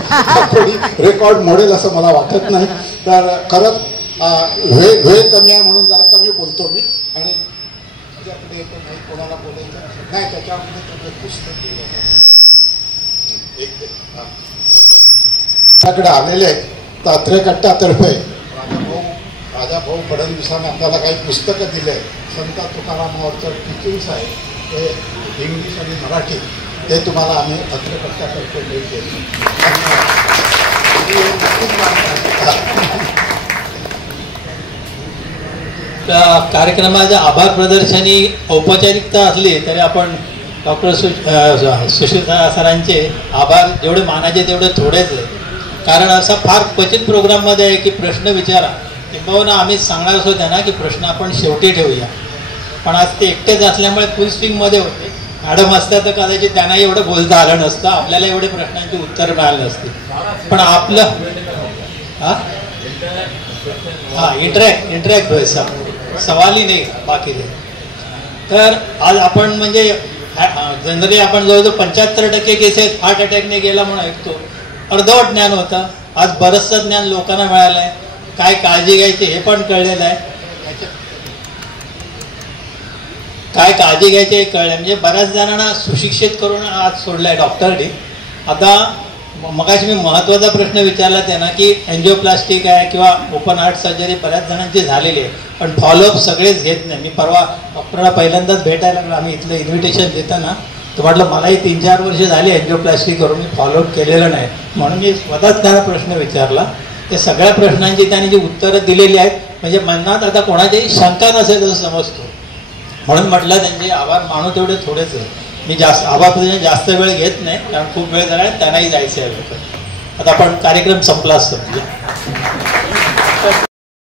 कोणी रेकॉर्ड मोडेल असं मला वाटत नाही. तर खरंच वेळ कमी आहे म्हणून जरा कमी बोलतो मी. आणि त्याच्याकडे येतो नाही, कोणाला बोलायचं नाही, त्याच्यामध्ये पुस्तक त्याकडे आलेले आहेत. तर अत्रेकट्ट्यातर्फे राजाभाऊ फडणवीसांनी आपल्याला काही पुस्तकं दिले. संत तुकारामावरचं टीचिंग्स आहे ते इंग्लिश आणि मराठी, ते तुम्हाला आम्ही अत्रेकट्ट्यातर्फे भेट देतो. त्या कार्यक्रमाच्या आभार प्रदर्शनी औपचारिकता असली तरी आपण डॉक्टर सुशील सरांचे आभार जेवढे मानायचे तेवढे थोडेच आहे. कारण असा फार क्वचित प्रोग्राममध्ये आहे की प्रश्न विचारा, किंबहुना आम्ही सांगणार असो त्यांना की प्रश्न आपण शेवटी ठेवूया. पण आज ते एकटेच असल्यामुळे फुल स्विंगमध्ये होते. मॅडम असतात तर कदाचित त्यांना एवढं बोलता आलं नसतं, आपल्याला एवढे प्रश्नांची उत्तर मिळाली नसती. पण आपलं हां इंटरॅक्ट व्हायचा, सवालही नाही बाकी नाही. तर आज आपण म्हणजे जनरली आपण जवळजवळ 75% केसेस हार्ट अटॅकने गेला म्हणून ऐकतो. अर्धवट ज्ञान होतं, आज बरंचसं ज्ञान लोकांना मिळालं आहे. काय काळजी घ्यायची हे पण कळलेलं आहे, काय काळजी घ्यायची हे कळलं. म्हणजे बऱ्याच जणांना सुशिक्षित करून आज सोडलं आहे डॉक्टरने. आता मगाशी मी महत्त्वाचा प्रश्न विचारला त्यांना की एन्जिओप्लास्टिक आहे किंवा ओपन हार्ट सर्जरी बऱ्याच जणांची झालेली आहे, पण फॉलोअप सगळेच घेत नाही. मी परवा डॉक्टरला पहिल्यांदाच भेटायला लागलो, आम्ही इथलं इन्व्हिटेशन देताना तर म्हटलं मलाही 3-4 वर्ष झाली एन्जिओप्लास्टिक करून, मी फॉलोअप केलेलं नाही. म्हणून मी स्वतःच त्यांना प्रश्न विचारला. ते सगळ्या प्रश्नांची त्यांनी जी उत्तरं दिलेली आहेत, म्हणजे मनात आता कोणाच्याही शंका नसेल असं समजतो. म्हणून म्हटलं त्यांचे आभार मानू तेवढे थोडेच आहे. मी आभार जास्त वेळ घेत नाही, कारण खूप वेळ झाला, त्यांनाही जायचं आहे. आता आपण कार्यक्रम संपला असतो.